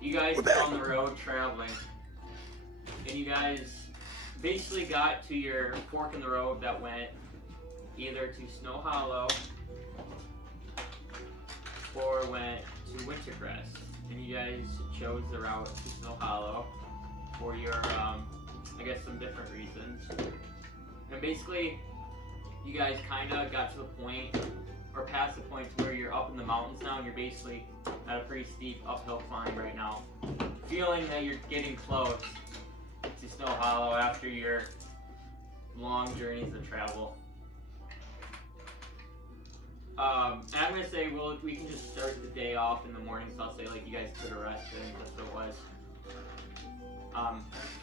You guys were on the road traveling, and you guys basically got to your fork in the road that went either to Snowhollow or went to Wintercrest, and you guys chose the route to Snowhollow for your, I guess, some different reasons. And basically, you guys kind of got to the point, or past the point where you're up in the mountains now, and you're basically at a pretty steep uphill climb right now, feeling that you're getting close to Snowhollow after your long journeys of travel. And I'm gonna say, well, we can just start the day off in the morning, so I'll say like you guys took a rest. I think that's what it was.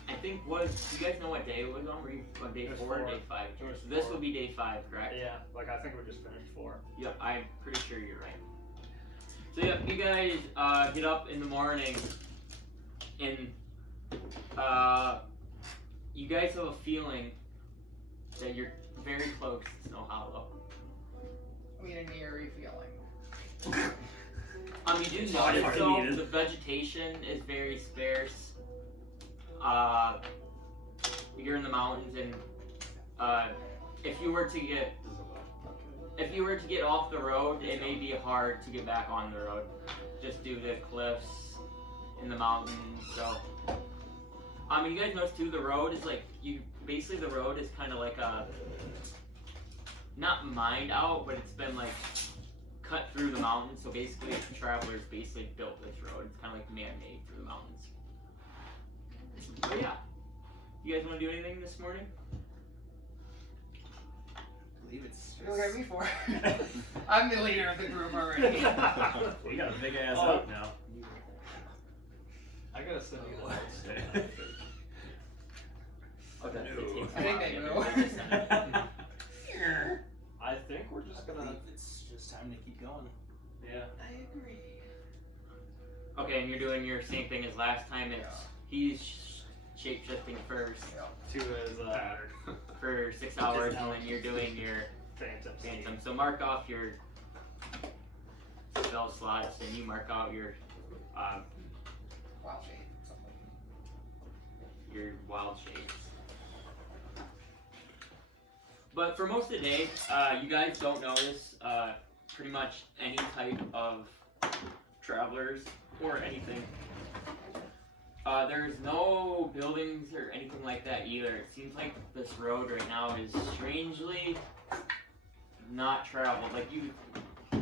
I think you guys know what day it was on? Were you on day 4 or day 5? So this would be day 5, correct? Yeah, like I think we just finished 4. Yep, I'm pretty sure you're right. So yep, you guys get up in the morning, and you guys have a feeling that you're very close to Snowhollow. I mean, an eerie feeling. You do notice though, the vegetation is very sparse. You're in the mountains, and if you were to get off the road, it may be hard to get back on the road, just due to cliffs in the mountains. So, you guys notice too, the road is like basically the road is kind of like a not mined out, but it's been like cut through the mountains. So basically, travelers basically built this road. It's kind of like man-made through the mountains. But yeah, you guys want to do anything this morning? I believe it's What do you look at me for? I'm the leader of the group already. You got a big ass up now. I gotta send you the Okay. I think they will. I think we're just gonna. It's just time to keep going. Yeah. I agree. Okay, and you're doing your same thing as last time. He's shape-shifting first To his for 6 hours, and then you're doing your phantom. So mark off your spell slots, and you mark out your Wild shade. Something. your wild shapes. But for most of the day, you guys don't notice pretty much any type of travelers or anything. There's no buildings or anything like that either. It seems like this road right now is strangely not traveled. Like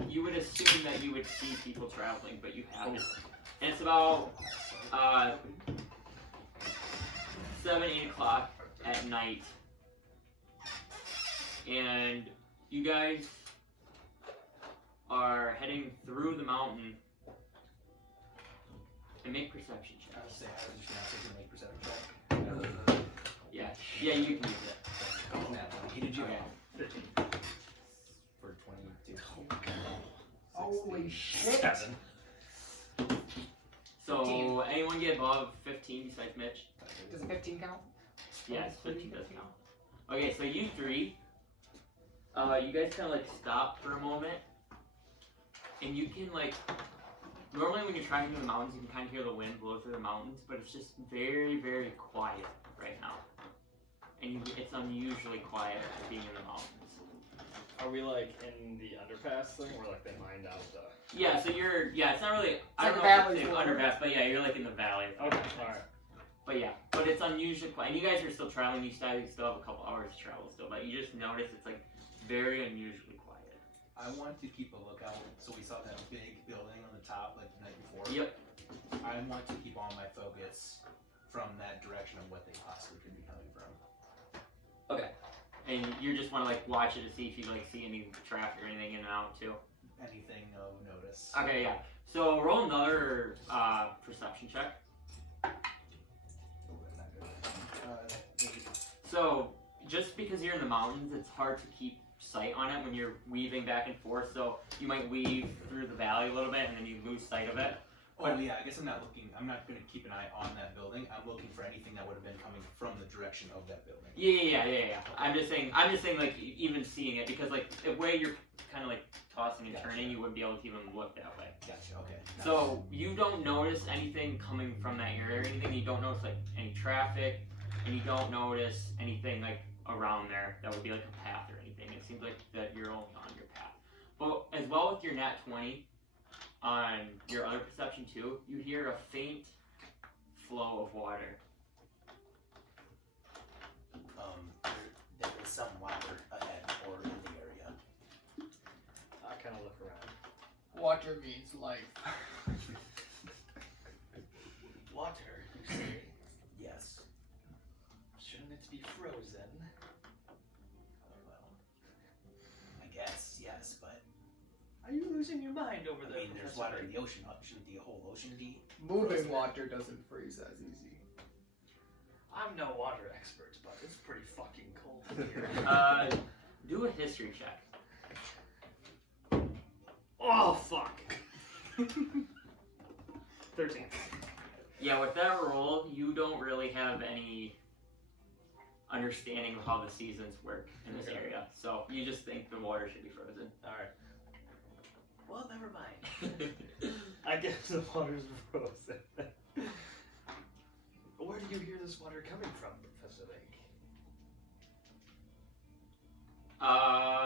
you would assume that you would see people traveling, but you haven't. And it's about 7, 8 o'clock at night. And you guys are heading through the mountain, and make perception I was checks. just gonna make perception check. Yeah, you can use it. What did you Okay. have? 15. For 22. Holy shit! 7. So anyone get above 15 besides Mitch? Does a 15 count? Yes, 15 does count. Okay, so you three, you guys kind of like stop for a moment, and you can like, normally when you're traveling through the mountains, you can kind of hear the wind blow through the mountains, but it's just very, very quiet right now. And it's unusually quiet for being in the mountains. Are we like in the underpass thing where like they mined out the? Yeah, so it's not really, I like don't a know if valley it's floor. underpass, but yeah, you're like in the valley. Okay, alright. But yeah, but it's unusually quiet. And you guys are still traveling, you still have a couple hours to travel still, but you just notice it's like very unusually quiet. I want to keep a lookout. So we saw that big building on the top like the night before. Yep. I want to keep all my focus from that direction of what they possibly could be coming from. Okay. And you just want to like watch it to see if you like see any traffic or anything in and out too. Anything of notice. Okay, yeah. So roll another perception check. So just because you're in the mountains, it's hard to keep sight on it when you're weaving back and forth. So you might weave through the valley a little bit and then you lose sight of it. Oh yeah, I guess I'm not going to keep an eye on that building. I'm looking for anything that would have been coming from the direction of that building. Yeah. I'm just saying, like, even seeing it, because, like, the way you're kind of, like, tossing and turning, you wouldn't be able to even look that way. Gotcha, okay. So, you don't notice anything coming from that area or anything. You don't notice, like, any traffic, and you don't notice anything, like, around there that would be, like, a path or anything. It seems like that you're only on your path. But, as well with your nat 20, on your other perception, too, you hear a faint flow of water. There is some water ahead or in the area. I kind of look around. Water means life. Water, you say? Yes. Shouldn't it be frozen? Well, I guess, yes, but Are you losing your mind over there? I mean, there's water in the ocean. Shouldn't the whole ocean be? Moving water doesn't freeze as easy. I'm no water expert, but it's pretty fucking cold here. Do a history check. Oh, fuck. 13. Yeah, with that roll, you don't really have any understanding of how the seasons work in this area. So you just think the water should be frozen. Alright. Well, never mind. I guess the water's frozen. Where do you hear this water coming from, Professor Lake?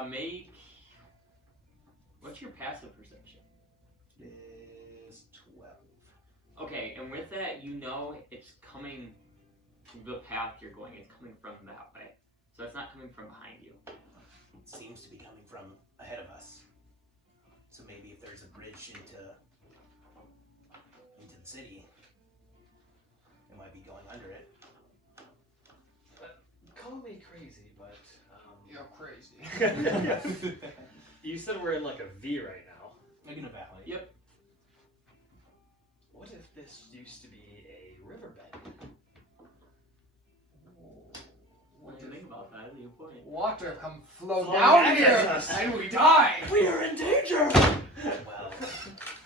Make... What's your passive perception? Is 12. Okay, and with that, you know it's coming, the path you're going, it's coming from that way. So it's not coming from behind you. It seems to be coming from ahead of us. So maybe if there's a bridge into the city, it might be going under it. Call me crazy, but You're crazy. you said we're in like a V right now. Like in a valley. Yep. What if this used to be a riverbed? What do you think about that? You point. Water come flow Flow down back here, at us. and we die. We are in danger! Well,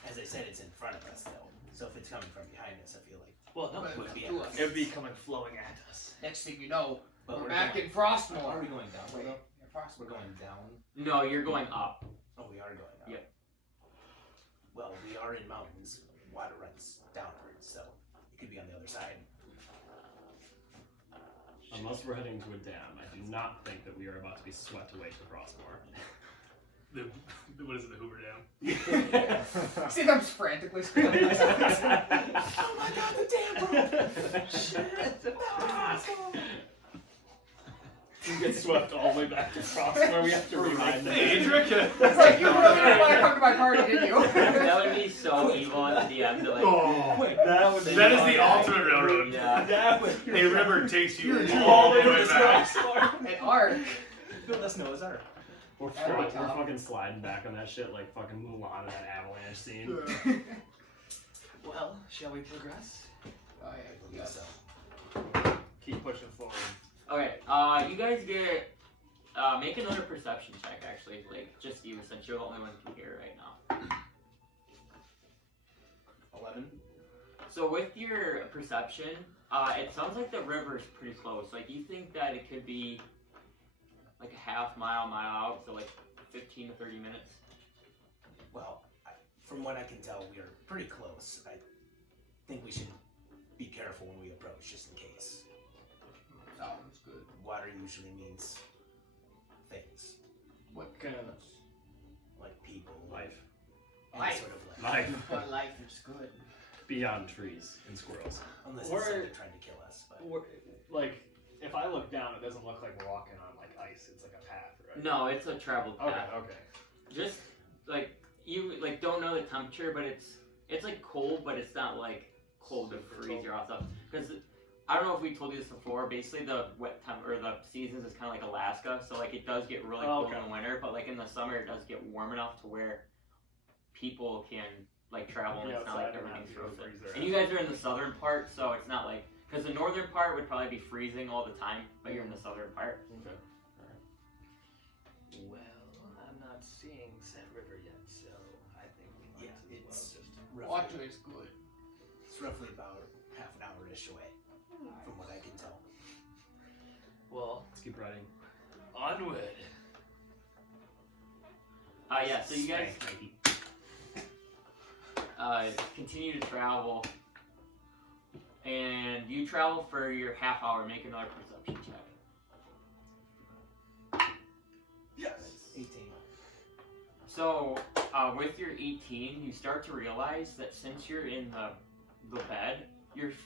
as I said, it's in front of us though. So if it's coming from behind us, I feel like Well, no, But it would be, to us. it would be coming flowing at us. Next thing you know, But we're we're back going- in Frostmourne. Are we going down? Wait, though? in Frostmourne. We're going down. No, you're going up. Oh, we are going up. Yep. Well, we are in mountains. Water runs downwards, so it could be on the other side. Unless we're heading to a dam, I do not think that we are about to be swept away to Crossmore. What is it, the Hoover Dam? See them frantically screaming. Oh my god, the dam broke! Shit! We get swept all the way back to Crossmore. We have to rewind them. Hey, Adric! It's like, you really didn't want to come to my party, did you? That would be so evil at the end to like... Oh, That would that is the ultimate railroad. Yeah. That would. Hey, river takes you You're all the way back. An arc. Build us Noah's Ark. We're fucking sliding back on that shit like fucking Mulan in that avalanche scene. Well, shall we progress? Oh, I yeah, believe so. Keep pushing forward. Okay, you guys get... make another perception check, actually. Like, just you, since you're the only one who can hear right now. 11. So with your perception, it sounds like the river's pretty close. Like, you think that it could be like a half mile out, so like 15 to 30 minutes. Well, from what I can tell, we are pretty close. I think we should be careful when we approach, just in case. sounds good. Water usually means things. What Kind of. Like people. Life. Any Life. sort of Life. But life is good. Beyond trees and squirrels. Unless Or- it's something trying to kill us. But Like, if I look down, it doesn't look like we're walking on like ice. It's like a path, right? No, it's a traveled Okay. path. Okay. Just like you like don't know the temperature, but it's like cold, but it's not like cold to Super freeze cold. your ass up. Because I don't know if we told you this before. Basically, the wet time or the seasons is kind of like Alaska, so like it does get really Oh, cold okay. in the winter, but like in the summer it does get warm enough to where people can like travel and Yeah, it's not like outside and not everything's feel frozen. freeze their And you ass guys are in the southern part, so it's not like because the northern part would probably be freezing all the time, but you're in the southern part. Okay. Well, I'm not seeing Set River yet, so I think we might as well it's just Water is good. It's roughly about half an hour-ish away, from what I can tell. Well, Let's keep riding. onward. Yeah, so you guys Spanky. continue to travel, and you travel for your half hour. Make another perception check. Yes. 18. So, with your 18, you start to realize that since you're in the bed,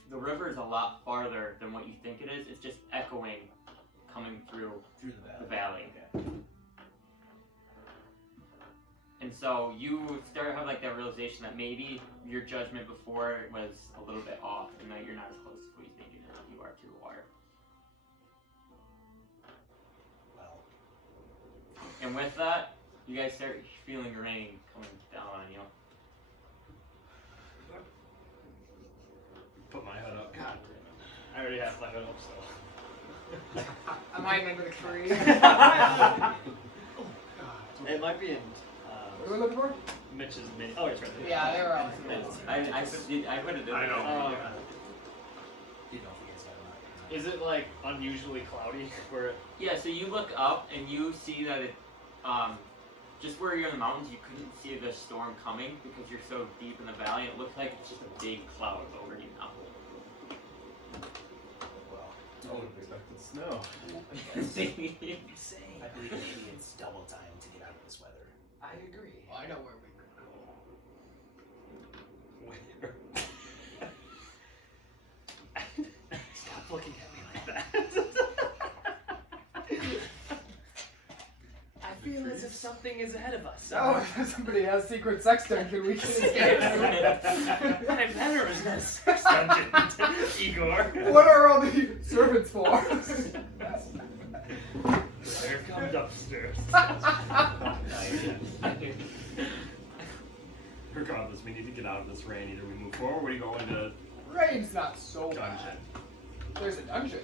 the river is a lot farther than what you think it is. It's just echoing, coming through Through the the valley. valley. Okay. And so you start to have like that realization that maybe your judgment before was a little bit off, and that you're not as close to what you think you are to the water. Well, And with that, you guys start feeling rain coming down on you. Put my hood up. God. I already have my hood up, so. I'm hiding under the tree. It might be in What are we looking for? Mitch's mini. Oh, it's right there. Yeah, they were on. I would have done I it. know. Oh, you know if you guys got it or not. is it like unusually cloudy where it, Yeah, so you look up and you see that it, just where you're in the mountains, you couldn't see the storm coming because you're so deep in the valley. It looks like it's just a big cloud over you now. Well, I would have expected snow. I believe maybe it's double time to get out of this weather. I agree. Well, I know where we could where? Stop looking at me like that. I feel as if something is ahead of us. Oh, if somebody has secret sex dungeon, we can escape. My manor is not a sex dungeon, Igor. What are all the servants for? Here comes upstairs. Regardless, we need to get out of this rain. Either we move forward or we go into Rain's not so dungeon. bad. There's a dungeon.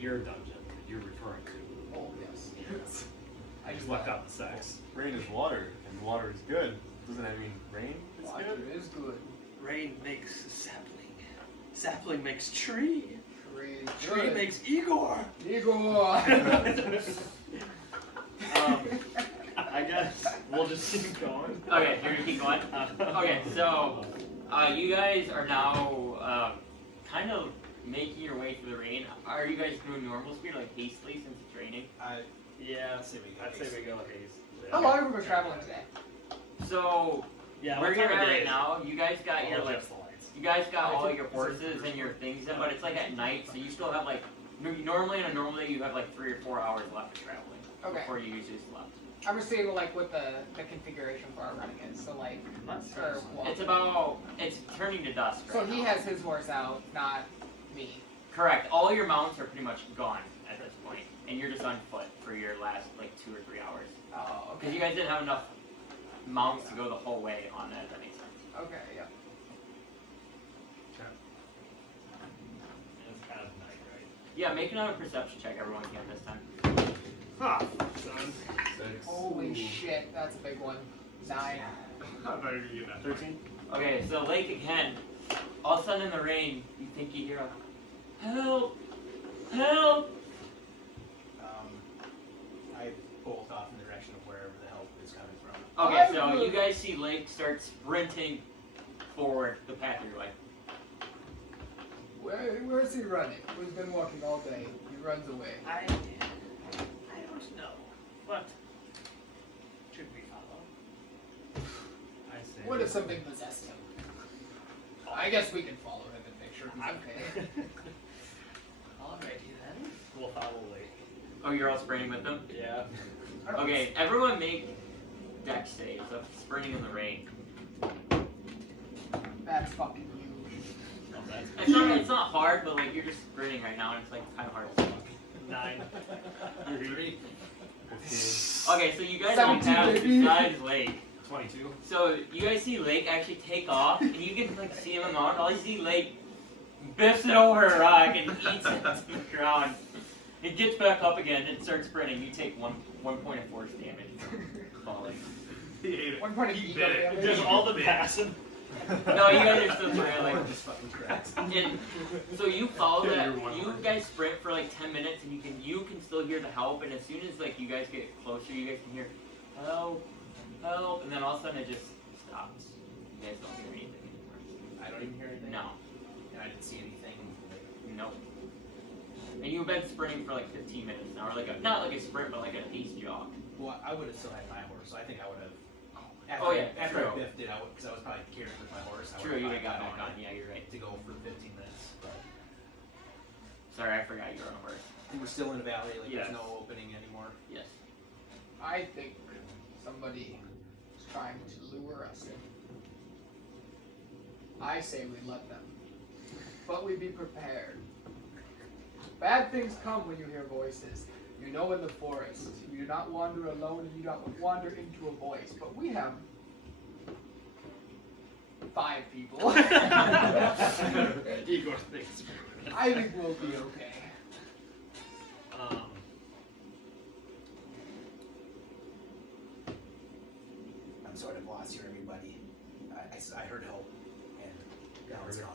Your dungeon that you're referring to. Oh, yes. I just left out the sex. Rain is water, and water is good. Doesn't that mean rain is Water good? is good. Rain makes sapling. Sapling makes tree. Tree is Tree good. makes Igor. Igor. I guess we'll just keep going. Okay, you're gonna keep going? Okay, so you guys are now kind of making your way through the rain. Are you guys doing normal speed, like hastily, since it's raining? Yeah, I'd say we go I'd say haste. we go with haste. How long have we been traveling today? So Yeah, where what you're time at of day right is it? now, you guys got your Oh, like, just the lights. you guys got all your horses and your things in, but it's like at night, so you still have like, normally in a normal day you have like 3 or 4 hours left of traveling Okay. before you usually slept. I'm just seeing like what the configuration for our running is. So like, or well, It's turning to dusk so right he now. has his horse out, not me. Correct. All your mounts are pretty much gone at this point, and you're just on foot for your last like 2 or 3 hours. Oh, Because you guys didn't have enough mounts to go the whole way on that, if that makes sense. Okay, yeah. It's kind of night, right? Yeah, make another perception check, everyone can this time. Ah, son. 6. Holy shit, that's a big one. 9. I thought you were gonna get that. 13? Okay, so Lake again. All of a sudden in the rain, you think you hear a help, help. I bolt off in the direction of wherever the help is coming from. Okay, so you guys see Lake start sprinting forward the path you're like. Where's he running? We've been walking all day. He runs away. I don't know. What should we follow? I say. What if something possessed him? I guess we can follow him and make sure he's okay. Alrighty then. We'll follow Lake. Oh, you're all sprinting with them? Yeah. Okay, everyone make dex saves of sprinting in the rain. That's fucking huge. Oh, that's It's not hard, but like you're just sprinting right now and it's like kind of hard to fuck. 9. 3. 15. Okay, so you guys don't 17, have baby. besides Lake. 22. So you guys see Lake actually take off, and you can like see him on the mountain. All you see Lake biffs it over a rock and eats it to the ground. It gets back up again and starts sprinting. You take one point of force damage from falling. He ate it. 1 point of He ego bit it. damage. Just all the passive No, you guys are still spraying like. Just fucking cracks. And so you follow Yeah, that. you're one You word. guys sprint for like 10 minutes, and you can still hear the help. And as soon as like you guys get closer, you guys can hear help, help, and then all of a sudden it just stops. You guys don't hear anything anymore. I don't even hear anything. No, And I didn't see anything. nope. And you've been sprinting for like 15 minutes now, or like not like a sprint, but like a haste jog. Well, I would have still had my horse, so I think I would have. Oh, yeah, After true. I biffed it, because I was probably carried with my horse. I True, would've you probably got got back on. it Yeah, you're right. to go for 15 minutes. But Sorry, I forgot you were on horse. and we're still in a valley. Like Yes. there's no opening anymore. Yes. I think somebody is trying to lure us in. I say we let them, but we be prepared. Bad things come when you hear voices. You know, in the forest, you do not wander alone and you do not wander into a voice. But we have 5 people. Igor thinks. I think we'll be okay. I'm sort of lost here, everybody. I heard help, and now it's gone.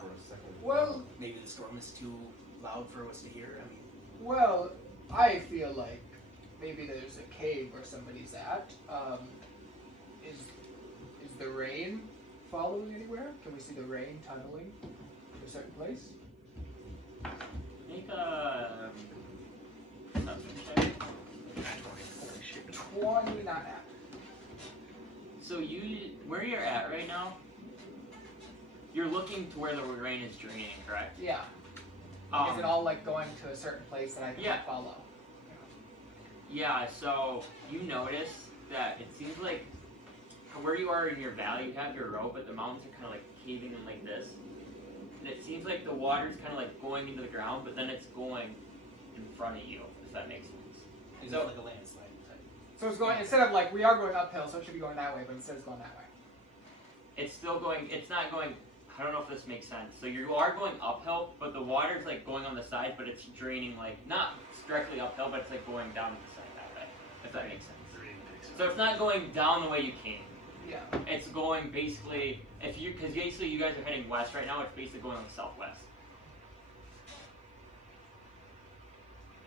Well, Maybe the storm is too loud for us to hear. I mean, Well, I feel like maybe there's a cave where somebody's at. Is the rain following anywhere? Can we see the rain tunneling to a certain place? Make a perception check. 29 at. So where you're at right now, you're looking to where the rain is draining, correct? Yeah. Is it all like going to a certain place that I can Yeah. follow? Yeah, so you notice that it seems like where you are in your valley, you have your rope, but the mountains are kind of like caving in like this. And it seems like the water's kind of like going into the ground, but then it's going in front of you, if that makes sense. it's So- like a landslide type. So it's going, instead of like, we are going uphill, so it should be going that way, but instead it's going that way. It's still going, it's not going, I don't know if this makes sense. So you are going uphill, but the water's like going on the side, but it's draining like, not directly uphill, but it's like going down to the side that way, if that makes sense. So it's not going down the way you came. Yeah. It's going basically, because basically you guys are heading west right now, it's basically going on the southwest.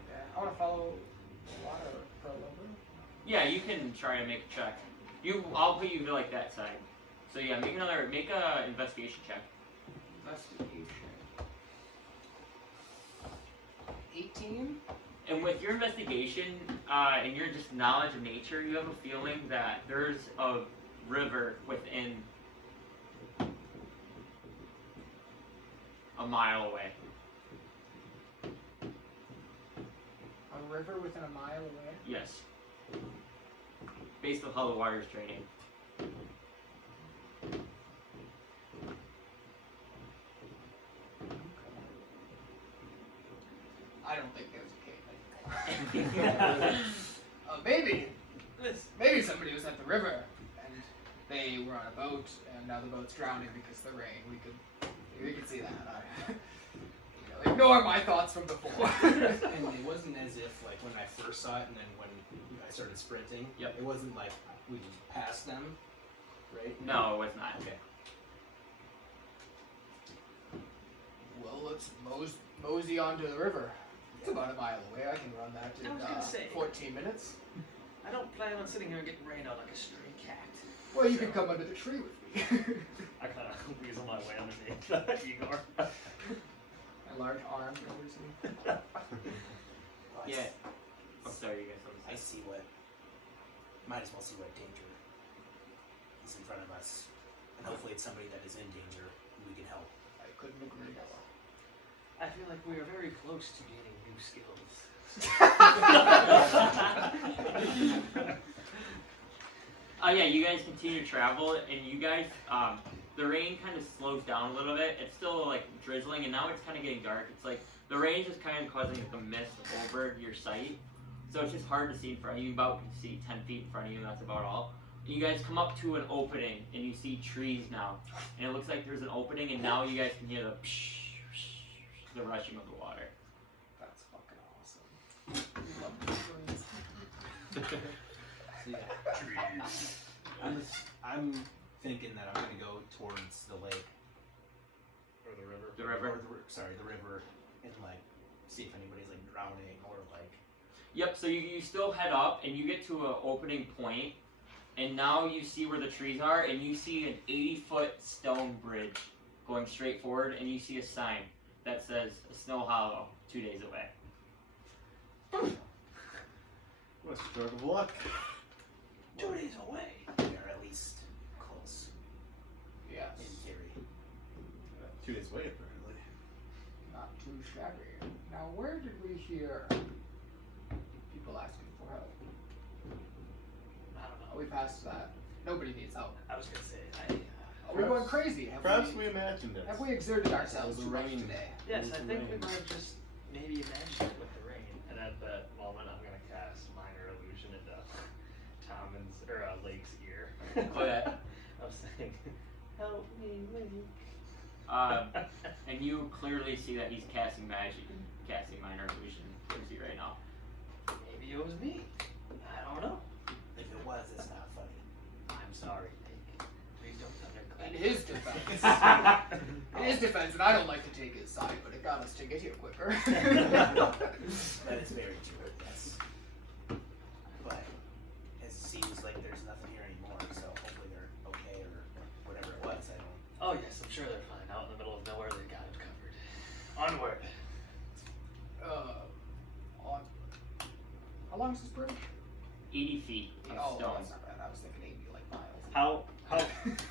Okay. I want to follow the water for a little bit. Yeah, you can try to make a check. I'll put you to like that side. So yeah, make a investigation check. Investigation. 18? And with your investigation and your just knowledge of nature, you have a feeling that there's a river within a mile away. A river within a mile away? Yes. Based on how the water is draining. I don't think there's a cave. Maybe somebody was at the river and they were on a boat and now the boat's drowning because of the rain. We could see that. Ignore my thoughts from before. And it wasn't as if like when I first saw it and then when I started sprinting. Yep. It wasn't like we passed them, right? No, it was not. Okay. Well, let's mosey onto the river. It's about a mile away. I can run that I was in gonna say. 14 minutes. I don't plan on sitting here and getting rained out like a stray cat. Well, you can come under the tree with me. I kind of weasel my way underneath Igor. My large arm covers me. Well, Yeah. I'm sorry, you guys. I see what. Might as well see what danger is in front of us, and hopefully it's somebody that is in danger and we can help. I couldn't agree more. I feel like we are very close to gaining new skills. Yeah, you guys continue to travel, and you guys, the rain kind of slows down a little bit. It's still like drizzling, and now it's kind of getting dark. It's like the rain is just kind of causing like a mist over your sight, so it's just hard to see in front of you. You about can see 10 feet in front of you, and that's about all. And you guys come up to an opening, and you see trees now, and it looks like there's an opening, and now you guys can hear the rushing of the water. That's fucking awesome. We love these trees. So, yeah. I'm thinking that I'm gonna go towards the lake. Or the river. The river. Or the river, and like see if anybody's like drowning or like. Yep, so you still head up and you get to an opening point, and now you see where the trees are, and you see an 80-foot stone bridge going straight forward, and you see a sign that says Snowhollow, 2 days away. What a stroke of luck. 2 days away. They're at least close, Yes. in theory. 2 days away, apparently. Not too shabby. Now, where did we hear people asking for help? I don't know. Are we past that? Nobody needs help. I was gonna say, Are we going crazy? Perhaps we imagined it. Have we exerted ourselves It was too much rain. today? yes, I It's think we rain. might have just maybe imagined it with the rain. And at that moment, I'm gonna cast minor illusion into Tommen's or Lake's ear. Okay. I'm saying, help me, Lake. And you clearly see that he's casting magic and casting minor illusion towards you right now. Maybe it was me. I don't know. If it was, it's not funny. I'm sorry, Lake. Please don't In thunderclap. his defense, and I don't like to take his side, but it got us to get here quicker. That is very true. Yes. But it seems like there's nothing here anymore, so hopefully they're okay or whatever it was. I don't. Oh yes, I'm sure they're fine. Out in the middle of nowhere, they got it covered. Onward. On. How long is this bridge? 80 feet of Oh, stone. that's not bad. I was thinking 80 like miles.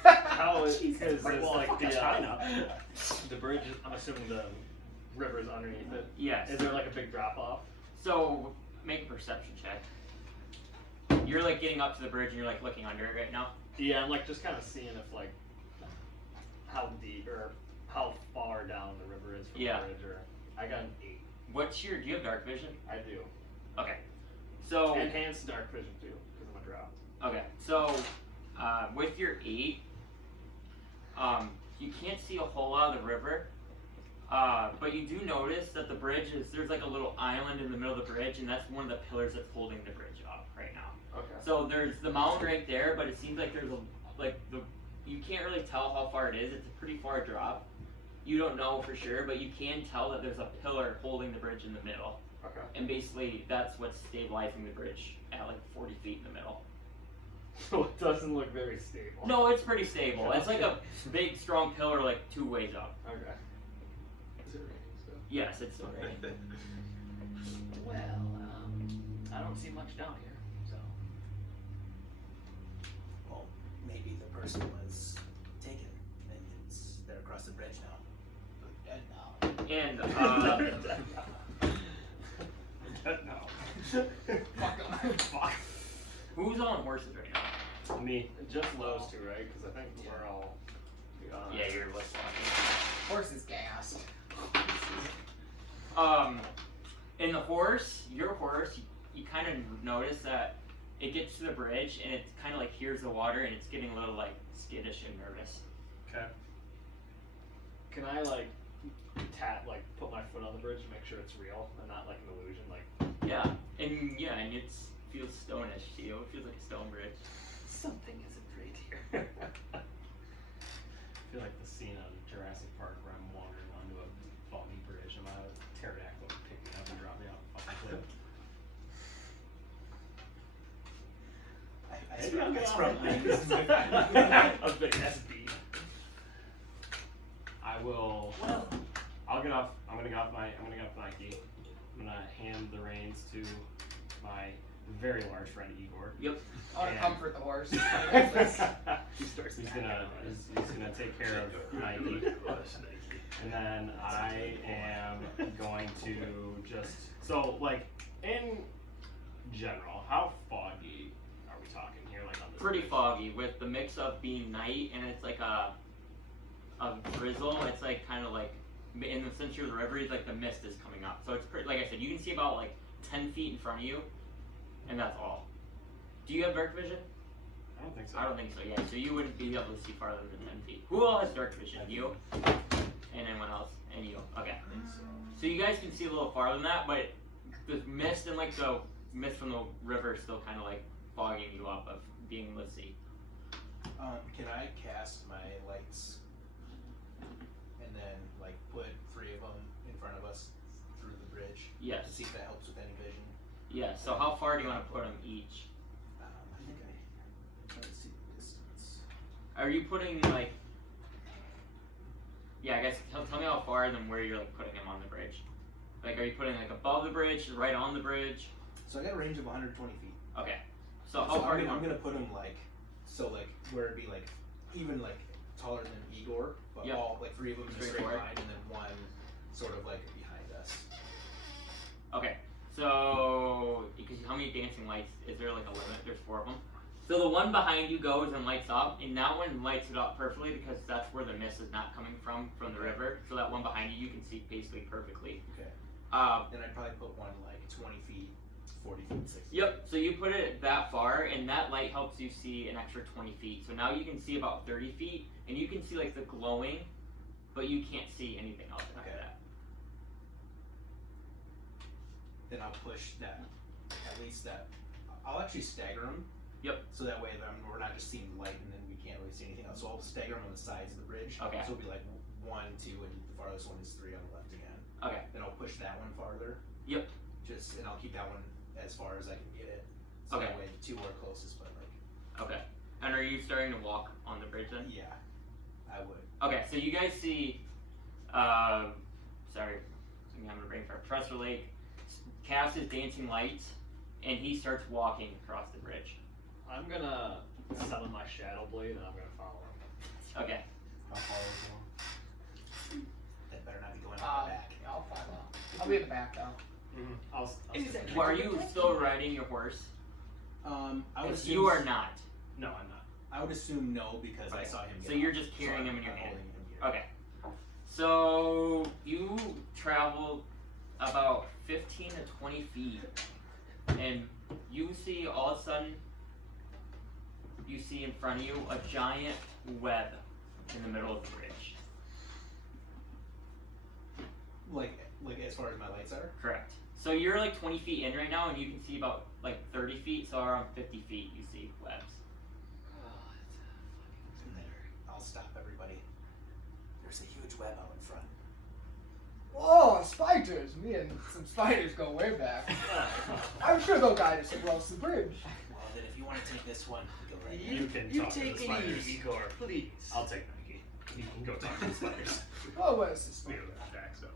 How is Jesus. like Fuck the China. the bridge? I'm assuming the river is underneath it. Yes. Is there like a big drop off? So make a perception check. You're like getting up to the bridge and you're like looking under it right now. Yeah, I'm like just kind of seeing if like how deep or how far down the river is from Yeah. the bridge. Or I got an 8. What's your? Do you have dark vision? I do. Okay. So Enhanced dark vision too, because I'm a drought. okay. So with your 8, you can't see a whole lot of the river. But you do notice that the bridge there's like a little island in the middle of the bridge, and that's one of the pillars that's holding the bridge up right now. Okay. So there's the mountain right there, but it seems like there's you can't really tell how far it is. It's a pretty far drop. You don't know for sure, but you can tell that there's a pillar holding the bridge in the middle. Okay. And basically that's what's stabilizing the bridge at like 40 feet in the middle. So it doesn't look very stable. No, it's pretty stable. It's like a big strong pillar like 2 ways up. Okay. Is it raining still? Yes, it's still raining. Well, I don't see much down here, so. Well, maybe the person was taken and they're across the bridge now. Dead now. And No. Fuck 'em. Fuck. who's on horses right now? Me. Just those two, right? Because I think we're all. Yeah, you're listening. Horse is gassed. In the horse, your horse, you kind of notice that it gets to the bridge and it kind of like hears the water and it's getting a little like skittish and nervous. Okay. Can I like put my foot on the bridge and make sure it's real and not like an illusion? Like And it feels stonish to you. It feels like a stone bridge. something isn't right here. I feel like the scene on Jurassic Park where I'm wandering onto a foggy bridge and my pterodactyl will pick me up and drop me off a fucking cliff. A big SB. I will. Well, I'll get off. I'm gonna get off Nike. I'm gonna hand the reins to my very large friend Igor. Yep. I want to And- comfort the horse. he starts. He's gonna take care of Nike. And then I am going to just like in general, how foggy are we talking here? Like on this Pretty bridge? foggy with the mix of being night and it's like a drizzle. It's like kind of like in the center of the river, it's like the mist is coming up. So it's pretty. Like I said, you can see about like 10 feet in front of you, and that's all. Do you have dark vision? I don't think so. I don't think so. Yeah. So you wouldn't be able to see farther than 10 feet. Who all has dark vision? You. And anyone else? And you. Okay. So you guys can see a little farther than that, but the mist and like the mist from the river is still kind of like fogging you up of being able to see. Can I cast my lights and then like put 3 of them in front of us through the bridge to Yes. see if that helps with any vision? Yeah. So how far do you want to put them each? I think I'm trying to see the distance. Are you putting like? Yeah, I guess tell me how far and then where you're like putting them on the bridge. Like, are you putting like above the bridge, right on the bridge? So I got a range of 120 feet. Okay. So how far do you I'm want? gonna put them like, so like where it'd be like even like taller than Igor, but Yep. all like 3 of them in a Straight straight forward. line, and then one sort of like behind us. Okay. So because how many dancing lights is there? Like a limit? There's 4 of them. So the one behind you goes and lights up, and that one lights it up perfectly because that's where the mist is not coming from the river. So that one behind you, you can see basically perfectly. Okay. Um, Then I'd probably put one like 20 feet, 40 feet, 60. Yep, so you put it that far, and that light helps you see an extra 20 feet. So now you can see about 30 feet, and you can see like the glowing, but you can't see anything else after Okay. that. Then I'll push that, at least that. I'll actually stagger them. Yep. So that way we're not just seeing light and then we can't really see anything else. So I'll stagger them on the sides of the bridge. Okay. So it'll be like 1, 2, and the farthest one is 3 on the left again. Okay. Then I'll push that one farther. Yep. And I'll keep that one as far as I can get it. So Okay. that way the 2 are closest, but like, Okay. And are you starting to walk on the bridge then? yeah, I would. Okay, so you guys see, sorry, I'm having a brain fart. Professor Lake casts his dancing lights, and he starts walking across the bridge. I'm gonna summon my Shadow Blade and I'm gonna follow him. Okay. How far is it? That better not be going on the back. Yeah, I'll follow. I'll be in the back though. I'll Well, are you still riding your horse? I would If assume you are not. No, I'm not. I would assume no because I Okay. saw him. So get you're off. just carrying him in your I'm hand. holding him here. Okay. So you travel about 15 to 20 feet, and you see all of a sudden, you see in front of you a giant web in the middle of the bridge. Like as far as my lights are. Correct. So you're like 20 feet in right now, and you can see about like 30 feet, so around 50 feet you see webs. And there, I'll stop everybody. There's a huge web out in front. Oh, spiders! Me and some spiders go way back. I'm sure they'll guide us across the bridge. Well, then if you want to take this one, go right ahead. You can You talk to take the it spiders. easy, Igor, please. I'll take Mikey. You can go talk to the spiders. Oh, where's this We one? don't have attack, so.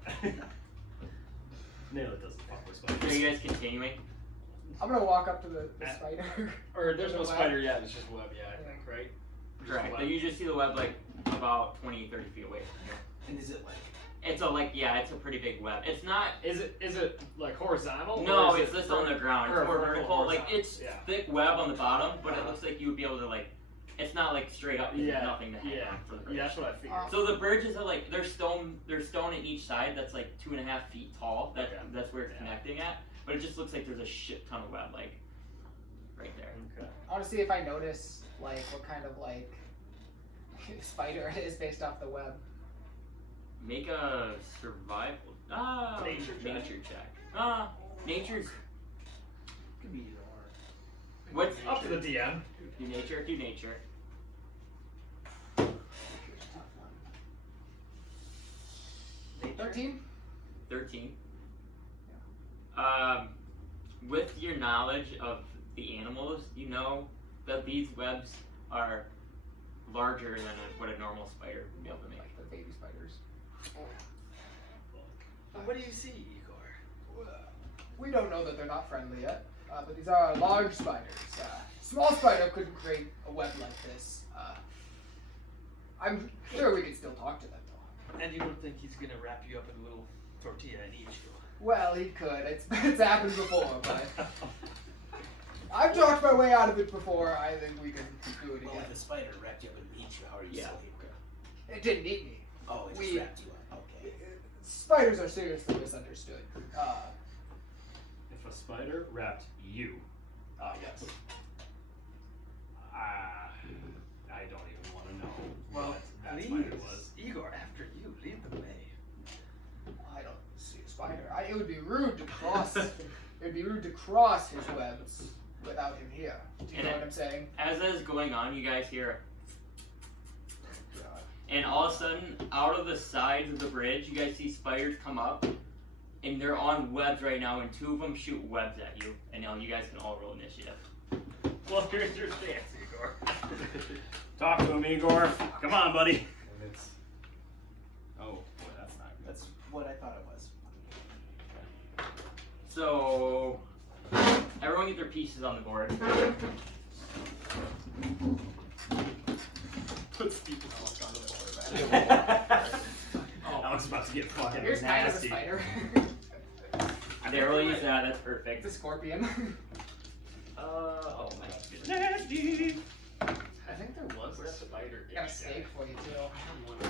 Nail it doesn't fuck with Are spiders. you guys continuing? I'm gonna walk up to the spider. Or there's no The web. spider yet, it's just a web, yeah, I think, right? Just Correct. a But web. you just see the web like about 20, 30 feet away from you. And is it like? It's it's a pretty big web. It's not. Is it like horizontal? No, or is it's it just on the ground. or It's more vertical, vertical. Like horizontal? it's Yeah. thick web on the bottom, but it looks like you would be able to like. It's not like straight up. There's Yeah, nothing to hang yeah, on for the bridge. yeah, that's what I figured. So the bridges are like there's stone in each side that's like 2.5 feet tall. Okay. That's where it's Yeah. connecting at. But it just looks like there's a shit ton of web like right there. Okay. I want to see if I notice like what kind of like spider it is based off the web. Make a survival. Nature check. Nature check. Nature's. Could be either or. What's Up to the DM. do nature? Do nature. Nature's a tough one. 13. 13. With your knowledge of the animals, you know that these webs are larger than what a normal spider would be able to make. Like the baby spiders. What do you see, Igor? We don't know that they're not friendly yet, but these are large spiders. Small spider couldn't create a web like this. I'm sure we can still talk to them though. And you don't think he's gonna wrap you up in a little tortilla and eat you? Well, he could. It's happened before, but I've talked my way out of it before. I think we can do it Well, again. if the spider wrapped you up and eat you, how are you Yeah. still able? It didn't eat me. Oh, it just We- wrapped you up. Okay. Spiders are seriously misunderstood. If a spider wrapped you, Yes. I don't even want to know Well, what that please, spider was. Igor, after you, lead the way. I don't see a spider. It would be rude to cross. It would be rude to cross his webs without him here. Do you know what I'm saying? As that is going on, you guys hear and all of a sudden, out of the sides of the bridge, you guys see spiders come up, and they're on webs right now, and 2 of them shoot webs at you, and now you guys can all roll initiative. Well, here's your chance, Igor. Talk to him, Igor. Come on, buddy. And it's. Oh, boy, that's not good. That's what I thought it was. So, everyone get their pieces on the board. Put Steve's luck on the board. Alex is about to get fucking Here's kind of a nasty. spider. There we use that, that's perfect. It's a scorpion. Oh my goodness. Nasty. I think there was a spider. Got a snake for you too.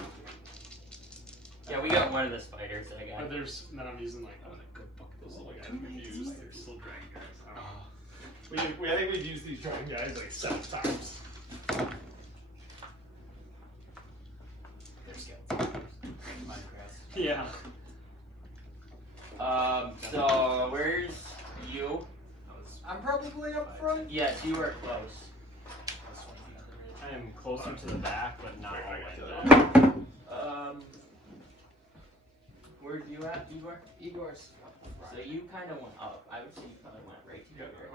Yeah, we got one of the spiders that I got. But there's, then I'm using like, I'm gonna go fuck those little guys we've used. They're still dragon guys. I don't know. I think we've used these dragon guys like 7 times. They're skeletons. Minecraft. Yeah. So where's you? I'm probably up front. Yes, you are close. That's 20 feet up the ridge. I am closer to the back, but not all the way I back. Where's you at, Igor? Igor's up front. So you kind of went up. I would say you probably went right Yeah, here.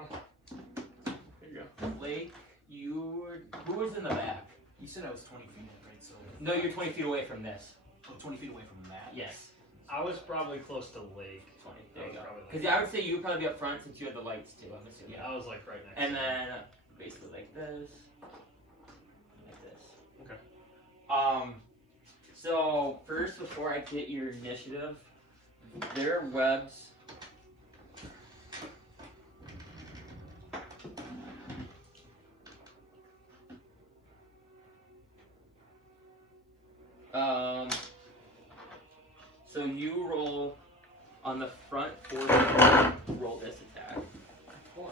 there you go. Blake, you were. Who was in the back? You said I was 20 feet in, right? So. No, you're 20 feet away from this. Oh, 20 feet away from that? Yes. I was probably close to Lake. 20. I There you was go. probably like- Because I would say you would probably be up front since you had the lights too, I'm assuming. Yeah, I was like right next And to then basically like this. Like this. Okay. So first before I get your initiative, their webs so you roll on the front 4 roll this attack. 4.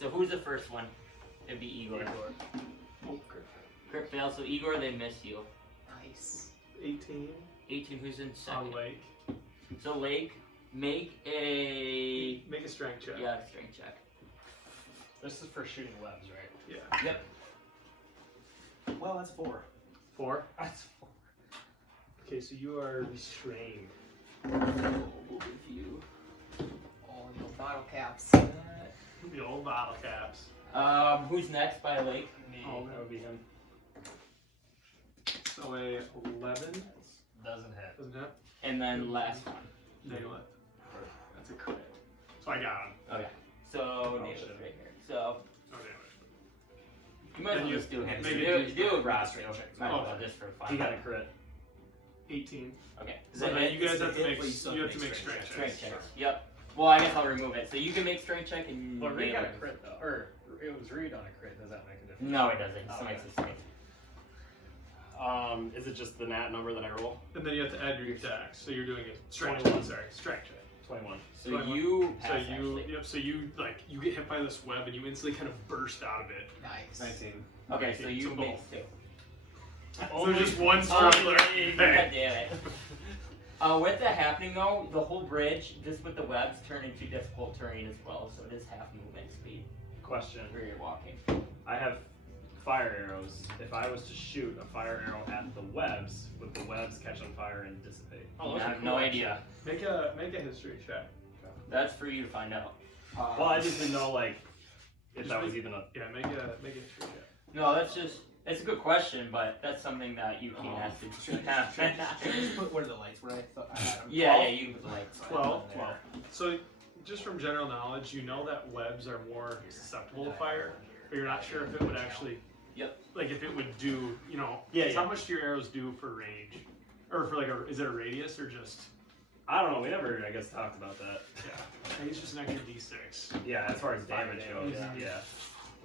So who's the first one? It'd be Igor. Oh, Crit fail, so Igor, they miss you. Nice. 18 18, who's in on second? Lake. So Lake, make a Make a strength check. strength check. This is for shooting webs, right? Yeah. Yep. Well, that's 4. 4. That's 4. Okay, so you are restrained. We'll give you. Oh, no bottle caps. The old bottle caps. Who's next by Lake? Me. Oh, that would be him. So a 11. Doesn't hit. Doesn't it? And then last one. Nail it. That's a crit. So I got him. Okay. So Nail's shit. right here. So Oh, damn you might as well Then just do him. make Do it, Ross. it. Might as well Okay. just for fun. He got a crit. 18. Okay. So Then then you guys the have to hit, make but you still you have have to to make make strength strength checks. checks. Yep. Well, I guess I'll remove it. So you can make strength check and. But Reed Nail got a it. crit though. Or it was Reed on a crit. Does that make a difference? No, it doesn't. It Oh, still makes okay. it safe. Is it just the nat number that I roll? And then you have to add your attacks. So you're doing a strength 21. check. Sorry, strength check. 21. So 21. you So pass, you actually. yep. So you you get hit by this web and you instantly kind of burst out of it. Nice. 19. Okay, so you So make both. 2. So there's just one Oh, struggler. God Hey. damn it. With that happening though, the whole bridge, just with the webs, turn into difficult terrain as well, so it is half movement speed Question. where you're walking. I have fire arrows. If I was to shoot a fire arrow at the webs, would the webs catch on fire and dissipate? Oh, I have no idea. Make a history check. That's for you to find out. Well, I just didn't know, like, if that was even a... Yeah, make a history check. No, that's just, it's a good question, but that's something that you can ask to Should I just put where the lights were? I thought I had them. Yeah, you can put the lights. 12. Yeah. So, just from general knowledge, you know that webs are more susceptible to fire, but you're not sure if it would actually. Yep. Like if it would do, you know. Yeah, How much do your arrows do for range, or for like is it a radius or just? I don't know, we never, I guess, talked about that. Yeah. I think it's just an extra d6. Yeah, as far as damage goes, damage. yeah.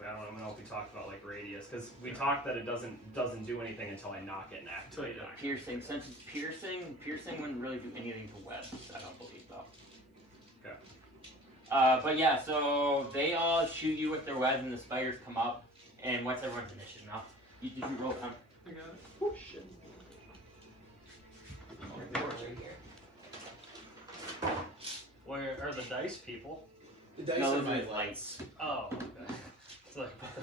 I don't know if we talked about, like, radius, because we talked that it doesn't do anything until I knock it and Until activate you it. die. Piercing, since it's piercing wouldn't really do anything to webs, I don't believe though. Okay. But yeah, so they all shoot you with their webs and the spiders come up, and what's everyone's initiative now? Did you roll them? I got it. Oh shit. Right here. Where are the dice people? The dice No, are those my are lights. Oh. Okay. like, what the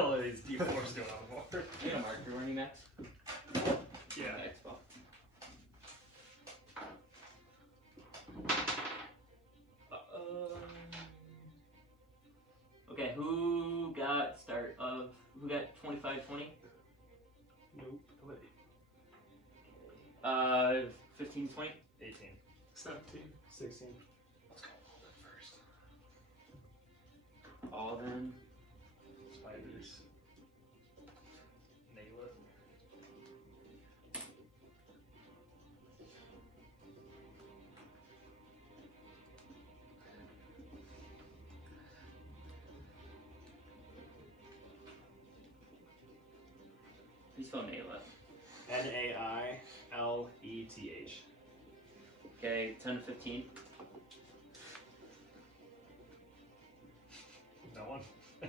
hell are these D4s doing on the board? You have a marker when you max? Yeah. Max ball. Okay, who got 25-20? Nope. What? 15-20? 18. 17. 16. Let's go Holden first. All then. Spiders. Nail it. Please spell Naileth. Naileth. Okay, 10-15. No one.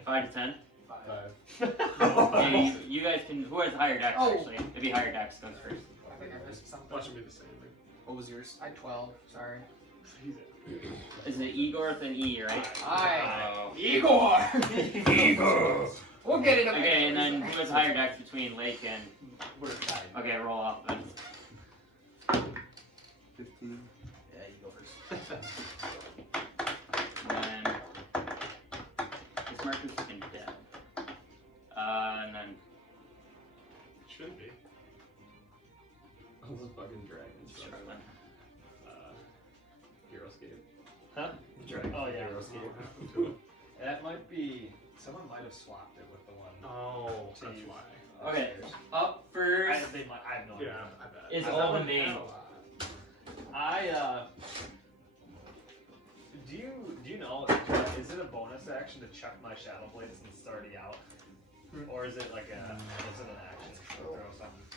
5-10. 5. Okay, you guys can. Who has higher dex Oh. actually? It'd be higher dex goes first. I think I missed something. Watch it be the same. What was yours? I 12. Sorry. He's it. Is it Igor then E, right? Aye. Oh. Igor. Igor. We'll get it. Okay, and then who has higher dex between Lake and? We're tied. Okay, roll off then. 15. Yeah, you go first. And then this marker's fucking dead. And then Should be. All those fucking dragons. Sharpen. Heroescape. Huh? Dragon. Oh, yeah. Heroescape. That might be. Someone might have swapped it with the one. Oh, To that's use. why. Okay, upstairs. up I, first they might, I have no Yeah, idea. I bet. is I all thought the we main. had a lot. Do you know? Is it a bonus action to check my shadow blades since it's already out, or is it like is it an action to throw something?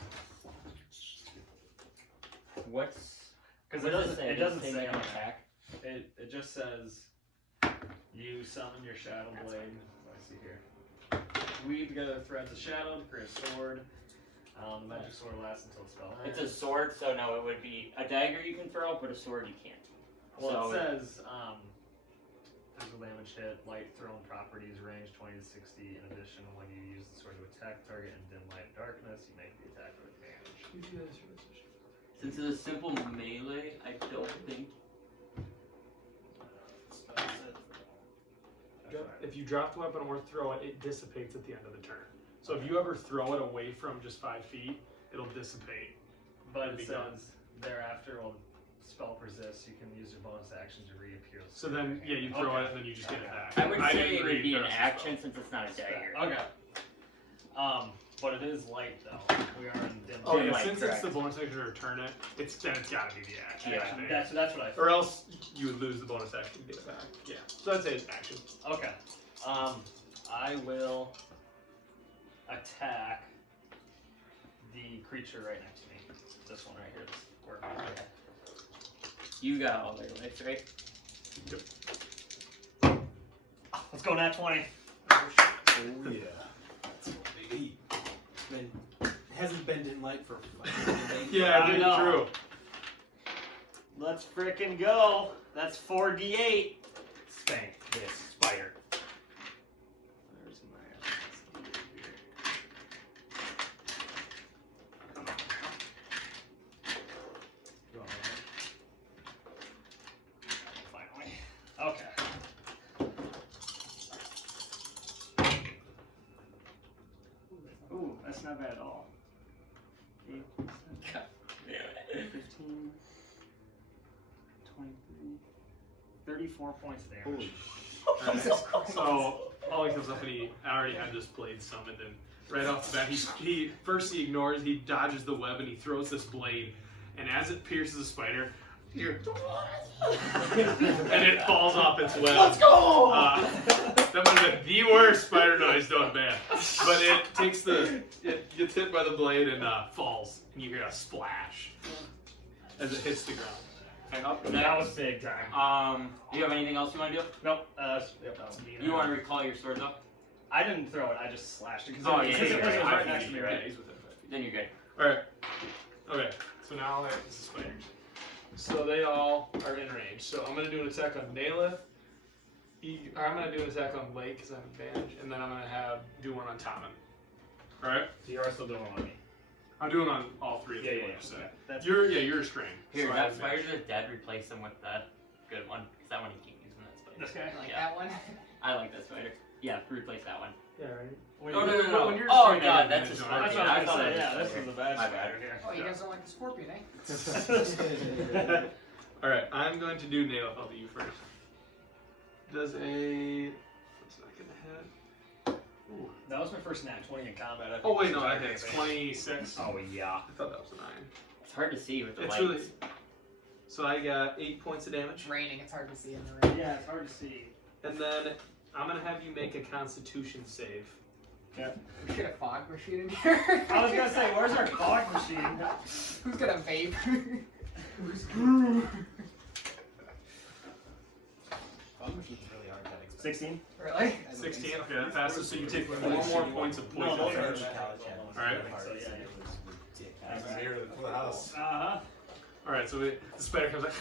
What's Because what it does doesn't. say? It doesn't Does say make on an it. attack. It just says you summon your shadow blade. Let me see here. Weave together threads of shadow to create a sword. The magic sword lasts until it's spell It's ends. a sword, so no, it would be a dagger you can throw, but a sword you can't. Well, so it says physical damage hit, light thrown properties, range 20 to 60. In addition, when you use the sword to attack target in dim light and darkness, you make the attack with advantage. since it's a simple melee, I don't think. If you drop the weapon or throw it, it dissipates at the end of the turn. So if you ever throw it away from just 5 feet, it'll dissipate. But It'd it be gone. says thereafter, while the spell persists, you can use your bonus action to reappear. the So sword then, in your yeah, hand. you throw Okay. it and then you just get it back. I would say didn't it would read be an Darcy's action spell. since it's not a dagger. Okay. But it is light though. We are in dim Oh light. yeah, Light, since correct. it's the bonus action to return it, it's gotta be the action. Yeah, I think. That's what I Or else you would lose the bonus action to get it back. Yeah. So I'd say it's action. Okay. I will attack the creature right next to me. This one right here. This working. You got all their life, right? Let's go nat 20. Oh yeah. That's what they eat. It hasn't been in light for Yeah, I dude, know. true. Let's frickin' go. That's 4d8. Spank this spider. Where's my Finally. Okay. Ooh, that's not bad at all. 8, 15, 23, 34 points of damage. Alright, so Ollie comes up and he already had this blade summoned, and right off the bat he ignores, he dodges the web and he throws this blade, and as it pierces the spider, and it falls off its web. Let's go! That might have been the worst spider noise done bad. But it gets hit by the blade and falls, and you hear a splash as it hits the ground. And up That was next. big time. Do you have anything else you want to do? Nope. That was me. You want to recall your sword though? I didn't throw it. I just slashed it because Oh, it yeah, was yeah, yeah. right next to me, Yeah, right? he's within 5 feet. Then you're good. Alright. Okay, so now it's the spiders. So they all are in range. So I'm going to do an attack on Naileth, I'm gonna do an attack on Blake because I have advantage, and then I'm gonna do one on Tommen. Alright? So you are still doing one on me. I'm doing on all three of Yeah, them. yeah, like yeah. you said. Okay. That's You're restrained. Here, so I that have advantage. spiders are dead. Replace them with that good one. Because that one you keep using that spider. this guy. Like Yeah. that one. I like that spider. Yeah, replace that one. Yeah, right? When Oh, you- no. when you're Oh, restrained, I God, have that's a advantage on scorpion. That's what I I was thought gonna it say. was Yeah, a this spider. is a bad My spider bad. here. Oh, you guys don't like the scorpion, eh? Alright, I'm going to do nail. I'll do you first. Does a. What's that gonna hit? Ooh. That was my first nat 20 in combat. I think Oh, wait, this no, is that okay, hits. but- 26. Oh, yeah. I thought that was a 9. It's hard to see with the It's lights. really. So I got 8 points of damage. It's raining. It's hard to see in the rain. Yeah, it's hard to see. And then I'm gonna have you make a constitution save. We get a fog machine in here. I was gonna say, where's our fog machine? Who's gonna vape? Fog machine's really hard to expect. 16? Really? 16, okay, that passes, so you take 4 more points of poison No, those damage. are- Alright. So, yeah. I'm near the house. Uh-huh. Alright, so the spider comes out,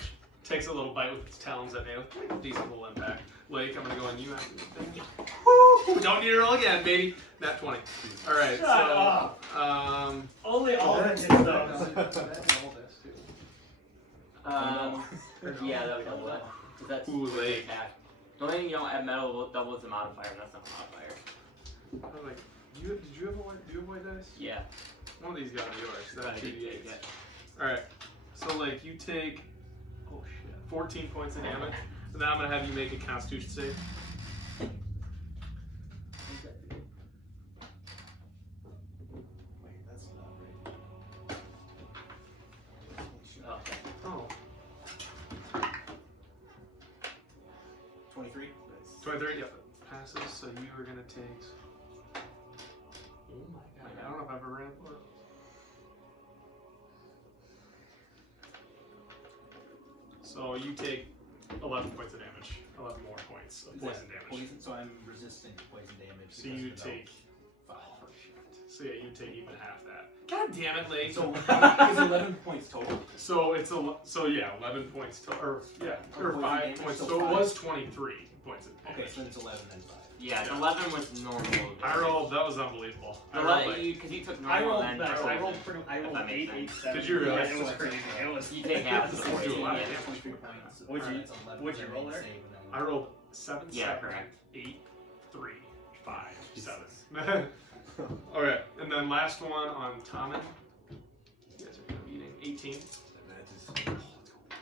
takes a little bite with its talons at nail. Decent little impact. Lake, I'm gonna go on you after the thing. Woo! Don't need to roll again, baby. Nat 20. Alright, Shut so. up. Only all the hits, though. Yeah, that would double that. 'Cause that's Ooh, Lake. attack. The only thing you don't add metal doubles the modifier, and that's not a modifier. I'm like, do you have white dice? Yeah. One of these got yours. I That's did take 2d8s. it. Alright, so like you take, oh shit, 14 points of damage. And then I'm gonna have you make a constitution save. Wait, that's not right. Oh. Oh, 23? 23, yep. Passes, so you are gonna take. Oh my god, I don't know if I've ever ran for it. So you take 11 points of damage. 11 more points of Is poison that damage. Poison, so I'm resistant to poison damage. So because you of the take. belt. Oh shit. So yeah, you take even half that. God damn it, Lake. So it's 11 points total. So it's so yeah, 11 points to, or yeah, Or or poison 5 damage, points. so So it 5. was 23 points of Okay, damage. so then it's 11 and 5. Yeah, Yeah. 11 was normal. I rolled. That was unbelievable. I The rolled le- like, you, because you took I normal rolled then best. I poison. rolled If that 8, makes 8, sense. 7. Did you really? Yeah, it was crazy. It was. You take half the Let's do a lot. poison. 23 points. What'd you- That's 11, what'd you roll there? save, and then- I rolled 7, Yeah, 7, correct. 8, 3, 5, 7. All right, and then last one on Tommen. You guys are beating 18.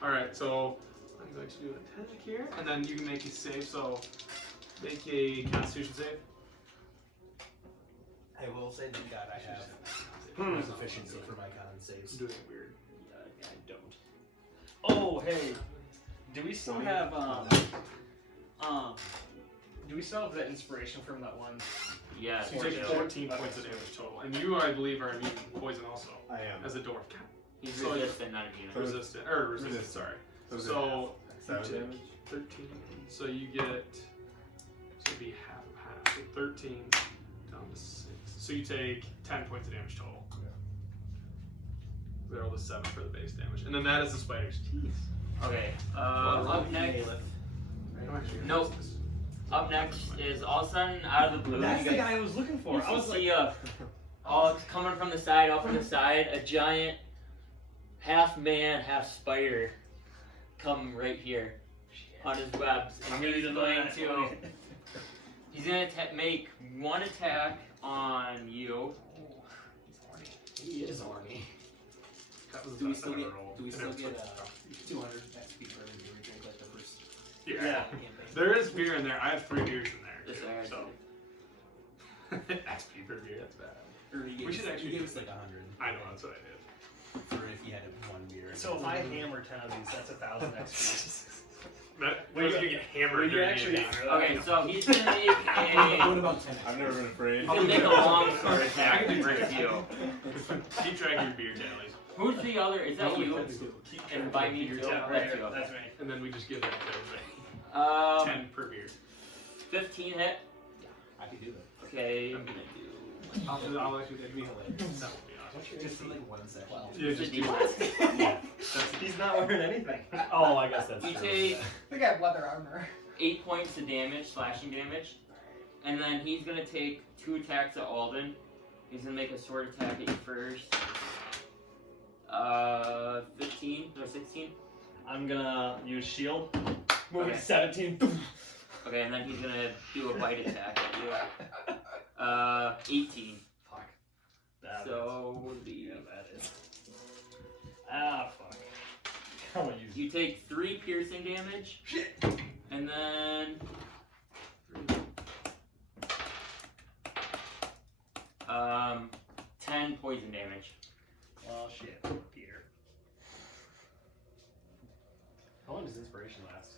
All right, so I'm going to do an attack here, and then you can make a save. So make a Constitution save. I will say, thank God I have sufficiency for my con I'm saves. doing it weird. I don't. Oh, hey. Do we still have, do we still have the inspiration from that one? Yeah. So you take 14 points of damage total, and you, I believe, are immune to poison also I am. as a dwarf. He's So- resistant, not immune. Resistant, or resistant. Sorry. So Seven you take damage? 13. So you get. So it'd be half of half. So 13 down to 6. So you take 10 points of damage total. We rolled a 7 for the base damage, and then that is the spider's teeth. Okay. Up next. Nope. Up next is all of a sudden out of the blue. That's you the guys, guy I was looking for. you I was like, see it's coming from the side, off from the side, a giant half man, half spider come right here on his webs, and he's going to make one attack on you. He is horny. That was the Do we best still I've get, ever rolled. do we And still it was get like- 200 XP for every beer we drink like the first Yeah. Yeah. campaign? There is beer in there. I have 3 beers in there. This too, area. so. XP per beer, that's bad. Or he gave We us- should actually he gave do us like 100 I know, that's what I did. for if you had one beer. so if I hammer 10 of these, that's 1,000 XP. That Wait, was gonna get hammered. Would you during the actually? attack. Okay, so he's gonna make What a about 10 I've never been afraid. he's gonna make a long sword attack against you. Keep track of your beer tallies. Who's the other? Is that you? Keep track And by of me your too. tallies. That's you. That's me. And then we just give that to everybody. 10 per beer. 15 hit. I could do that. Okay. I'm gonna do. I'll actually that'd be hilarious. That would be awesome. Just in like one section. Yeah, just do D1. Yeah. He's not wearing anything. Oh, I guess that's You true. take They got leather armor. 8 points of damage, slashing damage. And then he's gonna take 2 attacks at Alden. He's gonna make a sword attack at you first. 15 or 16. I'm gonna use shield. Move it Okay. to 17. Okay, and then he's gonna do a bite attack at you. 18. Fuck. That So is. Yeah, that is. Ah, fuck. I'm gonna use. you take 3 piercing damage. And then 10 poison damage. Oh shit, Peter. How long does inspiration last?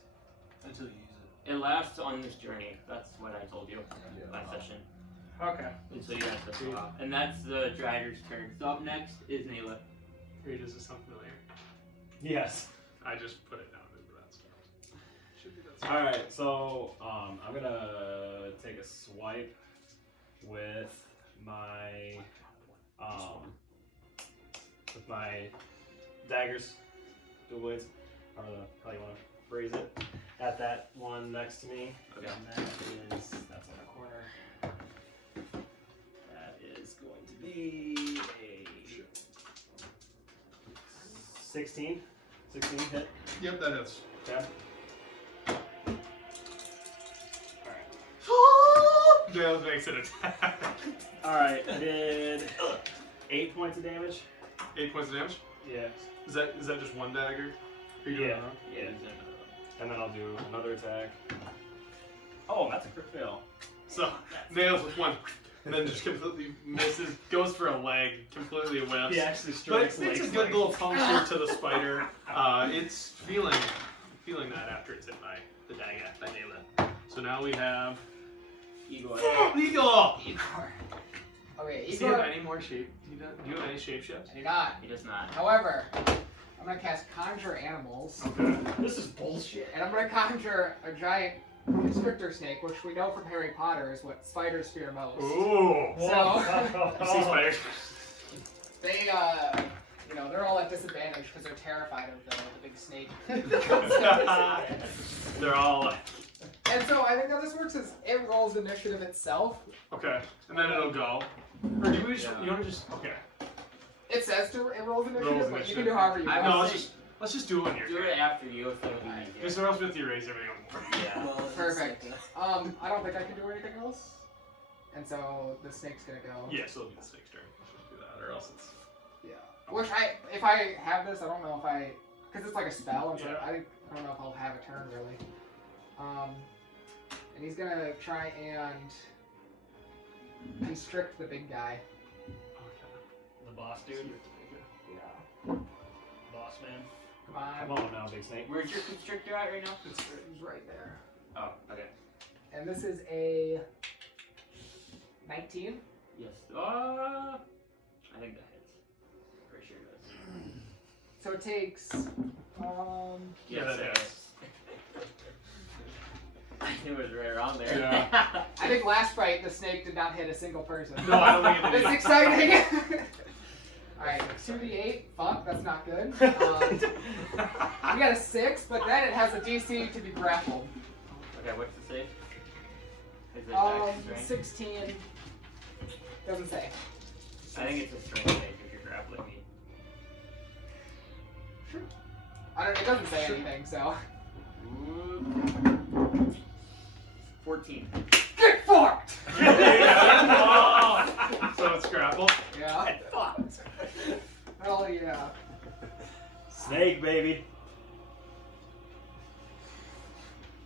Until you use it. It lasts on this journey. That's what I told you last session. Okay. And so you have to swap. And that's the Drager's turn. So up next is Nayla. Hey, does it sound familiar? Yes. I just put it down into that stuff. Should be that stuff. All right. So I'm gonna take a swipe with my daggers, dual blades, or how you want to phrase it, at that one next to me. Okay. And that's in the corner. That is going to be a 16. 16 hit. Yep, that is. Okay. Dale makes an attack. All right. I did 8 points of damage. 8 points of damage. Yeah. Is that just one dagger? Are you doing Yeah. it wrong? Yeah. And then I'll do another attack. Oh, that's a crit fail. So nails with one, and then just completely misses. Goes for a leg, completely whiffs. He actually But strikes. it makes a like- good little puncture to the spider. It's feeling that after it's hit by the dagger by Nayla. So now we have Igor. Eagle. Okay, Does he have Igor. any more shape? Do you have any shape shifts? I do not. He does not. However, I'm gonna cast Conjure Animals, Okay. This is bullshit. and I'm gonna conjure a giant constrictor snake, which we know from Harry Potter is what spiders fear most. Ooh. So You see spiders? they, they're all at disadvantage because they're terrified of the big snake. They're all And so I think how this works is it rolls initiative itself. okay, and then it'll go. Or do we just? Yeah. You want to just? Okay. It says it rolls initiative, Rolls but you initiative. can do however you I want. No, would let's just do it when you're Do it after you, so it'll be easier. Because or else we have to erase everything on the board. Yeah. Well, it's Perfect. like I don't think I can do anything else. And so the snake's gonna go. Yeah, so it'll be the snake's turn. Let's just do that, or else it's. Yeah. Which if I have this, I don't know if because it's like a spell, and so Yeah. I don't know if I'll have a turn really. And he's gonna try and constrict the big guy. The boss dude. Yeah. Boss man. Come on. Come on now, big snake. Where's your constrictor at right now? He's right there. Oh, okay. And this is a 19. Yes. I think that hits. Pretty sure it does. So it takes. Yeah, that Yes, hits. I knew it was right around there. Yeah. I think last fight the snake did not hit a single person. No, I don't think it did. That's exciting. Alright, 2d8. Fuck, that's not good. We got a 6, but then it has a DC to be grappled. Okay, what's the save? Is it dex strength? 16. Doesn't say. I think it's a strength save if you're grappling me. It doesn't say anything, so. Ooh. 14. Get fucked! So it's grapple. Yeah. Hell yeah. Snake, baby.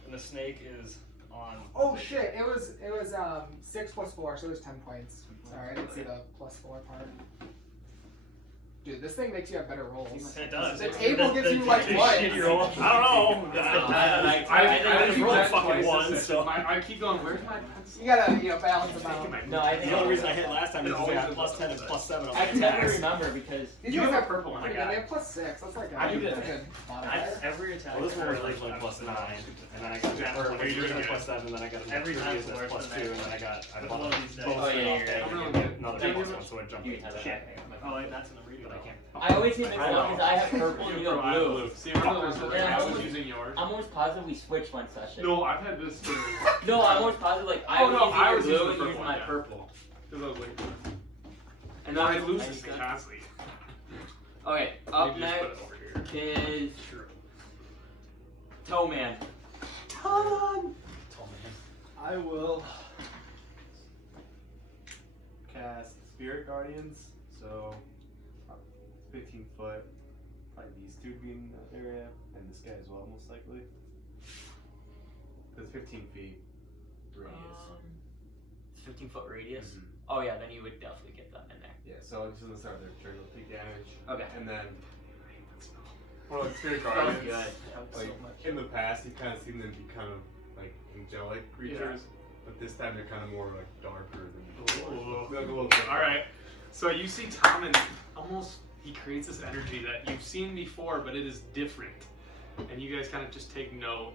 And the snake is on. Oh shit! It was 6 plus 4, so it was 10 points. Sorry, I didn't see the plus 4 part. Dude, this thing makes you have better rolls. It does. The table gives you like what? Shitty roll. I don't know. I just rolled that fucking twice one, this so. session. I keep going. Where's my pencil? You gotta balance them out. No, I think The only reason I hit last time is because I got plus 10 and plus 7 on my I can never attacks. remember because These You guys have have a purple one, I pretty got good. They it. have plus 6. That's like a I do good that. modifier. Every attack. Well, this one was originally plus 9, and then I got or originally plus 7, then I got Every three, time and then it's plus worse 2, than and then I got With bought one of these both dice. Oh, yeah, off you're there, right. and then another Jimmy, plus 1, so it jumped you into can have shit. that. Oh, wait, that's an read. I can't. I always get mixed I up know. because I have purple and you Pro, have I have blue. See, remember those Yeah, I I'm was almost- using yours. I'm almost positive we switched one session. No, I've had this for. No, I'm almost positive like I Oh, was no, using I your was blue using the and you purple used my one, yeah. purple. Because I was like, And I that lose makes this thing sense. constantly. Okay, up Maybe just put next it over here. is True. Toe Man. I will cast Spirit Guardians. So 15 foot. Probably these two be in that area, and this guy as well, most likely. There's 15 feet radius. It's 15-foot radius. Mhm. Oh yeah, then you would definitely get that in there. Yeah, so I'm just gonna start their turn. They'll take damage. Okay. And then, well, like Spirit Sounds Guardians. good. Like in the past, you kind of seen them be kind of like angelic creatures, but this time they're kind of more like darker than. Ooh. They'll go a little different. All right. So you see Tom and almost he creates this energy that you've seen before, but it is different. And you guys kind of just take note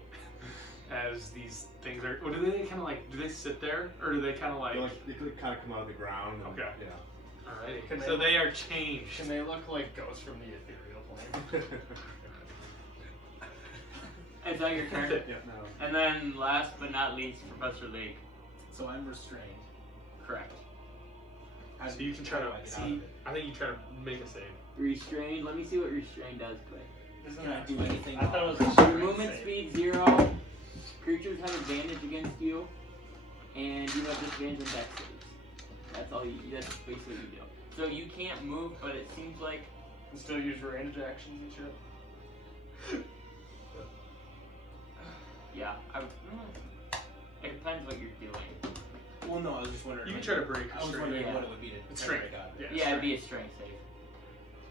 as these things are. Or do they kind of like? Do they sit there, or do they kind of like? They could kind of come out of the ground. And, Okay. Yeah. Alright. Can So they- they are changed. Can they look like ghosts from the ethereal plane? Is that your turn? Yeah. No. And then last but not least, Professor Lake. So I'm restrained. Correct. How So do- you can try how to do I get out see. of it? I think you try to make a save. Restrained. Let me see what restrained does quick. Isn't Can I that do anything? I thought it was a Your strength movement save. speed 0. Creatures have advantage against you, and you have disadvantage on dex saves. That's all. That's basically what you do. So you can't move, but it seems like And still use range actions and shit. yeah. It depends what you're doing. Well, no, I was just wondering. You can like, try to break I was restraint. wondering Yeah. what it would be to It's try to strength. break out of it. Yeah. Yeah, it'd be a strength save.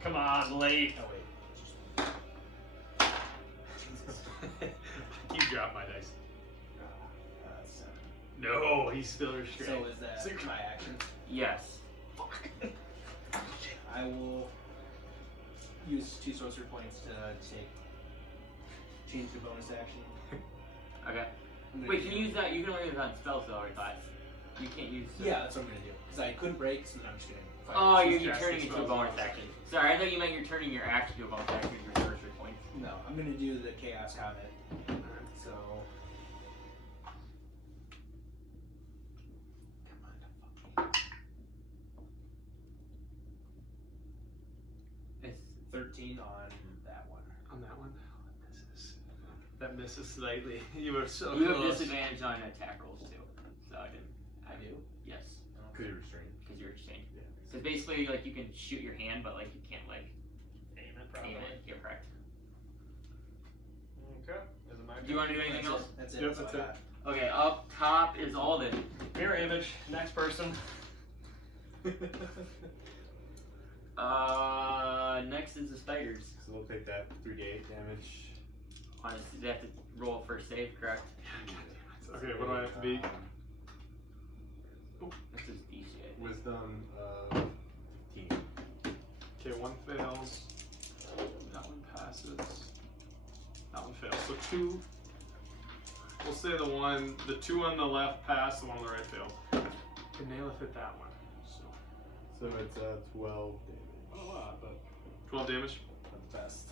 Come on, late. Oh wait. Jesus. You drop my dice. 7. No, he's still restrained. So is that Six. my action? Yes. I will use 2 sorcery points to change the bonus action. Okay. I'm gonna Wait, can do- you use that? You can only use that on spells, though, I thought. You can't use. Yeah, that's what I'm gonna do. Because I couldn't break, so then I'm just gonna. fire Oh, it. you're casting turning it to a spells bonus on action. Sorry, I thought you meant you're turning your action to a bonus action with your sorcery points. No, I'm gonna do the chaos comet. So. Come on. It's 13 on that one. On that one, that misses slightly. You were so you have close. disadvantage on attack rolls too. So I didn't. I do? Yes, Because you're restrained. because you're exchanged. Yeah. Because basically, like you can shoot your hand, but like you can't like Aim it aim probably. it. You're correct. Okay. Is it my Do you want to do anything else? That's Yep, it. that's all I it. got. Okay, up top is Alden. Mirror image. Next person. Next is the spiders. So they'll take that 3d8 damage. Honestly, they have to roll for save, correct? Okay, what do I have to be? This is DC. Wisdom 15. Okay, one fails. That one passes. That one fails. So 2. We'll say the 2 on the left pass, the one on the right failed. Can Naileth hit that one? So So it's 12 damage. not a lot, but 12 damage. That's best.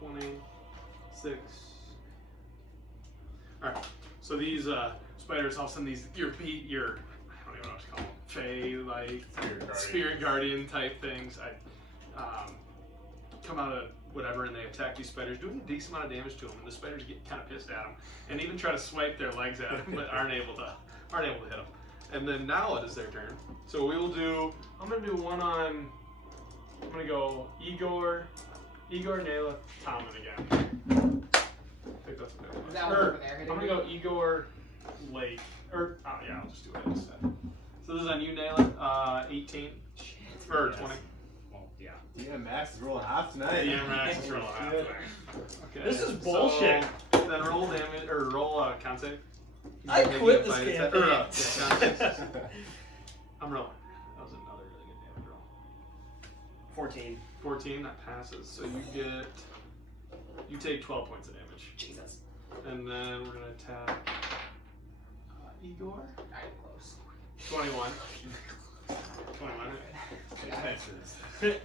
26. Alright, so these spiders, all of a sudden these, I don't even know what to call them, Fey, like, Spirit Guardian type things, come out of whatever and they attack these spiders, doing a decent amount of damage to them, and the spiders get kind of pissed at them, and even try to swipe their legs at them, but aren't able to hit them. And then now it is their turn. So we will do, I'm going to do one on, I'm going to go Igor, Naila, Tommen again. I think that's what Is that one Or, over there I'm hitting going to me? go Igor, Lake, or, oh yeah, I'll just do it instead. So this is on you, Naila, 18, or 20. Well, yeah. Yeah, Max is rolling hot tonight. Yeah, Max is rolling out. Yeah. Okay. This is bullshit. So, then roll damage, or roll con save. I Maybe quit a this fight game. attack- or, yeah, con save. I'm rolling. That was another really good damage roll. 14. 14, that passes. So you take 12 points of damage. Jesus. And then we're gonna attack Igor? Not even close. 21. 21. Yeah.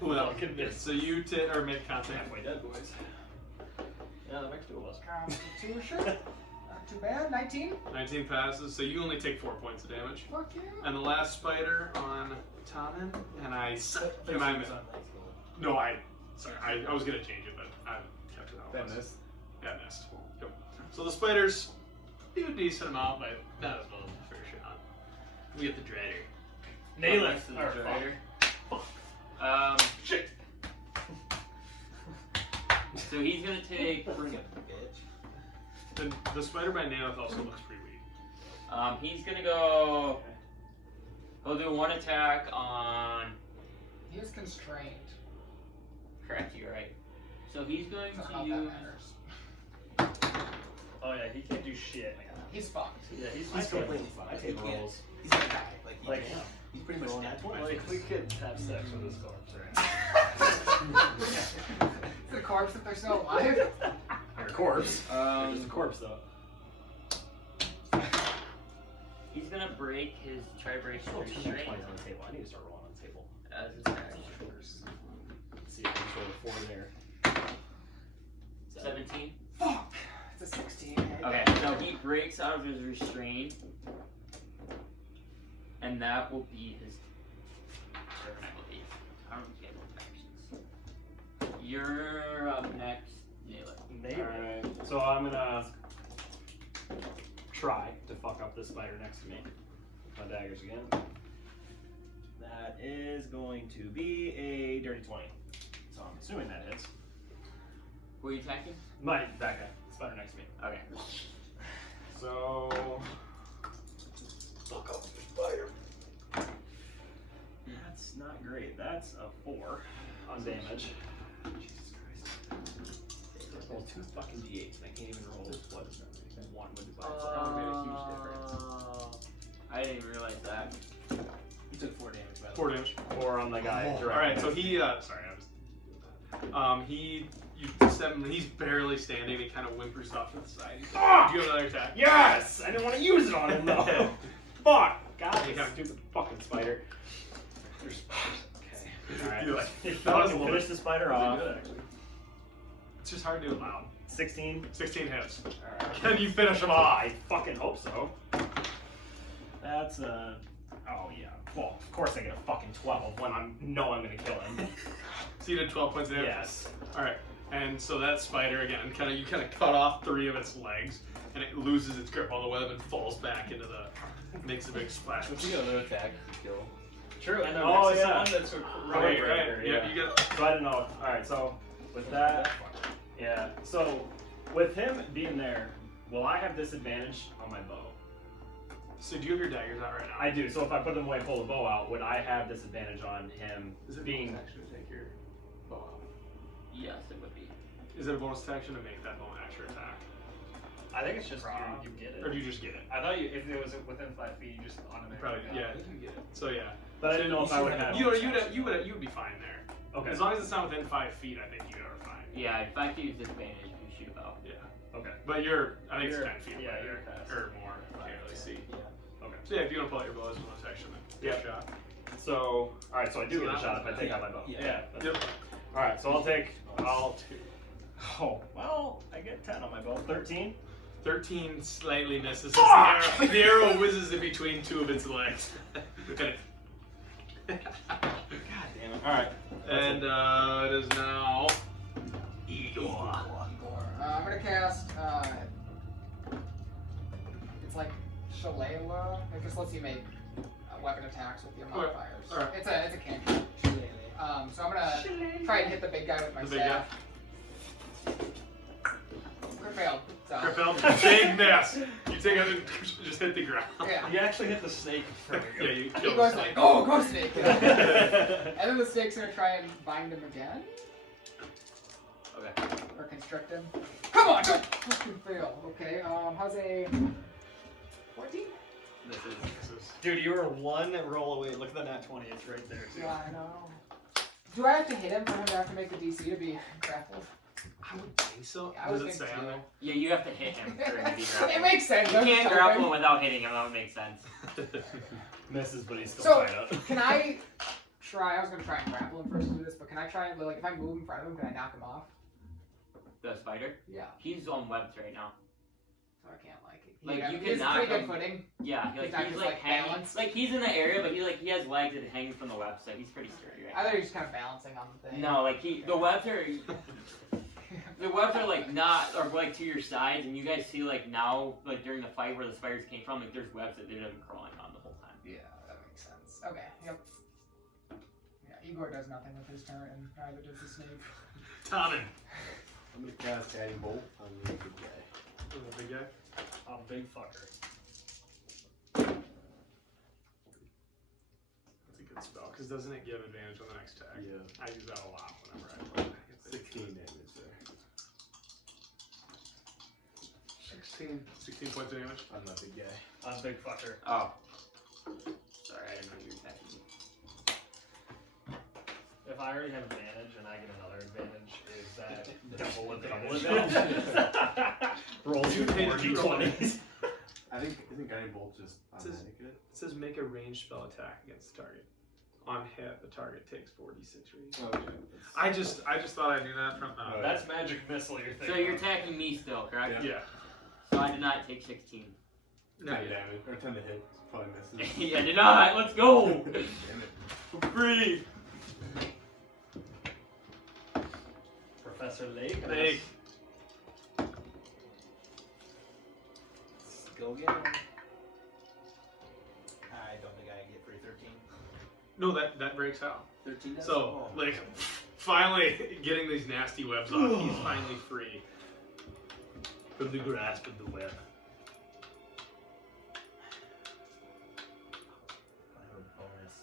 Well, so you or make contact. Halfway dead, boys. Yeah, that makes two of us. Constitution. Not too bad. 19. 19 passes, so you only take 4 points of damage. Fuck yeah. And the last spider on Tannen, and I was gonna change it, but I kept it out. That missed. Yeah, missed. Yep. So the spiders do a decent amount, but not as well as the first shot. We get the dreader. Nail it. Next to the Or dreader. Shit. So he's gonna take. Bring it, bitch. The spider by Naileth also looks pretty weak. He's gonna go. He'll do one attack on. He is constrained. Correct, you're right. So he's going So to how that use. matters. Oh yeah, he can't do shit. He's fucked. Yeah, he's completely fine. I take He can't- rolls. He's gonna die. He Like, can't. He's pretty much dead. Like we could have sex with this corpse, right? Is it a corpse if they're still alive? Or a corpse. Just a corpse though. He's gonna try to break his Still too much restraint money on the table. I need to start rolling on the table. as his action. Let's see if I can roll a 4 there. 17. Fuck. It's a 16. Okay, so he breaks out of his restraint, and that will be his turn, I believe. I don't get no actions. You're up next, Naylor. Alright, so I'm gonna try to fuck up this spider next to me. My daggers again. That is going to be a dirty 20. So I'm assuming that hits. Who are you attacking? That guy, spider next to me. Okay. So Fuck up the spider. That's not great. That's a 4 on damage. Jesus Christ. I rolled 2 fucking d8s and I can't even roll what one would do by itself. That would make a huge difference. I didn't even realize that. He took 4 damage, by the 4 way. damage. 4 on the guy. direct Alright, so next. he, sorry, you step him, he's barely standing, he kind of whimpers off to the side. Fuck! Do you have another attack? Yes! I didn't want to use it on him though. Fuck! God, Yeah. you stupid fucking spider. There's spiders. Okay. Alright. You're like, You that was a fucking little- finish the spider off. It's just hard to do it loud. 16. 16 hits. Alright. Can you finish him Oh, off? I fucking hope so. That's oh yeah. Well, of course I get a fucking 12 when I'm gonna kill him. So you did 12 points of damage? Yes. Alright, and so that spider again, you kind of cut off 3 of its legs, and it loses its grip on the web and falls back into makes a big splash. If you get another attack, kill. True, and Oh, next is yeah. the one that's a Right, right, right. Yeah, you get. So I don't know. Alright, so with that, yeah. So with him being there, will I have disadvantage on my bow? So do you have your daggers out right now? I do. So if I put them away, pull the bow out, would I have disadvantage on him Is it being? bonus action to take your bow off? Yes, it would be. Is it a bonus action to make that bonus action attack? I think it's just you get Or it. do you just get it? I thought if it was within 5 feet, you just automatically Probably, got yeah, it. you get it. So yeah. But I didn't know if I would have. You would be fine there. Okay. As long as it's not within 5 feet, I think you are fine. Yeah, if I could use disadvantage, you shoot about. Yeah. Okay. But I think it's You're- 10 feet yeah, away you're there, past. or more. I can't really see. Okay. So yeah, if you want to pull out your bow as a bonus action, then Yeah. good shot. So all right. So I do So get a that shot if one's I take out my bow. Yeah. Yep. All right. So I'll. Oh well, I get 10 on my bow. 13. 13 slightly misses. As the arrow whizzes in between 2 of its legs. God damn it. All right. And it is now Igor. I'm gonna cast. It's like Shillelagh. It just lets you make weapon attacks with your modifiers. Alright. It's a cantrip. So I'm gonna try and hit the big guy with my The big guy? staff. Crit failed. So. Griffel, big miss. You take out and just hit the ground. Yeah. You actually hit the snake for Yeah, you He killed goes the like, snake. oh, go snake. And then the snake's gonna try and bind him again. Okay. Or constrict him. Come on, don't fucking fail. Okay, how's a 14? This is. Dude, you were 1 roll away. Look at the nat 20. It's right there. Too. Yeah, I know. Do I have to hit him for him to have to make the DC to be grappled? I would think so. Yeah, I Does would it think say on so. there? Yeah, you have to hit him for him to be grappled. It makes sense. You I'm can't just grapple hoping. him without hitting him. That would make sense. Misses, but he's still So, tied up. Can I try? I was gonna try and grapple him first to do this, but can I try and like if I move in front of him, can I knock him off? The spider? Yeah. He's on webs right now. So I can't like it. Like, you he can has knock pretty good him. footing. Yeah, He's not he's just, like like, hanging. balanced. Like he's in the area, but he has legs that hang from the web, so he's pretty sturdy I right thought he was just kind of balancing on the now. thing. No, like the webs are. The webs are like not, or like to your sides, and you guys see like now, like during the fight where the spiders came from, like there's webs that they've been crawling on the whole time. Yeah, that makes sense. Okay. Yep. Yeah, Igor does nothing with his turn, and neither does the snake. Tommen. I'm gonna cast Guiding Bolt on the big guy. The big guy. A big fucker. That's a good spell, because doesn't it give advantage on the next attack? Yeah. I use that a lot whenever I play. 16 damage there. 16 points of damage. On the big guy. A big fucker. Oh. Sorry, I didn't know you were attacking me. If I already have advantage and I get another advantage, is that double Double advantage? Roll You paid four two rolls. d20s. Isn't Guiding Bolt just Says- automatic it? It says make a ranged spell attack against the target. On hit, the target takes 4d6 radius. Okay. I just thought I knew that from. Oh, That's magic missile you're thinking. So you're attacking me still, correct? Yeah. So I did not take 16. 10 damage, or 10 to hit. Probably misses. Yeah, I did not. Let's go. Damn it. For free. Professor Lake. Lake. Go get him. I don't think I get free 13. No, that breaks out. 13 does? So, Oh. like, finally getting these nasty webs off. He's finally free from the grasp of the web. I have a bonus.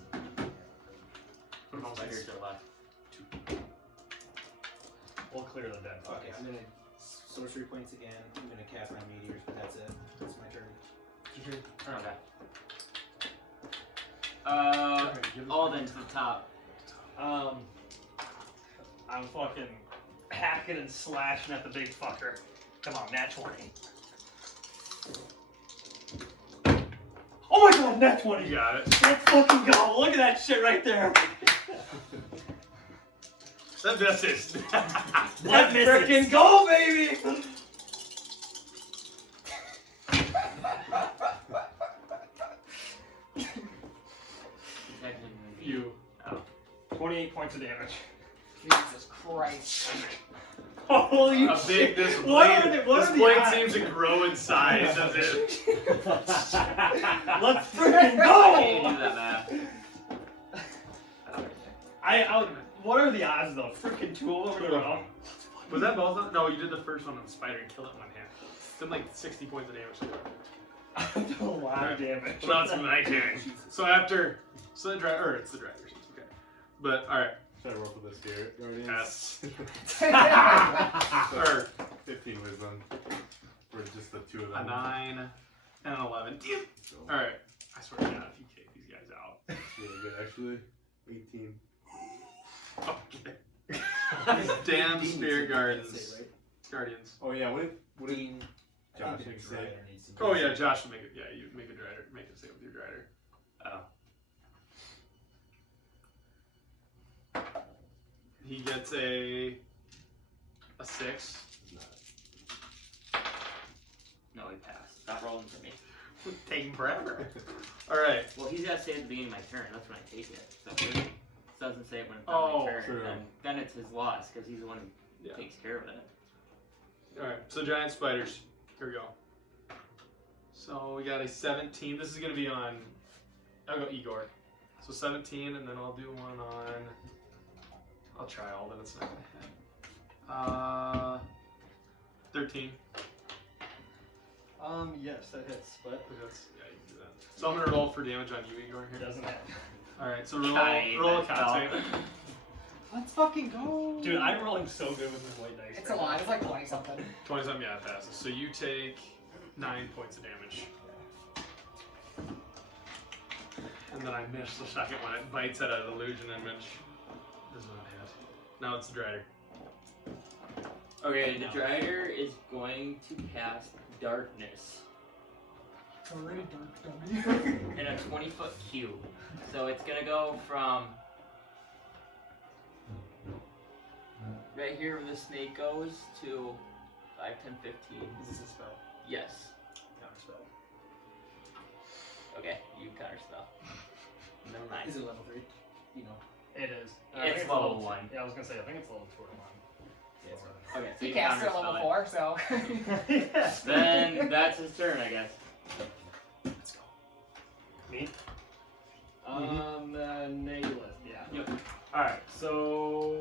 How many spiders are left? We'll clear the dead Okay, fuckers. I'm gonna sorcery points again. I'm gonna cast my meteors, but that's it. That's my turn. Okay. Alright, give us- Alden to the top. I'm fucking hacking and slashing at the big fucker. Come on, nat 20. Oh my god, nat 20! You got it. Let's fucking go! Look at that shit right there! That misses. Let's frickin' go, baby! Attacking You. 28 points of damage. Jesus Christ. Holy How big this What blade, are the- what this are the blade odds? seems to grow in size, does it? Let's frickin' I can't go! do that math. What are the odds though? Frickin' 2 of them in a row? Was that both of them? No, you did the first one on the spider and killed it in one hand. It's been like 60 points of damage so far. I've done a lot of damage. Well, now it's my turn. So after, the driver, or it's the driver's, okay. But, alright. Should I roll for the spirit guardians? Yes. So, Or 15 wisdom. For just the two of a them. 9 and an 11. So, Alright. I swear to God, if you kick these guys out. really good, actually. 18. Okay. These damn spirit guardians. Guardians. Oh yeah, what did Dean, I Josh think the say? Drider needs to Oh yeah, Josh will make it. Yeah, you make a drider. Make it save with your drider. Oh. He gets a 6. No, he passed. Stop rolling for me. Taking forever. Alright. Well, he's got to say at the beginning of my turn. That's when I take it. So it doesn't say it when it's Oh, on my turn. true. And then it's his loss because he's the one who Yeah. takes care of it. Alright, so giant spiders. Here we go. So we got a 17. This is going to be on. I'll go Igor. So 17, and then I'll do one on. I'll try all that. It's not going to hit. 13. Yes, that hits, but That's, yeah, you can do that. So I'm going to roll for damage on you, Igor. it Here. doesn't hit. Alright, so roll a That's con all. save. Let's fucking go. Dude, I'm rolling so good with this white dice. It's a lot. It's like 20 something. 20 something, yeah, it passes. So you take 9 points of damage. And then I miss the second one. It bites at an illusion image. Does not hit. Now it's the Drider. Okay, the Drider is going to cast Darkness It's already dark, dummy. in a 20-foot cube. So it's gonna go from right here where the snake goes to 5, 10, 15. Is this a spell? Yes. Counter spell. Okay, you counterspell. Never mind. Is it level 3? You know. It is. It's level 1. Yeah, I was gonna say, I think it's level 2 or 1. Yeah, it's Okay, so He you cast it at counterspell level 4, so. Yes. Then that's his turn, I guess. Let's go. Me? Negative, yeah. Yep. Alright, so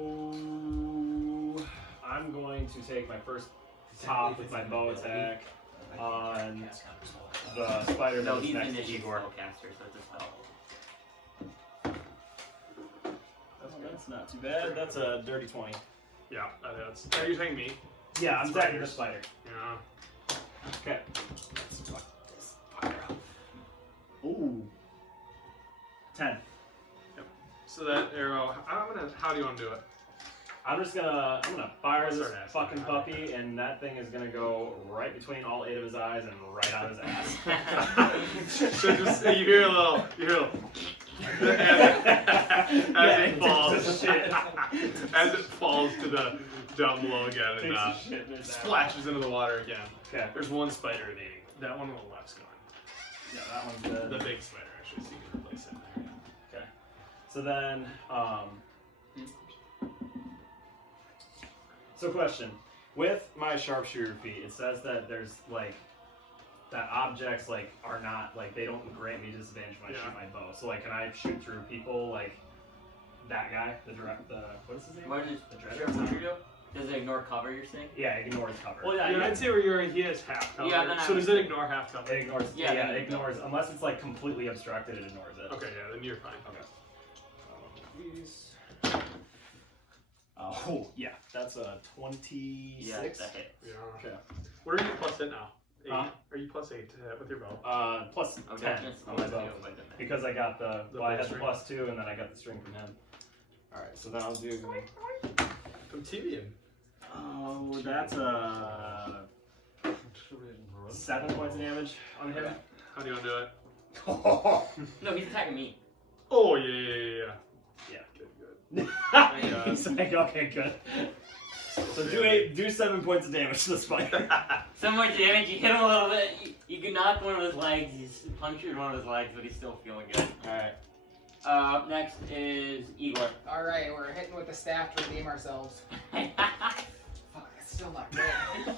I'm going to take my first top with my bow attack on Cast counter spell. the spider No, that's he's an next to initiative Igor. spellcaster, so it's a spell. That's not too bad. That's a dirty 20. Yeah, that's. Are you saying me? Yeah, I'm attacking the spider. Yeah. Okay. Let's fuck this fucker up. Ooh. 10. So that arrow. How do you want to do it? I'm gonna fire What's this our next fucking one? puppy, and that thing is gonna go right between all 8 of his eyes and right out his ass. So just you hear a little. As it falls, as it falls to the down below again, and Takes a shit in his ass. splashes into the water again. Okay. There's one spider remaining. That one on the left's gone. Yeah, that one's The dead. big spider, actually, so you can replace it there. Okay. So then, so question. With my sharpshooter feat, it says that there's like that objects like are not like they don't grant me disadvantage when I shoot my bow. So like, can I shoot through people like that guy, the what is his name? What does The the Dreader? Sharpshooter do? Does it ignore cover, you're saying? Yeah, ignores cover. Well, yeah, I'd say where he has half cover. Yeah, then I so would does say- it ignore half cover? It ignores. Yeah, Yeah, then it ignores unless it's like completely obstructed. It ignores it. Okay, yeah, then you're fine. Okay. Oh yeah, that's a 26. Yeah, it's a hit. Yeah. Okay. What are you plus it now? 8? Huh? Are you plus 8 to hit with your bow? Plus Oh, 10 that's on my bow because I got the The well, I bow had the string. +2 and then I got the string from him. All right, so then I'll do. From Tibian. Oh, that's a 7 points of damage on him. How do you want to do it? No, he's attacking me. Oh, yeah. Yeah. Good, good. He's like, okay, good. So do 7 points of damage to the spider. So much damage, you hit him a little bit, you can knock one of his legs, you punctured one of his legs, but he's still feeling good. Alright. Up next is Igor. Alright, we're hitting with the staff to redeem ourselves. Fuck, it's still not good.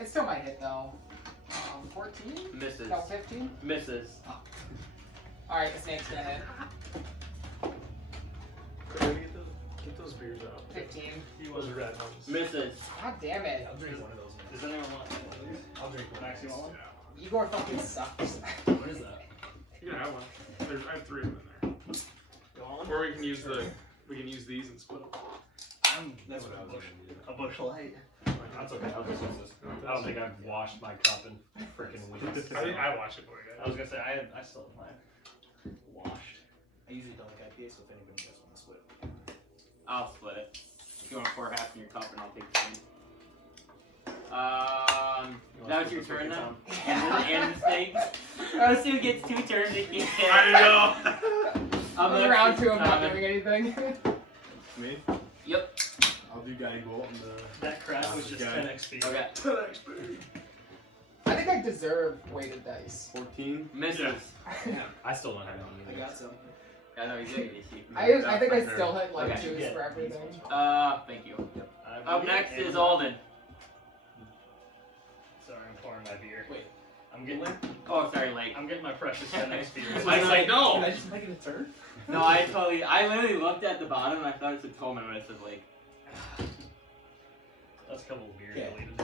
It still might hit though. 14? Misses. No, 15? Misses. Alright, the snake's gonna hit. Get those beers out. 15. Those are red ones. Misses. God damn it. I'll drink one of those. Does anyone want one of these? I'll drink one. Max, you want one? Igor fucking sucks. What is that? You can have one. I have 3 of them in there. Go on. Or we can use these and split them. That's what I was going to do. A bush light. That's okay. I'll just use this. I don't think I've washed my cup in freaking weeks. I think I watched it for you I guys. was gonna say I still have mine washed. I usually don't like IPA, so if anybody does want to split. I'll split it. If you want to pour half in your cup and I'll take the thing. Now it's your turn then? And mistakes. Let's see who gets 2 turns if you can. I know. I'm around to him not doing anything. Me? Yep. I'll do guiding bolt on the. That crap was just Okay. 10 XP. Okay. I think I deserve weighted dice. 14. Misses. I still don't have any I either. got some. I know he's gonna get cheap. I think I still hit like Okay. 2s for everything. Thank you. I Up believe next it- is Alden. Sorry, I'm pouring my beer. Wait. I'm getting Oh, sorry, Lake. I'm getting my precious 10 XP. I was like, no. Did I just make it a turn? No, I literally looked at the bottom and I thought it said Tolman when it said Lake. That's a couple of beers Okay. deleted.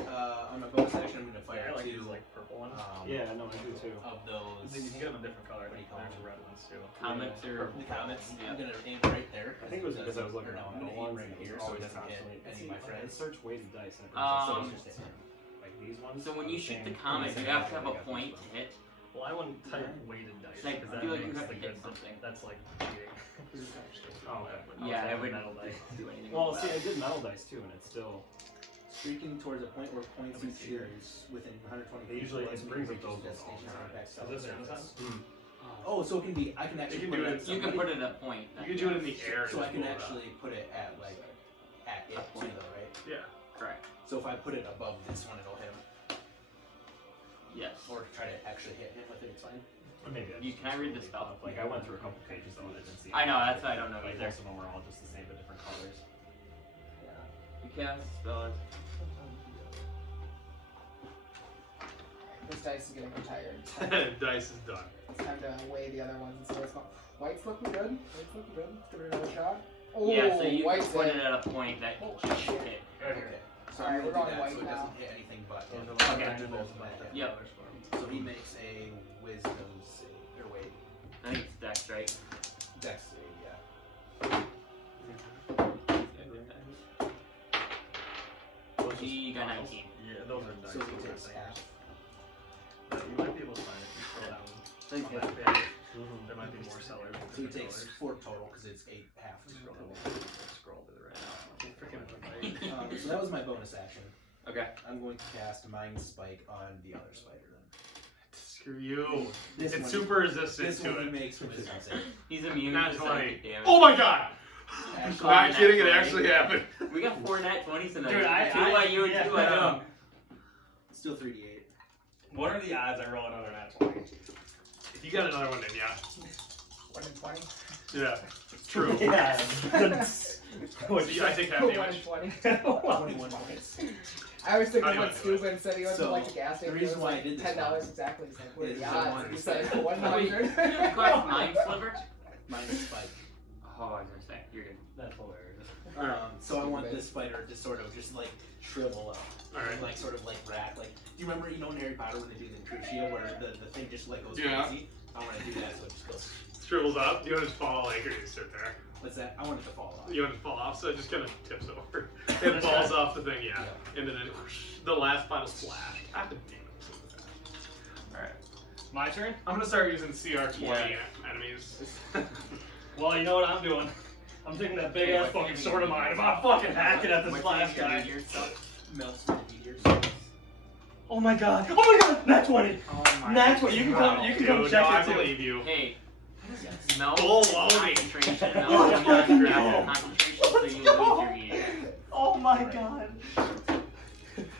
On my bonus action, I'm going to fire I like two these like purple ones. yeah, no, I do too. of those. You can get them in different colors. What do you call There's them? red ones too. Comics or The comets. Yeah. I'm going to aim right there. I think it was because I was looking Or at no, I'm the going to aim ones right and here it so was it always doesn't hit constantly. any of my friends. Search weighted dice. And it Um, brings up like these ones. So when are you the shoot same- the comic, you same have to have a color. point to hit. Well, I wouldn't type weighted dice. It's like, because I that feel like you makes have the to hit good- something. That's like cheating. Oh, okay. Yeah, I I was wouldn't metal dice. do anything. Well, with see, that. I did metal dice too, and it's still. Streaking towards a point where points Let me you see here. choose within 120 It feet. usually once it you brings reach up those your ones all destination the on time. the Is backside this of the Amazon? surface. Oh, so it can be. I can actually can put do it. it- At You can somebody, put it at a point. You can do it in the air. So I and can just roll it actually put it at like at it too, though, right? up. Yeah. Correct. So if I put it above this one, it'll hit him, Yes. or try to actually hit him with it. It's fine. Or maybe I You just can I read the really spell? Like I went through a couple pages though, and I didn't see. I know, anything. that's why I don't know Like either. most of them were all just the same but different colors. You cast spell. This dice is getting tired. Dice is done. It's time to weigh the other ones and see what's going. White's looking good. White's looking good. Let's give it another shot. Oh, Yeah, so you white's can put in. it at a point that Holy just shit. hit. Okay. So Alright, I'm we're gonna on do that white so it now. doesn't hit anything but him. Okay. Both of them. Yep. So he makes a wisdom save. Or wait, I think it's dex, right? dex save, yeah. He got 19. Yeah, those are dice. So those he are takes things. half. But you might be able to find it if you scroll down Thank on you. that page. There might be more sellers. with So he different takes colors. 4 total because it's 8 half. Scroll to the right. Freaking So that was my bonus action. Okay. I'm going to cast Mind Spike on the other spider then. Screw you. This It's one- super resistant This to one he it. makes wisdom save. He's immune Nat to 20. psychic damage. Oh my god! Actually, Not Nat kidding, it 20. actually happened. We got 4 nat 20s tonight. Dude, 2 by you and 2 by yeah. him. Still 3d8. What are the odds I roll another nat 20? If you got another one, then yeah. 1 in 20. Yeah. True. Yeah. See, I take half 1 in damage. 20. 21 points. I was thinking How do you about wanna do it? scuba and said he went to So, like the gas station. the reason it was why I like did this $10 one exactly. He's like, what are is the I odds? wanted He to said say- 100. You got Mind Sliver? Mind Spike. Oh, I was gonna say. You're good. That's hilarious. So I want this spider to sort of just like shrivel up. Alright. Like sort of like rack. Like, do you remember, in Harry Potter when they do the Crucio where the thing just like goes Yeah. crazy? I want to do that so it just goes. Shrivels up. You want it to fall like or you sit there. What's that? I want it to fall off. You want it to fall off, so it just kind of tips over. It falls off the thing, yeah. And then it, the last final splash. God damn it. Alright. My turn? I'm gonna start using CR20 Yeah. enemies. Well, you know what I'm doing? I'm taking that big ass fucking sword of mine. I'm gonna fucking hack it at this last guy. Melts the meteors. Oh my god. Oh my god! Nat 20! Oh my Nat 20! You can come, God. you can come Dude, check no, I it too. believe you. Hey, smell Full loading. concentration. Let's No, fucking not go. concentration, so Let's you go. lose your meter. Oh my god.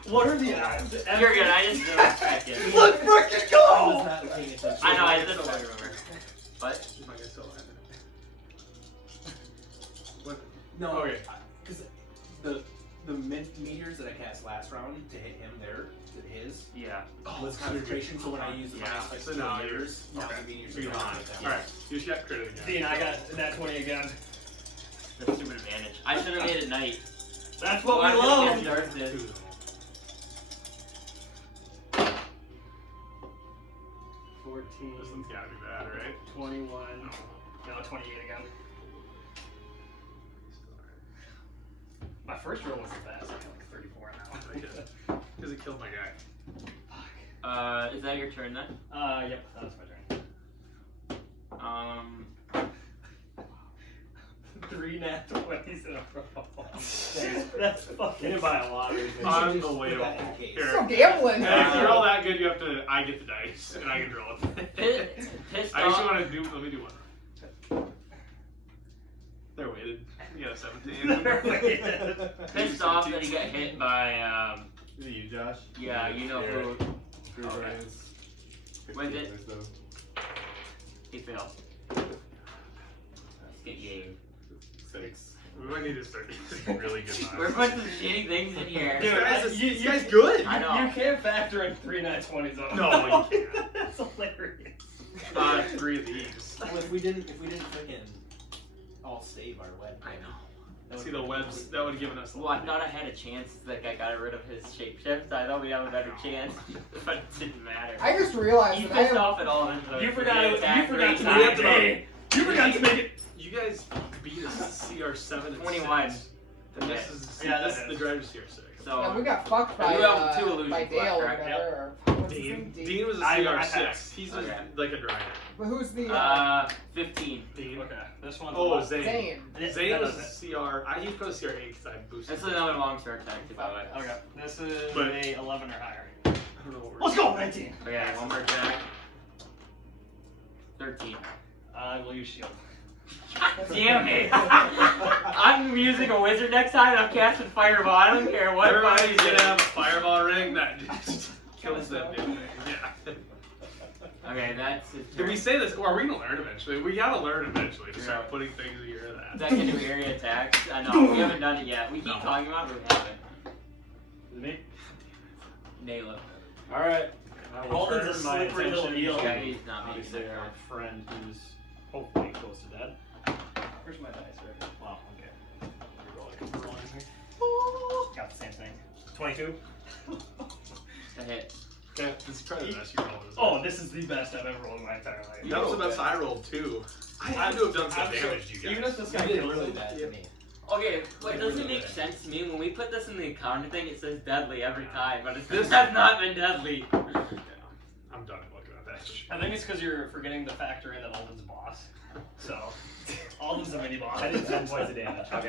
What are the odds? You're good, I just didn't expect it. Let's freaking I was go! not paying attention. I know, I just don't remember. What? Am I gonna still have it? No, Okay. because the meteors that I cast last round to hit him there, to his, Yeah. was concentration. So when I use the Yeah. Mind Spike So to now the you're- meteors, now okay. the meteors So are you're gonna on. hit them. Alright, you just got crit again. Dean, I got Nat 20 again. That's stupid advantage. I should have made it night. That's what Well, we I love! think Darth did. 14, This one's gotta be bad, right? 21, no, 28 again. My first roll was the best. I got like 34 now. Because it killed my guy. Is that your turn then? Yep, that was my turn. 3 nat 20s in a row. That's fucking. Get it by a lot. Unbelievable. Here. Still Here. gambling. And if you're all that good, you have to. I get the dice, and I can draw it. Pissed I actually off. want to do. Let me do one. They're weighted. You got 17. Pissed off that he got hit by, Is it you, Josh? yeah, you know who. Screw Okay. Brian's. When's it? 15 or so. He failed. Let's get you. 6. We might need to start using really good We're knives. putting some shitty things in here. Dude, This guy's good. I know. You can't factor in 3 nat 20s on No, you can't. That's hilarious. 3 of these. Well, if we didn't freaking all save our web. I know. that See would the be webs. great. That would have given us. Well, I thought I had a chance. Like I got rid of his shapeshift. I thought we'd have a better chance, but it didn't matter. I just realized He that I pissed have off at all of them. You forgot to Attack make rate it. nine. You forgot to make it. You guys beat us CR7 and 21. 6. And this is Yeah, this that is the is. driver's CR6. So yeah, we got fucked by You have two illusions by left, Dale or correct? whatever. Or, what What's his name? Dean was a I CR6. passed. He's Okay. like a driver. But who's the 15. Dean. Okay, this one's Oh, left. Zane. Zane? Zane That was does it. CR. He'd go CR8 because I boosted. That's another long start tag too, by the way. Okay, this is But- a 11 or higher. I don't know what we're Let's go, 19. Okay, one more jack. 13. I will use shield. Damn it! I'm using a wizard next time. I'm casting fireball. I don't care what. Everybody's button gonna it have is. a fireball ring that just kills that dude. Yeah. Okay, that's his Did turn. we say this? Are we gonna learn eventually? We gotta learn eventually to Yeah. start putting things in your that. Secondary area attacks. I know we haven't done it yet. We keep No. talking about it, but we haven't. Is it me? Nail it. Alright. I will Alden's a turn my slippery little attention eel. to Yeah, he's not making obviously that our card. friend who's hopefully close to dead. Where's my dice right now? Wow, okay. We're rolling here. Got the same thing. 22. A hit. Okay, this is probably the best you rolled. Oh, this is the best I've ever rolled in my entire life. That was the best I rolled too. I had to have done some I'm damage to you guys. Even if this guy did kills really him, bad to me. Okay, what doesn't make sense to me, when we put this in the encounter thing, it says deadly every time, but it This- has not been deadly. Yeah, I'm done looking at that shit. I think it's because you're forgetting to factor in that Alden's a boss. So, Alden's a mini boss. I did 10 points of damage. Okay.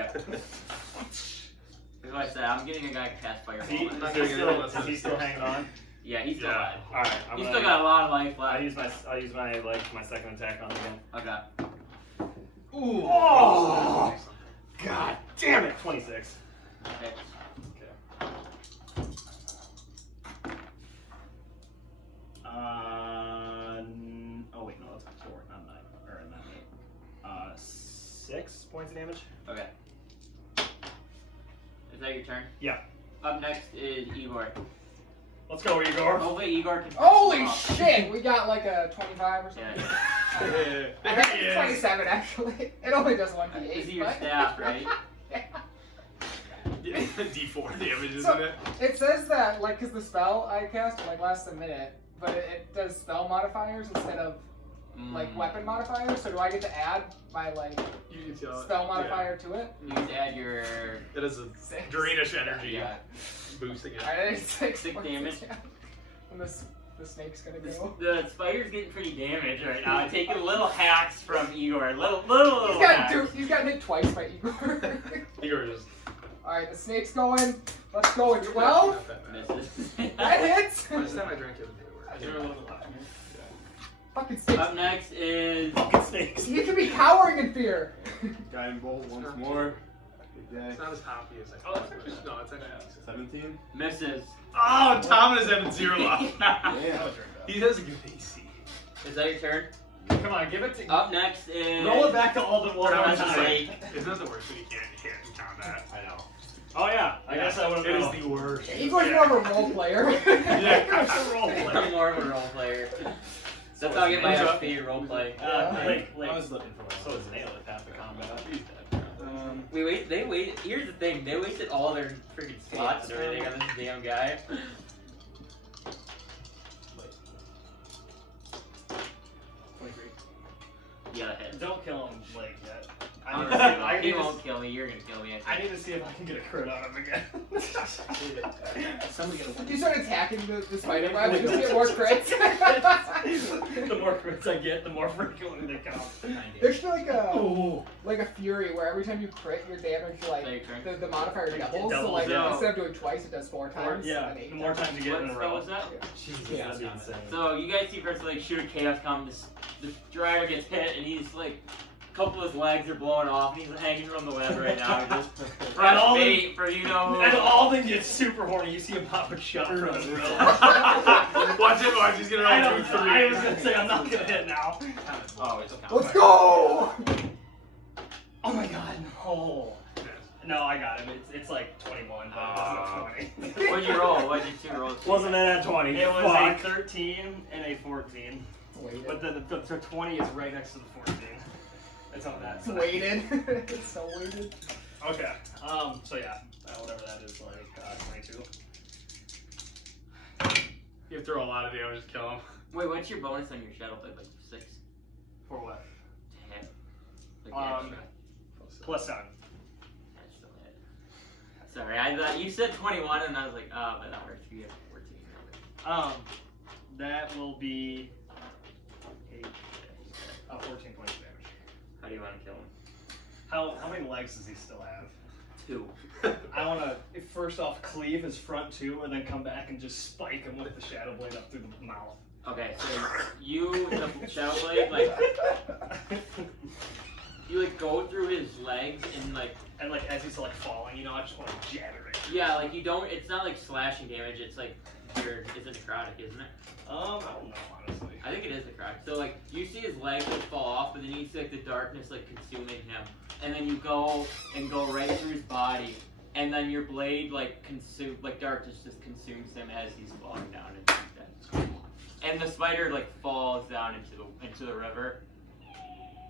As I said, I'm getting a guy to cast fireball. Is he, I'm not is doing he it still, unless is he it's still first. hanging on? Yeah, he's still Yeah. alive. Alright, I'm He's gonna, still got a lot of life left. I'll use my second attack on him again. Okay. Ooh! Oh! God damn it! 26. Okay. Oh wait, no, that's a 4, not 9, or not 8. 6 points of damage. Okay. Is that your turn? Yeah. Up next is Igor. Let's go, Igor. Hopefully Igor can. Holy shit! We got like a 25 or something. Yeah. I There think he it's is. 27 actually. It only does 1d8. This is your but- staff, right? D4 damage, isn't So- it? It says that, like, because the spell I cast like lasts a minute, but it does spell modifiers instead of like weapon modifiers. So do I get to add my like You can tell. spell modifier to it? You need to add your. It is a Six. greenish energy Yeah. boosting it. Alright, 6 Six points damage. of And the snake's gonna This, go. the spider's getting pretty damaged right now. Taking little hacks from Igor. Little He's got hacks. he's got hit twice by Igor. Igor just. Alright, the snake's going. Let's go with 12. Not that bad. Misses. That hits. Last time I drank it, it You're a little bit Fucking snakes. Up next is. fucking snakes. You should be cowering in fear. Guiding bolt once more. Big day. It's not as hoppy as I thought. No, it's actually decent. 17. Misses. Oh, Tom is having 0 life. Yeah. He has a good AC. Is that your turn? Come on, give it to. Up next is. Roll it back to Alden one more It's just time. Right. like, isn't that the worst when you can't hit and count that? I know. Oh yeah, I guess I would have It known. is the worst. Igor's more of a role player. Yeah, roll I'm play. more of a role player. That's how I get my Who's up? XP role play. I was looking for So one. is Nail at half the combat. They wait. Here's the thing. They wasted all their freaking slots and everything on this damn guy. 23. You gotta hit. Don't kill him, like yet. I I he need to won't kill me. You're gonna kill me. I need to see if I can get a crit on him again. Somebody get You start attacking the spider vibe, you just get more crits. The more crits I get, the more frequently they come. There should be Oh. like a fury where every time you crit, your damage Is that like your turn? the modifier It doubles. So doubles, like yeah. instead of doing twice, it does 4 times. Yeah, and 8 the more times you get What in a spell row. was that? Jesus, Yeah. that'd be insane. So you guys see first like shoot a chaos come. This driver gets hit and he's like. A couple of his legs are blowing off and he's hanging from the web right now. Just And fresh all bait for you know. And Alden gets super horny. You see him pop a shot from the grill. Watch it, watch. He's gonna I roll 2, 3. was gonna say I'm not gonna hit now. Oh, it's Let's go! Oh my god, no. No, I got him. It's like 21, but it wasn't a 20. What'd you roll? What'd you two roll? Wasn't it at 20? It was Fuck. a 13 and a 14. Weighted. But the 20 is right next to the 14. It's on that It's side. weighted. It's so weighted. Okay. So yeah, whatever that is, like 22. You have to throw a lot of damage to kill him. Wait, what's your bonus on your shadow blade? Like 6? For what? To hit. Like Um, extra. Plus 7. That's still hit. Sorry, I thought you said 21 and I was like, oh, but that works. You get 14. That will be 14 points of damage. How do you want to kill him? How many legs does he still have? 2. I want to first off cleave his front 2 and then come back and just spike him with the Shadow Blade up through the mouth. Okay, so you, the Shadow Blade, like, you like go through his legs and like as he's like falling, you know, I just want to jabber it. yeah, like you don't. It's not like slashing damage. It's like it's necrotic, isn't it? I don't know honestly. I think it is necrotic. So like you see his legs like fall off, but then you see like the darkness like consuming him, and then you go right through his body, and then your blade like darkness just consumes him as he's falling down and he's dead. And the spider like falls down into the river.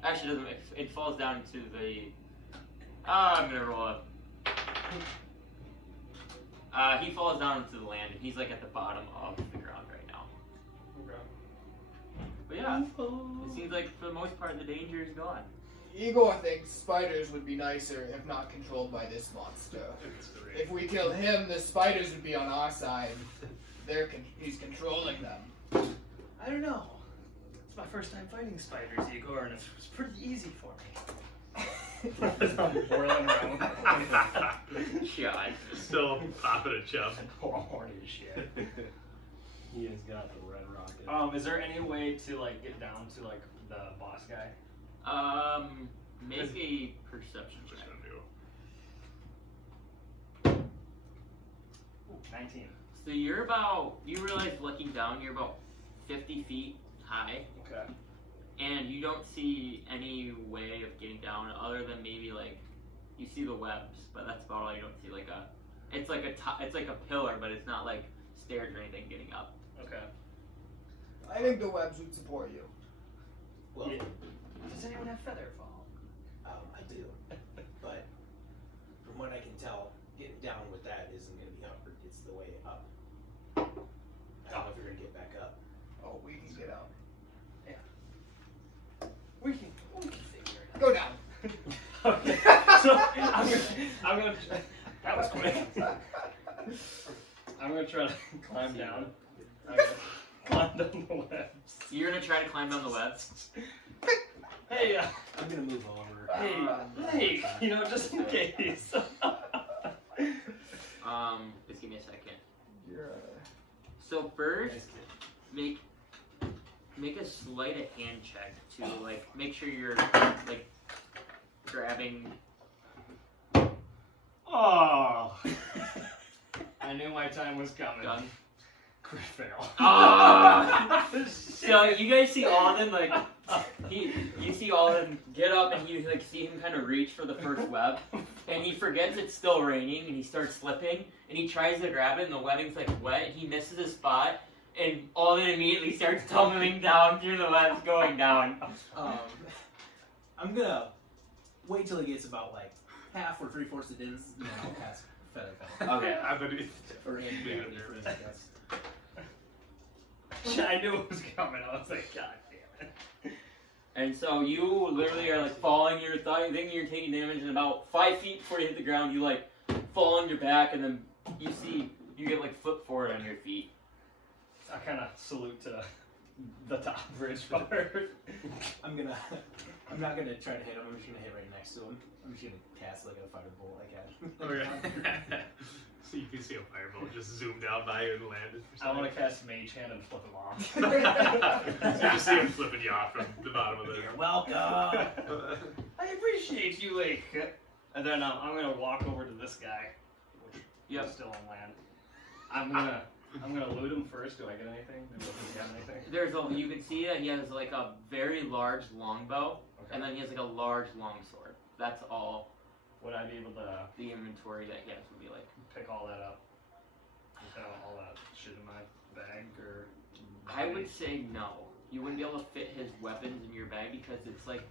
Actually, doesn't. It falls down into the. I'm gonna roll up. He falls down into the land, and he's like at the bottom of the ground right now. Okay. But yeah, it seems like for the most part the danger is gone. Igor thinks spiders would be nicer if not controlled by this monster. If we kill him, the spiders would be on our side. He's controlling them. I don't know. It's my first time fighting spiders, Igor, and it was pretty easy for me. I'm whirling around. God. Still popping a chub. Horny as shit. He has got the red rocket. Is there any way to like get down to like the boss guy? Make a perception check. 19. So you realize looking down, you're about 50 feet high, Okay. and you don't see any way of getting down other than maybe like you see the webs, but that's about all. You don't see it's like a pillar, but it's not like stairs or anything getting up. Okay. I think the webs would support you. Well, Yeah. Does anyone have feather fall? I do. But from what I can tell, getting down with that isn't going to be upward. It's the way up. I don't know if you're going to get back up. Oh, we can get out. We can figure it out. Go down. Okay. So I'm gonna. That was quick. I'm gonna try to climb down. I'm gonna climb down the webs. You're gonna try to climb down the webs. Hey, I'm gonna move over. hey, you know, just in case. Just give me a second. You're So first, Nice kid. make a sleight of hand check to like make sure you're like grabbing. Oh, I knew my time was coming. Done. Crit fail. Ah! So you guys see Alden like you see Alden get up and you like see him kind of reach for the first web, and he forgets it's still raining and he starts slipping and he tries to grab it and the webbing's like wet and he misses his spot and Alden immediately starts tumbling down through the webs going down. I'm going to wait till it gets about like half or 3/4 it is, and then I'll pass feather. Okay. I bet it. Or in I guess. I knew it was coming. I was like, God damn it. And so you literally are like falling, thinking you're taking damage, and about 5 feet before you hit the ground, you like fall on your back, and then you get like flip forward on your feet. I kind of salute to the top bridge part. I'm not gonna try to hit him. I'm just gonna hit right next to him. I'm just gonna cast like a firebolt like that. Okay. So you can see a firebolt just zoom down by you and land. I want to cast Mage Hand and flip him off. So you just see him flipping you off from the bottom of the. You're welcome. I appreciate you, Lake. And then I'm gonna walk over to this guy, which is still on land. I'm gonna loot him first. Do I get anything? Does he have anything? You can see that he has like a very large longbow, and then he has like a large longsword. That's all Would I be able to the inventory that he has would be like. pick all that up? All that shit in my bag, or? I would say no. You wouldn't be able to fit his weapons in your bag because it's like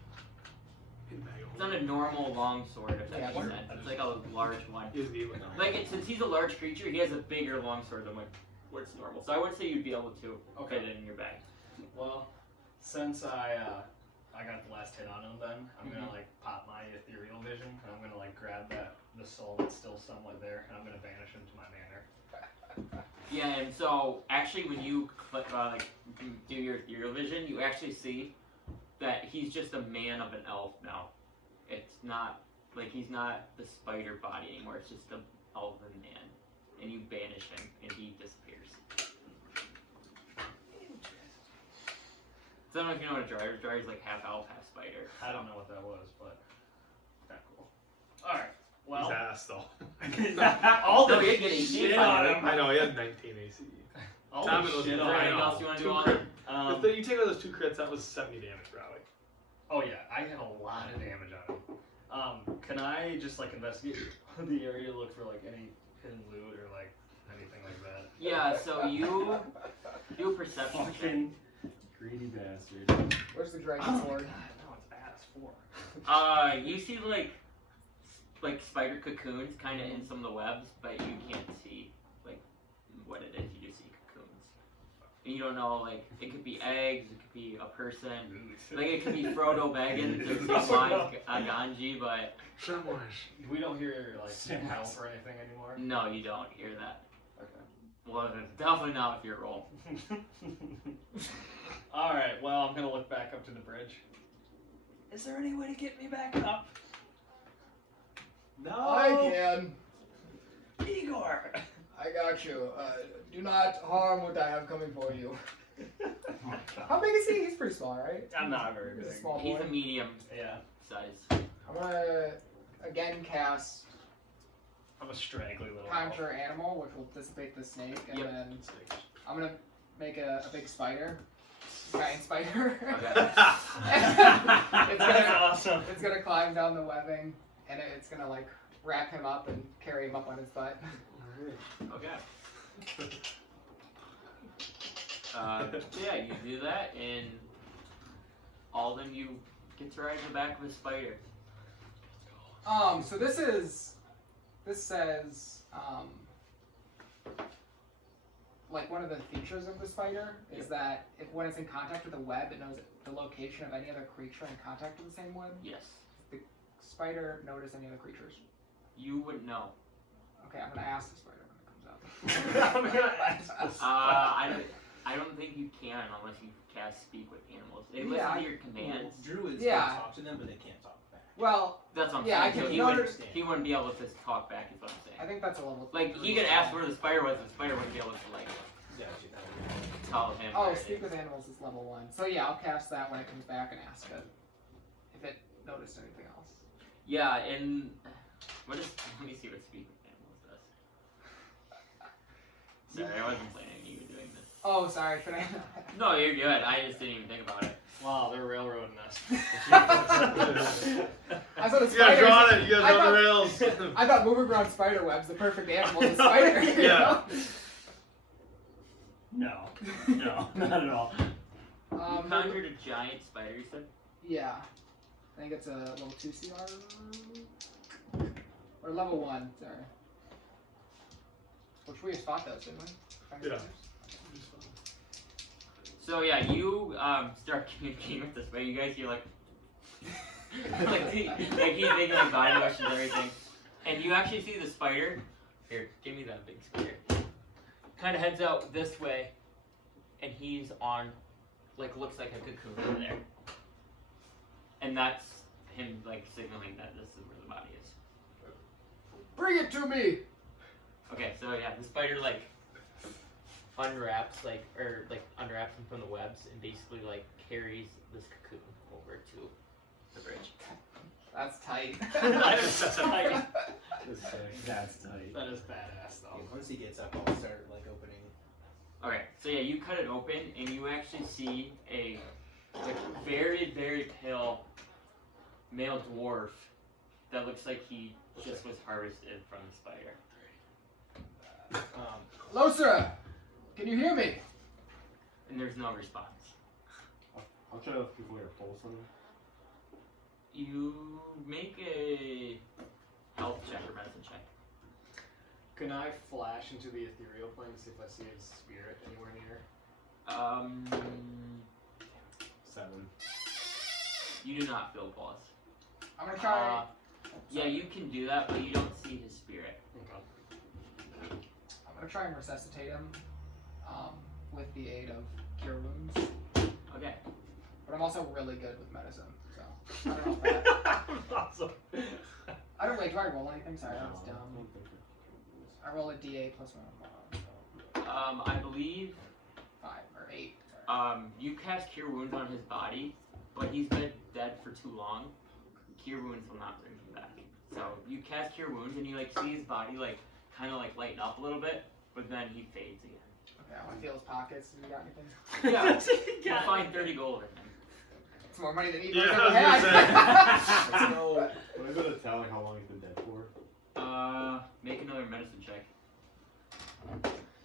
it's not a normal longsword, if that makes sense. It's like a large one. Like since he's a large creature, he has a bigger longsword than what's normal. So I would say you'd be able to fit it in your bag. Well, since I got the last hit on him, then I'm gonna like pop my ethereal vision, and I'm gonna like grab the soul that's still somewhat there, and I'm gonna banish him to my manor. Yeah, and so actually, when you click, do your ethereal vision, you actually see that he's just a man of an elf now. It's not like he's not the spider body anymore. It's just an elven man, and you banish him, and he disappears. So I don't know if you know what a dryer is. Dryer is like half elf, half spider. I don't know what that was, but kind of cool. All right. Well, His ass though. all No, the you're getting shit deep on on him. I know he had 19 AC. All Tom, the it was shit Is on there I anything know. else you want to do Two on crit- it? If you take out those 2 crits, that was 70 damage probably. Oh yeah, I had a lot of damage on him. Can I just like investigate the area to look for like any hidden loot or like anything like that? Yeah, so you do a perception check. Fucking Greedy bastard. Where's the dragon oh my sword? God, no, it's badass 4. You see like spider cocoons kind of in some of the webs, but you can't see like what it is. You just see cocoons. And you don't know, like it could be eggs, it could be a person, like it could be Frodo Baggins or Samwise Ganji, but We don't hear like health or anything anymore. no, you don't hear that. Okay. Well, it's definitely not with your roll. All right. Well, I'm gonna look back up to the bridge. Is there any way to get me back up? No. I can. Igor. I got you. Do not harm what I have coming for you. Oh my God. How big is he? He's pretty small, right? I'm not very He's a big. small He's boy. a medium Yeah. size. I'm gonna again cast I'm a straggly little. Conjure Animal, which will dissipate the snake, and Yep. then I'm gonna make a big spider. Giant spider. Okay. It's That's gonna- awesome. It's gonna climb down the webbing, and it's gonna like wrap him up and carry him up on his butt. Okay. Yeah, you do that, and Alden, you get to ride the back of a spider. So this says, like one of the features of the spider is that when it's in contact with a web, it knows the location of any other creature in contact with the same web. Yes. Spider notice any other creatures? You wouldn't know. Okay, I'm gonna ask the spider when it comes out. I'm gonna ask I don't think you can unless you cast Speak with Animals. They listen Yeah, to your commands. Druids Yeah. can talk to them, but they can't talk back. Well, That's what I'm Yeah, I saying. can- So no, he wouldn't be able to just talk back, is what I'm I saying. think that's a level. Like, he could ask where the spider was, and the spider wouldn't be able to, like, tell him. Oh, where it Speak is. with Animals is level 1. So yeah, I'll cast that when it comes back and ask it if it noticed anything else. Yeah, and what is? Let me see what Speak with Animals does. Sorry, I wasn't planning you were doing this. Oh, sorry. Should I? No, you're good. I just didn't even think about it. Wow, they're railroading us. I thought the You guys spider. are on it. You guys I are on thought- the rails. I thought moving around spider webs, the perfect animal is a spider. You Yeah. know? No, not at all. You Um, conjured a giant spider, you said? yeah. I think it's a level 2 CR. Or level 1, sorry. Which we just fought those, didn't we? Find Yeah. spiders? So yeah, you start communicating with this spider. You guys hear like he's making like body motions and everything, and you actually see the spider. Here, give me that big spider. Kind of heads out this way, and he's on, like, looks like a cocoon over there, and that's him like signaling that this is where the body is. Bring it to me! Okay, so yeah, the spider like unwraps unwraps him from the webs and basically like carries this cocoon over to the bridge. That's tight. That is tight. That's tight. That is badass though. Once he gets up, I'll start like opening. Okay, so yeah, you cut it open and you actually see a very, very pale male dwarf that looks like he just was harvested from the spider. Hello, sir! Can you hear me? And there's no response. I'll try to keep away a pulse on him. You make a health check or medicine check. Can I flash into the ethereal plane to see if I see his spirit anywhere near? 7. You do not feel pulse. I'm gonna try. Yeah, you can do that, but you don't see his spirit. Okay. I'm I'm gonna try and resuscitate him with the aid of Cure Wounds. Okay. But I'm also really good with medicine, so I don't know if that. Awesome. I don't do I roll anything? Sorry, that was dumb. I roll a D8 plus 1 so I believe 5 or 8. Sorry. You cast Cure Wounds on his body, but he's been dead for too long. Cure Wounds will not bring him back. So you cast Cure Wounds and you like see his body like kind of like lighten up a little bit, but then he fades again. Okay, I want to feel his pockets. Have you got anything? Yeah, you'll find 30 gold in him. It's more money than Yeah, Igor's I was ever gonna had. Let's go. What is it to tell like how long he's been dead for? Make another medicine check.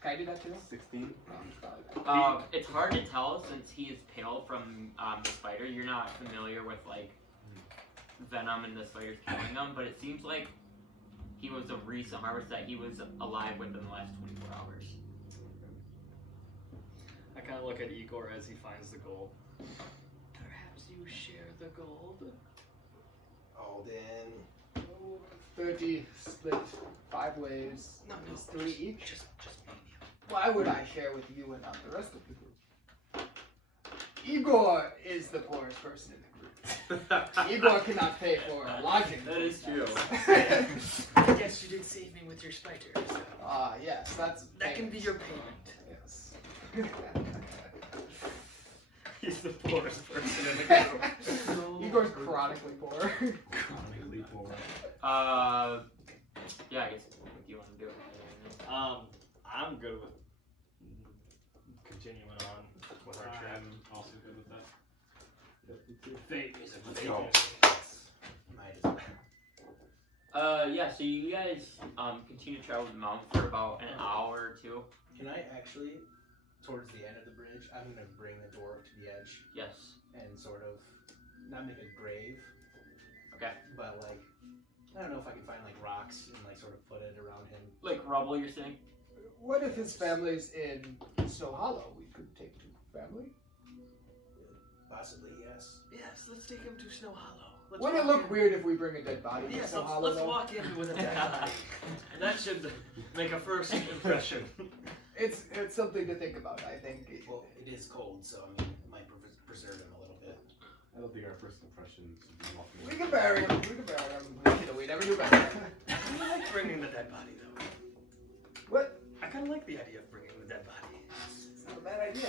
Can I do that too? 16. Oh, probably that. It's hard to tell since he is pale from the spider. You're not familiar with like venom and the spiders killing them, but it seems like he was a recent harvest that he was alive within the last 24 hours. I kind of look at Igor as he finds the gold. Perhaps you share the gold? Alden. 30 split 5 ways. No, It's 3 each. Just Why would I share with you and not the rest of the group? Igor is the poorest person in the group. Igor cannot pay for lodging. That is true. Yes, you did save me with your spiders. Yes, that's That can be your payment. Yes. He's the poorest person in the group. Igor's chronically poor. Chronically poor. Yeah, I guess what do you want to do? I'm good with continuing on with our trip. I'm also good with that. Fate is a Let's fate. go. Might as well. Yeah, so you guys continue to travel the mountain for about an hour or two. Can I actually, towards the end of the bridge, I'm gonna bring the dwarf to the edge Yes. and sort of not make a grave, Okay. but like I don't know if I can find like rocks and like sort of put it around him. Like rubble, you're saying? What if his family's in Snowhollow? We could take him to family. Possibly, yes. Yes, let's take him to Snowhollow. Would it look weird if we bring a dead body to Yes, Snowhollow? let's though? walk in with a dead body. That should make a first impression. It's something to think about. I think. Well, it is cold, so I mean, it might preserve him a little bit. I don't think our first impression should be walking We can bury him. We can bury him. We never do better. I like bringing the dead body, though. What? I kind of like the idea of bringing the dead body. It's not a bad idea.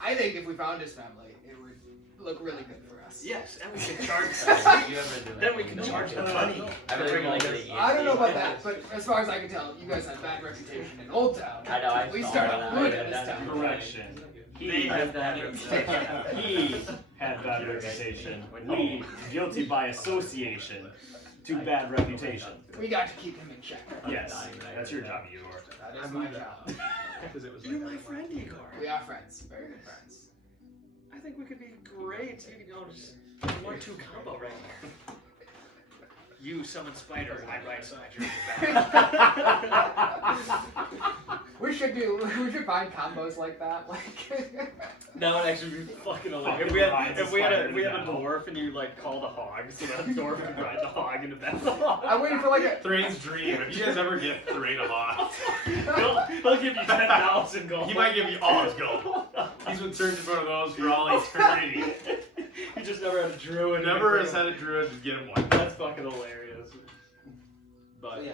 I think if we found his family, it would look really good for us. Yes, and we can charge You ever do that? Then we can charge the money. I really like it. I don't know about that, but as far as I can tell, you guys have bad reputation in Old Town. I know, I We saw start that. off good I in this read that. town. Correction. He They has have that bad reputation. He had bad reputation. We, guilty by association, to bad reputation. We got to keep him in check. Yes, that's your job, Igor. That is my job. Because it was You're like my friend, Igor. We are friends, very good friends. I think we could be great. You know, just 1-2 combo right here. You summon spider, I ride spider. We should find combos like that. Like That would actually be fucking hilarious. If we had a dwarf and you like call the hog, so that dwarf could ride the hog into battle. I'm waiting for like a Thrain's dream. If you guys ever get Thrain a lot, he'll give you 10,000 gold. he might give you all his gold. He's been searching for one of those for all eternity. He just never had a druid. Never has had a druid, just get him one. That's fucking hilarious. So But yeah,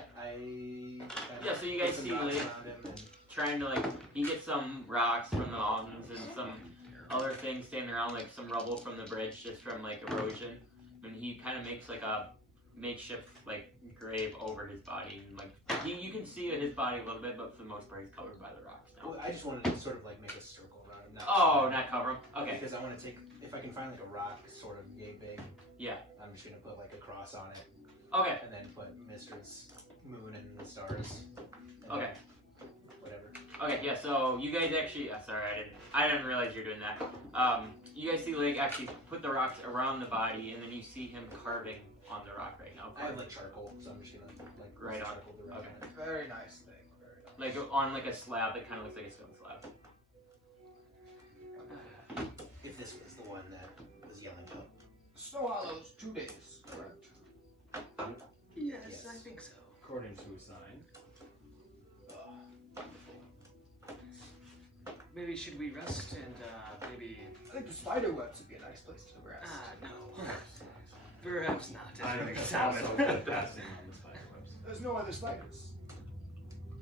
Yeah, so you guys put some see rocks Lake around him and trying to like, he gets some rocks from the mountains and some other things standing around, like some rubble from the bridge just from like erosion. And he kind of makes like a makeshift like grave over his body. And like, you can see his body a little bit, but for the most part he's covered by the rocks now. well, I just wanted to sort of like make a circle around him. Oh, not cover him? Okay. Because I want to take, if I can find like a rock sort of yay big, Yeah. I'm just gonna put like a cross on it, Okay. and then put Mistress Moon and the stars. And Okay. Whatever. Okay, yeah, so you guys actually, sorry, I didn't realize you were doing that. You guys see Lake actually put the rocks around the body, and then you see him carving on the rock right now. I have like charcoal, so I'm just gonna like Right on. charcoal the rock Okay. on it. very nice thing. Very nice. Like on like a slab that kind of looks like a stone slab. If this was the one that was yelling up. Snowhollow's 2 days, correct? yes, Yes. I think so. According to a sign. maybe should we rest and maybe? I think the spider webs would be a nice place to rest. No. Perhaps not. I'm It's also very passing on the spider webs. There's no other spiders.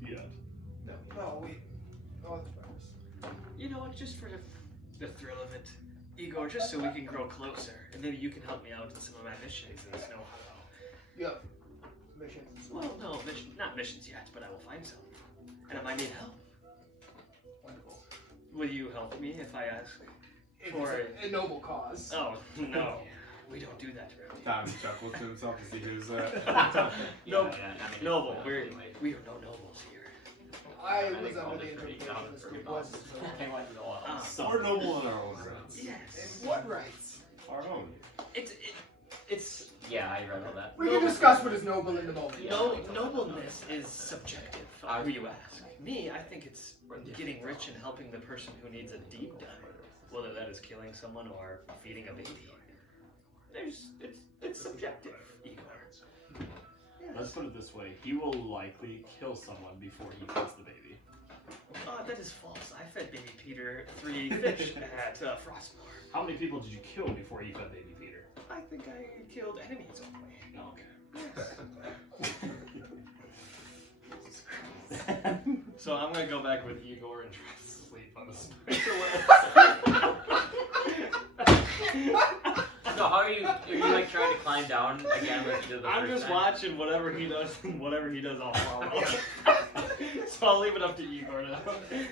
Yeah. No, wait. No other spiders. You know what? Just for the thrill of it, Igor, just so we can grow closer, and maybe you can help me out in some of my missions in Snowhollow. Yep. Missions. Well, no, not missions yet, but I will find some, and I might need help. Wonderful. Will you help me if I ask? If For it's a noble cause. Oh no, we don't do that around here. Tommy chuckles to himself to see who's Nope. I mean, Noble. it's, We are no nobles here. I think was all under the this pretty interpretation this pretty group was. We're noble in our own rights. Yes. In what rights? Our own. It's Yeah, I read all that. We can discuss what is noble in the moment. nobleness is subjective. Who you ask? Me, I think it's getting rich and helping the person who needs a deep dive, whether that is killing someone or feeding a baby. It's subjective, Igor. Let's put it this way: he will likely kill someone before he feeds the baby. That is false. I fed baby Peter 3 fish at Frostmoor. How many people did you kill before you fed baby Peter? I think I killed enemies only. Okay. So I'm gonna go back with Igor and try to sleep on the spider web. So how are you like trying to climb down again like you did the I'm first just time? watching whatever he does, and whatever he does, I'll follow. So I'll leave it up to Igor now.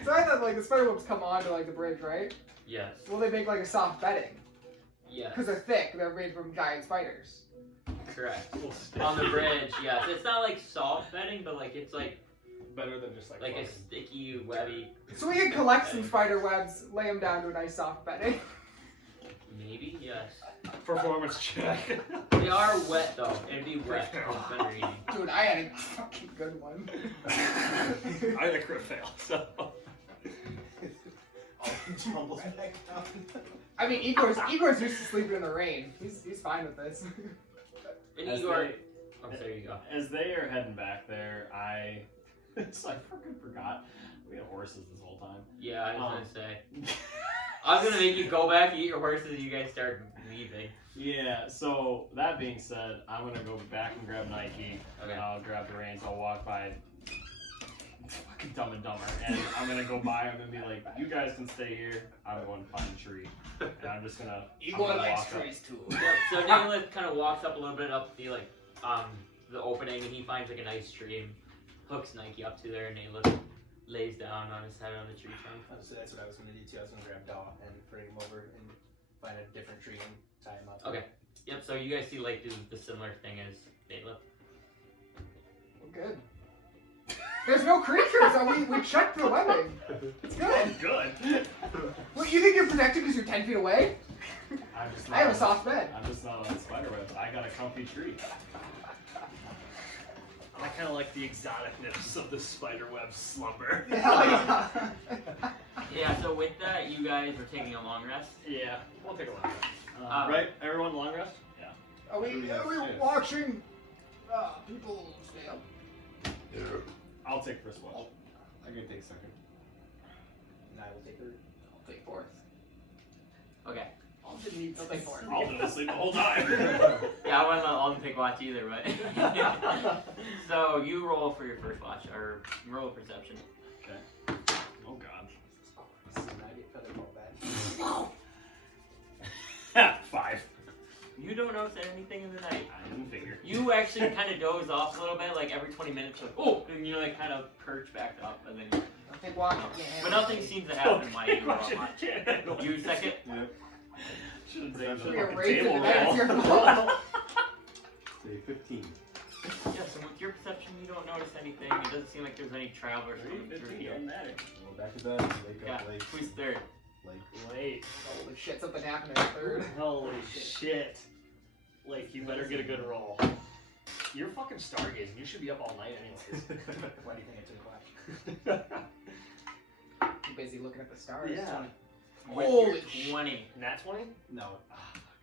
So I thought like the spider webs come onto like the bridge, right? Yes. Will they make like a soft bedding? Yes. Because they're thick. They're made from giant spiders. Correct. On the bridge, yes. It's not like soft bedding, but like it's like Better than just a sticky, webby. So we can collect some spider webs, lay them down to a nice soft bedding. Maybe, yes. performance check. They are wet though. It'd be wet. It's better eating. Dude, I had a fucking good one. I had a crit fail, so. Tumbles back down. I mean, Igor's used to sleeping in the rain. He's fine with this. And As Igor. they- Oh, there you go. As they are heading back there, I freaking forgot we had horses this whole time. Yeah, I was gonna say. I was gonna make you go back, eat your horses, and you guys start leaving. Yeah. So that being said, I'm gonna go back and grab Nike. Okay. I'll grab the reins. I'll walk by. Fucking Dumb and Dumber, and I'm gonna go by him and be like, "You guys can stay here. I'm going to find a tree, and I'm just gonna." Igor I'm gonna likes walk up. trees too. Yeah, so Nicholas kind of walks up a little bit up the the opening, and he finds like a nice tree and hooks Nike up to there, and Nicholas lays down on his head on the tree trunk. So that's what I was gonna do too. I was gonna grab Daw and bring him over and find a different tree and tie him up. Okay. Yep. So you guys see like the similar thing as Nicholas. We're good. There's no creatures. We checked the webbing. It's good. Good. What, you think you're protected because you're 10 feet away? I'm just I have a not- soft bed. I'm just not on spider web. I got a comfy tree. I kind of like the exoticness of the spiderweb slumber. Hell yeah. Yeah. So with that, you guys are taking a long rest. Yeah, we'll take a look. Um, Right, everyone, long rest? Are we watching people stay up? I'll take first watch. I can take second. And I will take her. I'll take fourth. Okay. I'll take fourth. I'll been asleep the whole time. Yeah, I wasn't let all take watch either, but. So you roll for your first watch, or roll perception. Okay. Oh god. This is not get feather ball bad. 5. You don't notice anything in the night. I didn't figure. You actually kind of doze off a little bit, like every 20 minutes, like, oh, and you like kind of perch back up, and then. I'll take watch. But nothing seems to happen while you roll watch. You second? Yep. Should have taken We the are fucking raped table tonight. It's roll. your fault. Say 15. Yeah, so with your perception, you don't notice anything. It doesn't seem like there's any travelers coming through here. Go back to bed. Wake Yeah, up late. who's third? Wait. Holy shit, something happened in the third. Holy shit. Like, you better get a good roll. You're fucking stargazing. You should be up all night anyways. Why do you think I took watch? Too busy looking at the stars. Yeah. With Holy your 20, Nat 20? No.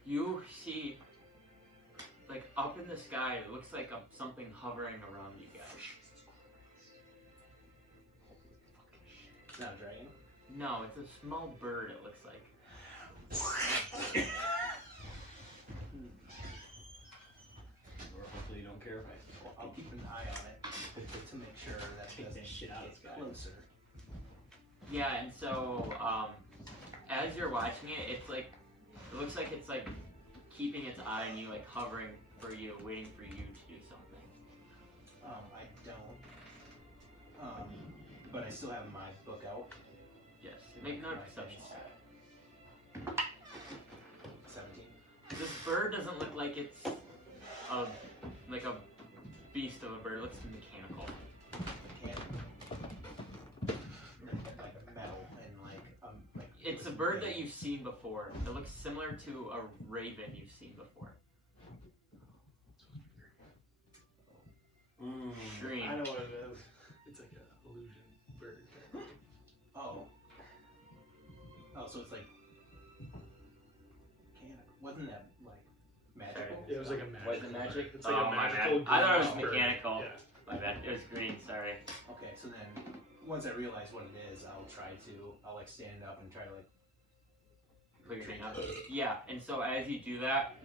you see, like up in the sky, it looks like something hovering around you guys. It's not a dragon. No, it's a small bird. It looks like. Or hopefully you don't care if I'll keep an eye on it to make sure that it Take that doesn't shit out of get this guy. closer. Yeah, and so as you're watching it, it looks like it's like keeping its eye on you, like hovering for you, waiting for you to do something. I don't. But I still have my book out. Yes. Make another perception check. 17. This bird doesn't look like it's a beast of a bird. It looks mechanical. Like metal and like It's a bird that you've seen before. It looks similar to a raven you've seen before. Green. I know what it is. It's like an illusion bird. Oh, so it's like wasn't that like magical? It was like a magic. Was it magic? It's like Oh, a my magical. bad. I thought it was green bird. mechanical. Yeah. My bad. It was green. Sorry. Okay, so then once I realize what it is, I'll like stand up and try to like. Put your hand up. Yeah, and so as you do that,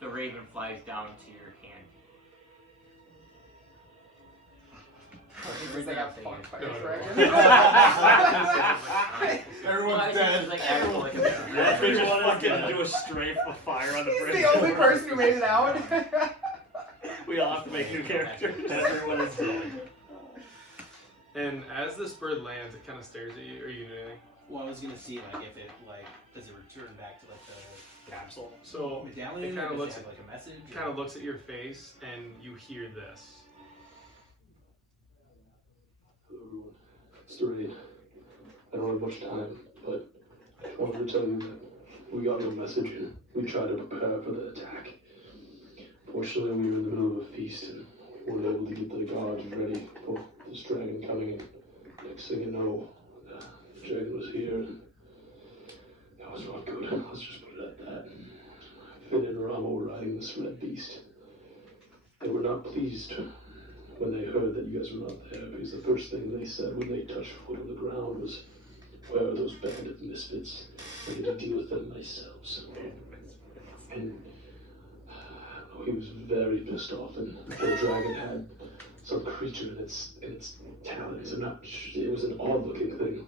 the raven flies down to your hand. Because they got fucked by a No. dragon. Everyone's dead. Like, everyone, like, Yeah, we just fucking do a strafe of fire on the He's bridge. the only person who made it out. We all have to make new characters. Everyone is dead. And as this bird lands, it kind of stares at you. Are you doing anything? Well, I was gonna see like if it like does it return back to like the Capsule. So medallion, it kind or of does looks it have like a message? or- kind of looks at your face, and you hear this. Hello everyone, it's Doreen. I don't have much time, but I just wanted to tell you that we got your message and we tried to prepare for the attack. Fortunately, we were in the middle of a feast and we weren't able to get the guards ready for this dragon coming in. Next thing you know, the dragon was here and that was not good. Let's just put it at that. Finn and Ramo were riding this red beast. They were not pleased when they heard that you guys were not there, because the first thing they said when they touched foot on the ground was, "Where are those band of misfits? I need to deal with them myself." And he was very pissed off, and the dragon had some creature in its talons. I'm not sure, it was an odd-looking thing.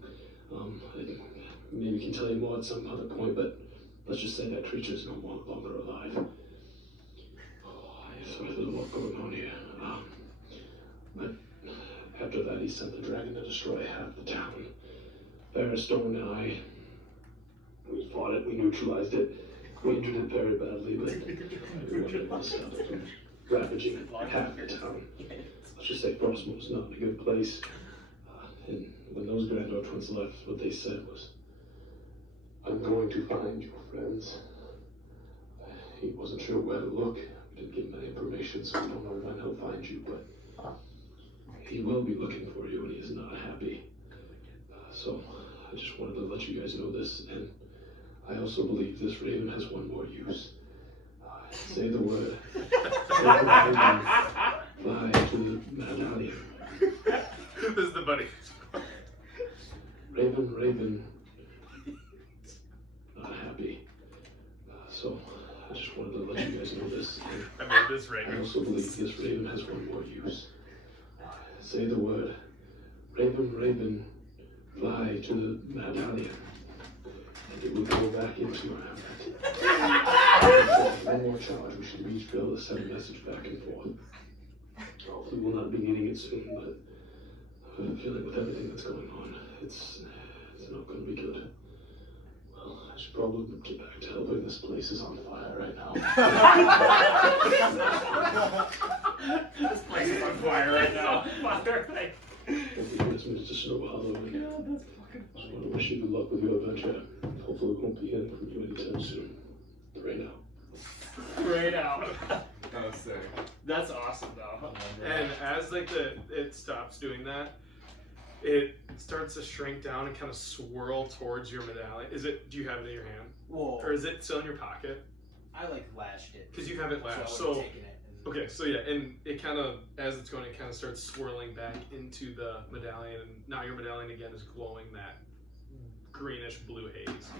Maybe we can tell you more at some other point, but let's just say that creature is no longer alive. Sorry, there's a lot going on here. But after that, he sent the dragon to destroy half the town. Fairstone and I, we fought it, we neutralized it. We injured it very badly, but we weren't able to stop it from ravaging half the town. Let's just say Frostmore's not in a good place. And when those Grandor twins left, what they said was, "I'm going to find your friends." He wasn't sure where to look. We didn't give him any information, so we don't know when he'll find you, but he will be looking for you, and he is not happy. So I just wanted to let you guys know this, and I also believe this raven has one more use. Say the word. Fly to the medallion. This is the buddy. Raven, not happy. So I just wanted to let you guys know this. And I made this I raven. also believe this raven has one more use. Say the word. Raven, fly to the medallion. And it will go back into your hamlet. One more charge. We should each be able to send a message back and forth. Hopefully we'll not be needing it soon, but I feel like with everything that's going on, it's not going to be good. Well, I should probably get back to helping. This place is on fire right now. This place is on fire right now. Fire. Thank you guys, Mr. Snowhollow. I just want to wish you good luck with your adventure. Hopefully we won't be hearing from you anytime soon. Right now. Right out. That was sick. That's awesome though. And as like it stops doing that, it starts to shrink down and kind of swirl towards your medallion. Do you have it in your hand? Whoa. Or is it still in your pocket? I like lashed it. Because you have it lashed. So I would've taken it. Okay, so yeah, and it kind of, as it's going, it kind of starts swirling back into the medallion, and now your medallion again is glowing that greenish blue haze.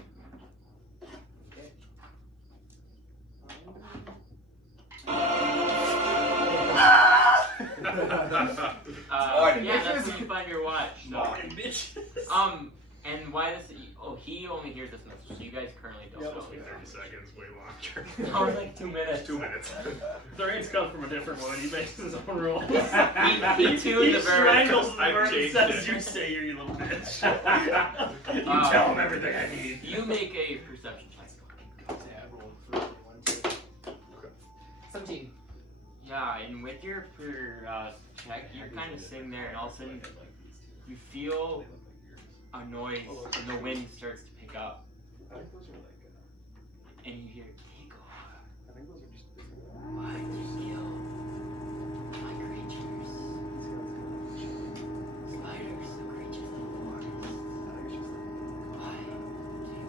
Yeah, that's when you find your watch. So. Morning, bitch. And why this? Oh, he only hears this message, so you guys currently don't Yep. know. 30 seconds, way longer. No, it's like 2 minutes. 2 minutes. Thoraine's come from a different one. He makes his own rules. He tuned He the bird. strangles the I've bird and changed says, it. "You say you little bitch." You tell him everything I need. You make a perception check. Yeah, I rolled for 1, 2. 17. Yeah, and with your check, you're kind of sitting there, and all of a sudden you feel a noise, and the wind starts to pick up, I think those are like. and you hear Igor. I think those are just. Why did you kill my creatures? Spiders, the creatures of the forest. Why do you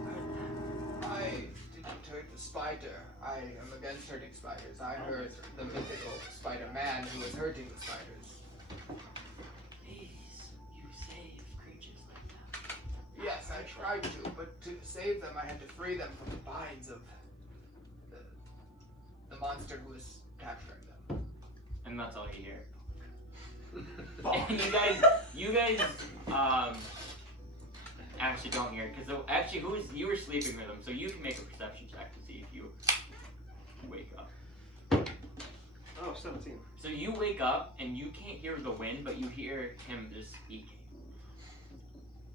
hurt them? I didn't hurt the spider. I am against hurting spiders. I hurt the mythical Spider-Man who was hurting the spiders. Please, you save creatures like that. Yes, I tried to, but to save them, I had to free them from the binds of the monster who was capturing them. And that's all you hear. And you guys, actually don't hear it, because actually, you were sleeping with them, so you can make a perception check to see if you wake up. Oh, 17. So you wake up and you can't hear the wind, but you hear him just speaking.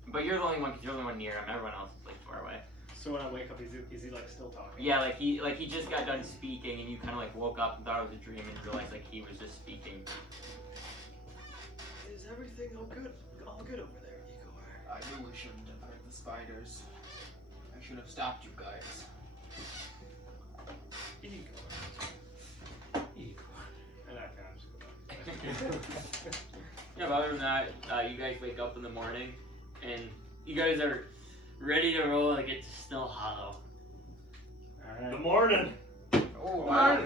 But you're the only one, because you're the only one near him. Everyone else is like far away. So when I wake up, is he like still talking? Yeah, like he just got done speaking, and you kind of like woke up and thought it was a dream, and realized like he was just speaking. Is everything all good over there, Igor? I knew we shouldn't have hurt the spiders. I should have stopped you guys. Igor. And I kind of just go back. Yeah, but other than that, you guys wake up in the morning, and you guys are ready to roll to get to Snowhollow. Alright. Good morning. Oh, wow.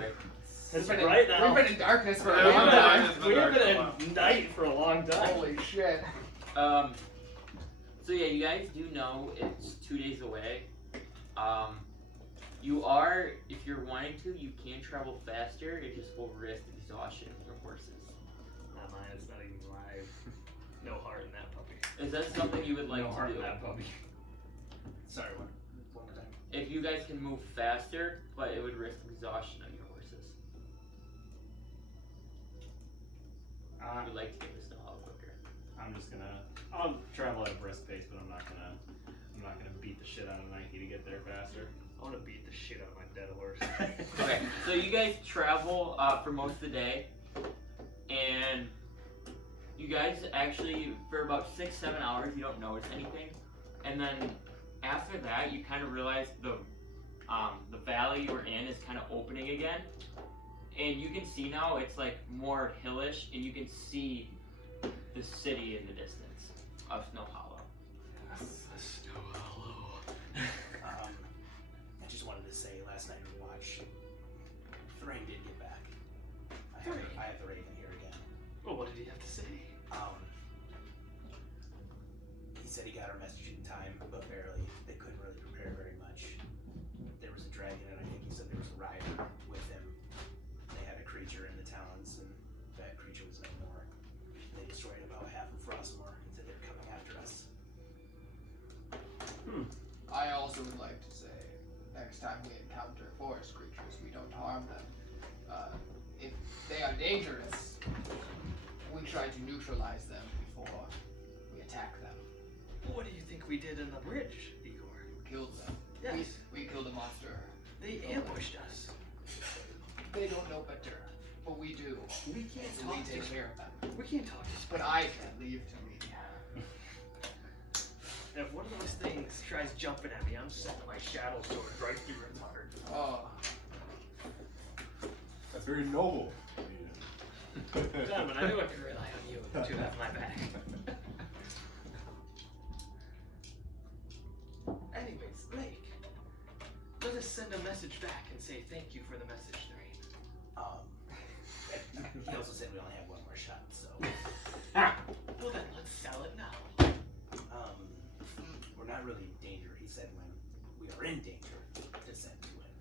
It's We've been bright in, now. We've been in darkness for a Yeah, long time. We've been in night for a long time. Holy shit. So yeah, you guys do know it's 2 days away. You are, if you're wanting to, you can travel faster. It just will risk exhaustion of your horses. Not mine. It's not even live. No heart in that puppy. Is that something you would like No to heart do? in that puppy. Sorry, one more time. If you guys can move faster, but it would risk exhaustion of your horses. I would like to get to Snowhollow quicker. I'm just gonna. I'll travel at a brisk pace, but I'm not gonna beat the shit out of Nike to get there faster. I want to beat the shit out of my dead horse. Okay, so you guys travel for most of the day, and you guys actually, for about 6-7 hours, you don't notice anything, and then after that, you kind of realize the valley you were in is kind of opening again, and you can see now it's like more hillish, and you can see the city in the distance of Snowhollow. I just wanted to say, last night we watched, Thrain did get back. I have the Raven here again. Well, what did he have to say? He said he got our message in time, but barely. They couldn't really prepare very much. There was a dragon, and I think he said there was a rider with him. They had a creature in the towns, and that creature was no more. They destroyed about half of Frostmoor, and said they were coming after us. I also would like to say, next time we encounter forest creatures, we don't harm them. If they are dangerous, we try to neutralize them before we attack them. What do you think we did in the bridge, Igor? We killed them. Yes. We killed a monster. They ambushed us. They don't know better, but we do. We can't So we talk take to care of them. We can't talk to But I can leave to me. If one of those things tries jumping at me, I'm sending my shadow sword right through its heart. Oh, That's very noble. Gentlemen, I knew I could rely on you to have my back. Anyways, Lake, let us send a message back and say thank you for the message, Thrain. He also said we only have one more shot, so Well then, let's sell it now. we're not really in danger. He said when we are in danger to send to him.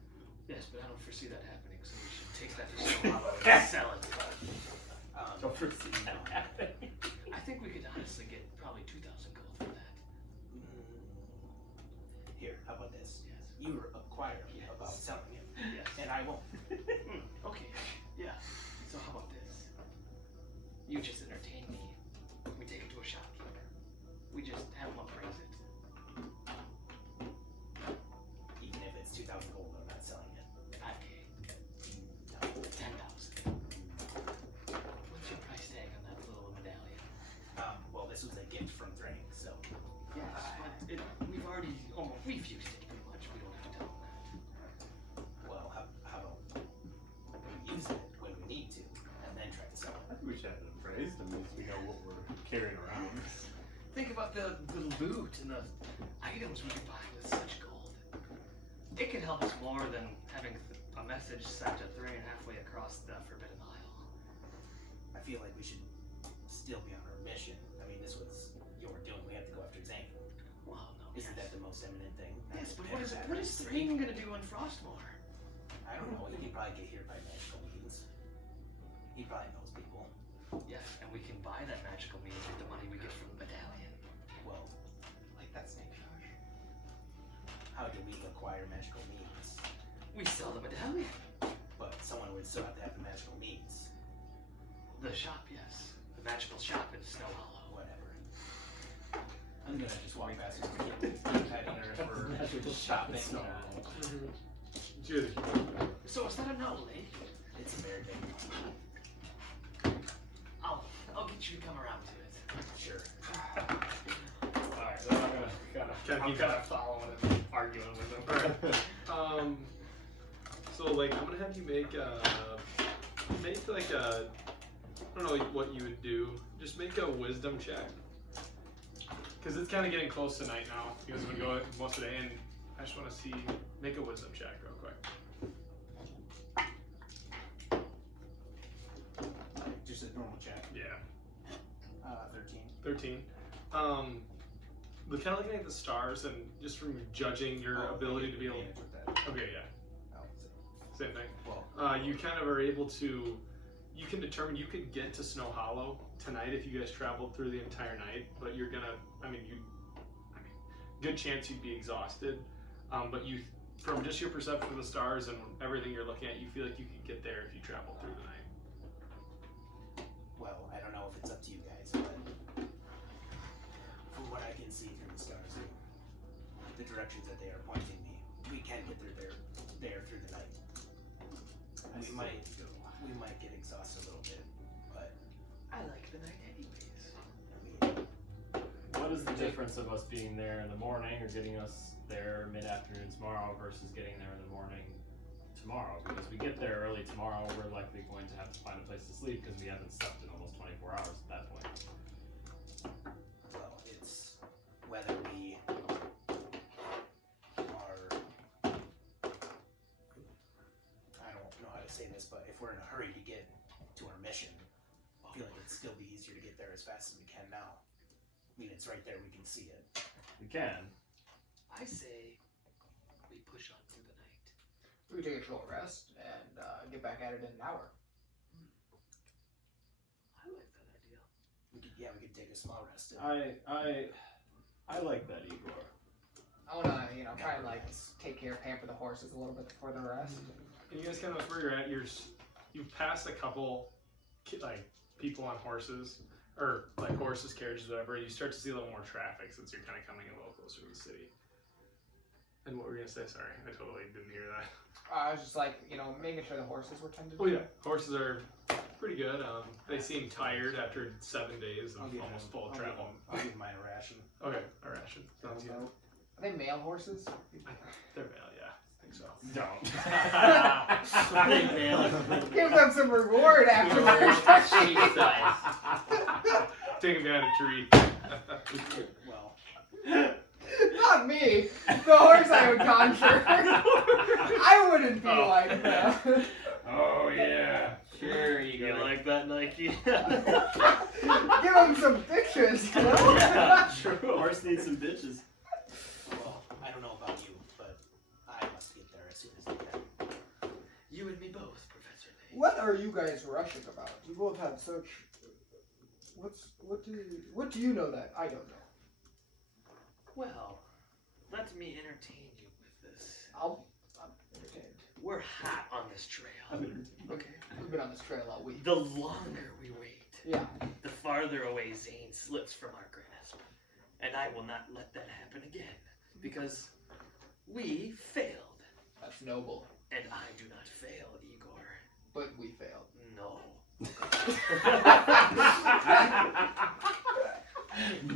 Yes, but I don't foresee that happening, so we should take that to Snowhollow and sell it. Don't foresee that happening. I think we could honestly get probably 2,000 gold for that. Here, how about this? Yes. You acquire me about selling him, Yes. and I won't. Okay. Yeah. So how about this? You just entertain me. We take it to a shopkeeper. We just have him appraise it. Even if it's 2,000 gold, I'm not selling it. 5K. No. 10,000. What's your price tag on that little medallion? Well, this was a gift from Thrain, so Yes, but we've already we've used it pretty much. We don't have to tell them that. well, how about we use it when we need to, and then try to sell I it. think we should have it appraised. At least we know what we're carrying around. Think about the loot and the items we could buy with such gold. It could help us more than having a message sent to Thrain halfway across the Forbidden Isle. I feel like we should still be on our mission. I mean, this was your doing. We have to go after Zane. Well, no. Isn't that the most eminent thing? Yes, but what is Thrain gonna do in Frostmoor? I don't know. He can probably get here by magical means. He probably knows people. Yes, and we can buy that magical means with the money we get from the medallion. Well, Like that snake charge. how do we acquire magical means? We sell the medallion. But someone would still have to have the magical means. The shop, yes. The magical shop in Snowhollow. Whatever. I'm gonna just walk past him. Heading her for shopping. Cheers. So is that a no, Lake? It's a very big one. I'll get you to come around to it. Sure. Alright, then I'm gonna following and arguing with him. So like I'm gonna have you make like a, I don't know what you would do. Just make a wisdom check. Because it's kind of getting close to night now. You guys would go most of the day, and I just want to see, make a wisdom check real quick. Just a normal check. Yeah. 13. 13. Kind of looking at the stars and just from judging your ability to be able. With that. Okay, yeah. Oh, Same thing. well, You kind of are able to, you can determine you could get to Snowhollow tonight if you guys traveled through the entire night, but you're gonna, good chance you'd be exhausted. But you, from just your perception of the stars and everything you're looking at, you feel like you could get there if you traveled through the night. well, I don't know if it's up to you guys, but from what I can see through the stars and the directions that they are pointing me, we can get through there through the night. We might get exhausted a little bit, but I like the night anyways. I mean, What is the difference of us being there in the morning or getting us there mid-afternoon tomorrow versus getting there in the morning tomorrow? Because we get there early tomorrow, we're likely going to have to find a place to sleep because we haven't slept in almost 24 hours at that point. well, it's whether we are, I don't know how to say this, but if we're in a hurry to get to our mission, I feel like it'd still be easier to get there as fast as we can now. I mean, it's right there, we can see it. We can. I say we push on through the night. We can take a short rest and get back at it in an hour. I like that idea. We could take a small rest. I like that, Igor. I wanna, try and take care, pamper the horses a little bit before the rest. And you guys kind of where you're at. You've passed a couple, people on horses, or horses, carriages, whatever. And you start to see a little more traffic since you're kind of coming a little closer to the city. And what were you gonna say? Sorry, I totally didn't hear that. I was just making sure the horses were tended to. Oh yeah, horses are pretty good. They seem tired after 7 days of almost full travel. I'll give mine a ration. Okay, a ration. Sounds good. Are they male horses? They're male, yeah. I think so. Don't. Big man. Give them some reward after their Take him down a tree. Well, Not me. The horse I would conjure. I wouldn't be like that. Oh yeah. Sure, you like that, Nike? Give them some bitches, Yeah, true. Horse needs some bitches. soon as I can. You and me both, Professor Lee. What are you guys rushing about? You both have such. What do you know that I don't know? Well, let me entertain you with this. I'm entertained. We're hot on this trail. Okay, we've been on this trail all week. The longer we wait, Yeah. the farther away Zane slips from our grasp. And I will not let that happen again, because we failed. That's noble. And I do not fail, Igor. But we failed. No.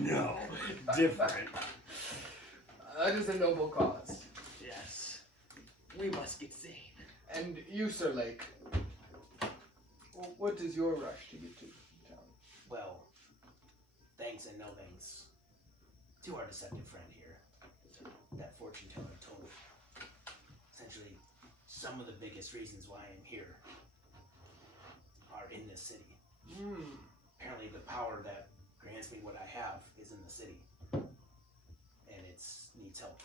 No, different. That is a noble cause. Yes. We must get Zane. And you, Sir Lake, what is your rush to get to town? Well, thanks and no thanks to our deceptive friend here. That fortune teller told essentially some of the biggest reasons why I'm here are in this city. Apparently the power that grants me what I have is in the city. And it needs help.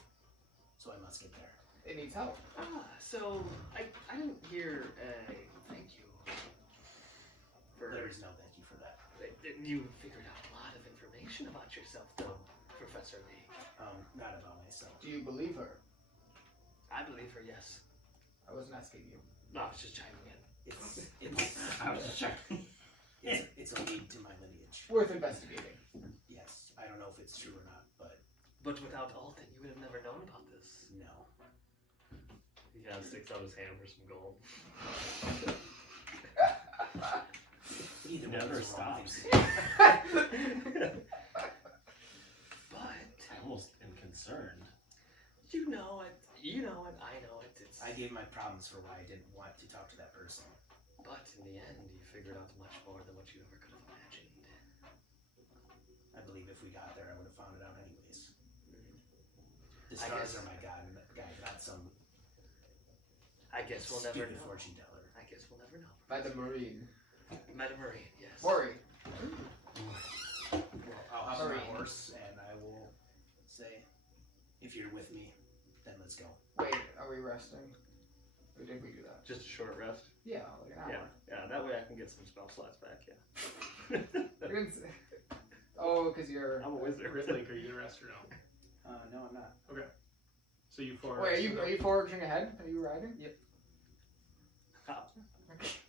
So I must get there. It needs help. So I didn't hear a thank you. There is no thank you for that. You figured out a lot of information about yourself, though, Professor Lee. Not about myself. Do you believe her? I believe her, yes. I wasn't asking you. No, I was just chiming in. I was just checking. It's a lead to my lineage. Worth investigating. Yes, I don't know if it's true or not, but But without Alden, you would have never known about this. no. He kind of sticks out his hand for some gold. Either one Never is the wrong stops. thing to do. But I almost am concerned. you know it. You know it. I know it. It's. I gave my problems for why I didn't want to talk to that person. But in the end, you figured out much more than what you ever could have imagined. I believe if we got there, I would have found it out anyways. The I stars guess- are my guide, not some I guess we'll never stupid know. fortune teller. I guess we'll never know. By the Marine. Metamarine, yes. Mori. Well, I'll hop on my Sorry. horse and I will say, if you're with me, then let's go. Wait, are we resting? Or did we do that? Just a short rest. Yeah, like an hour. Yeah. That way I can get some spell slots back. Yeah. You didn't say... Oh, because you're... I'm a wizard. Ridley, are you gonna rest or no? No, I'm not. So you four. Wait, are you foraging ahead? Are you riding? Yep.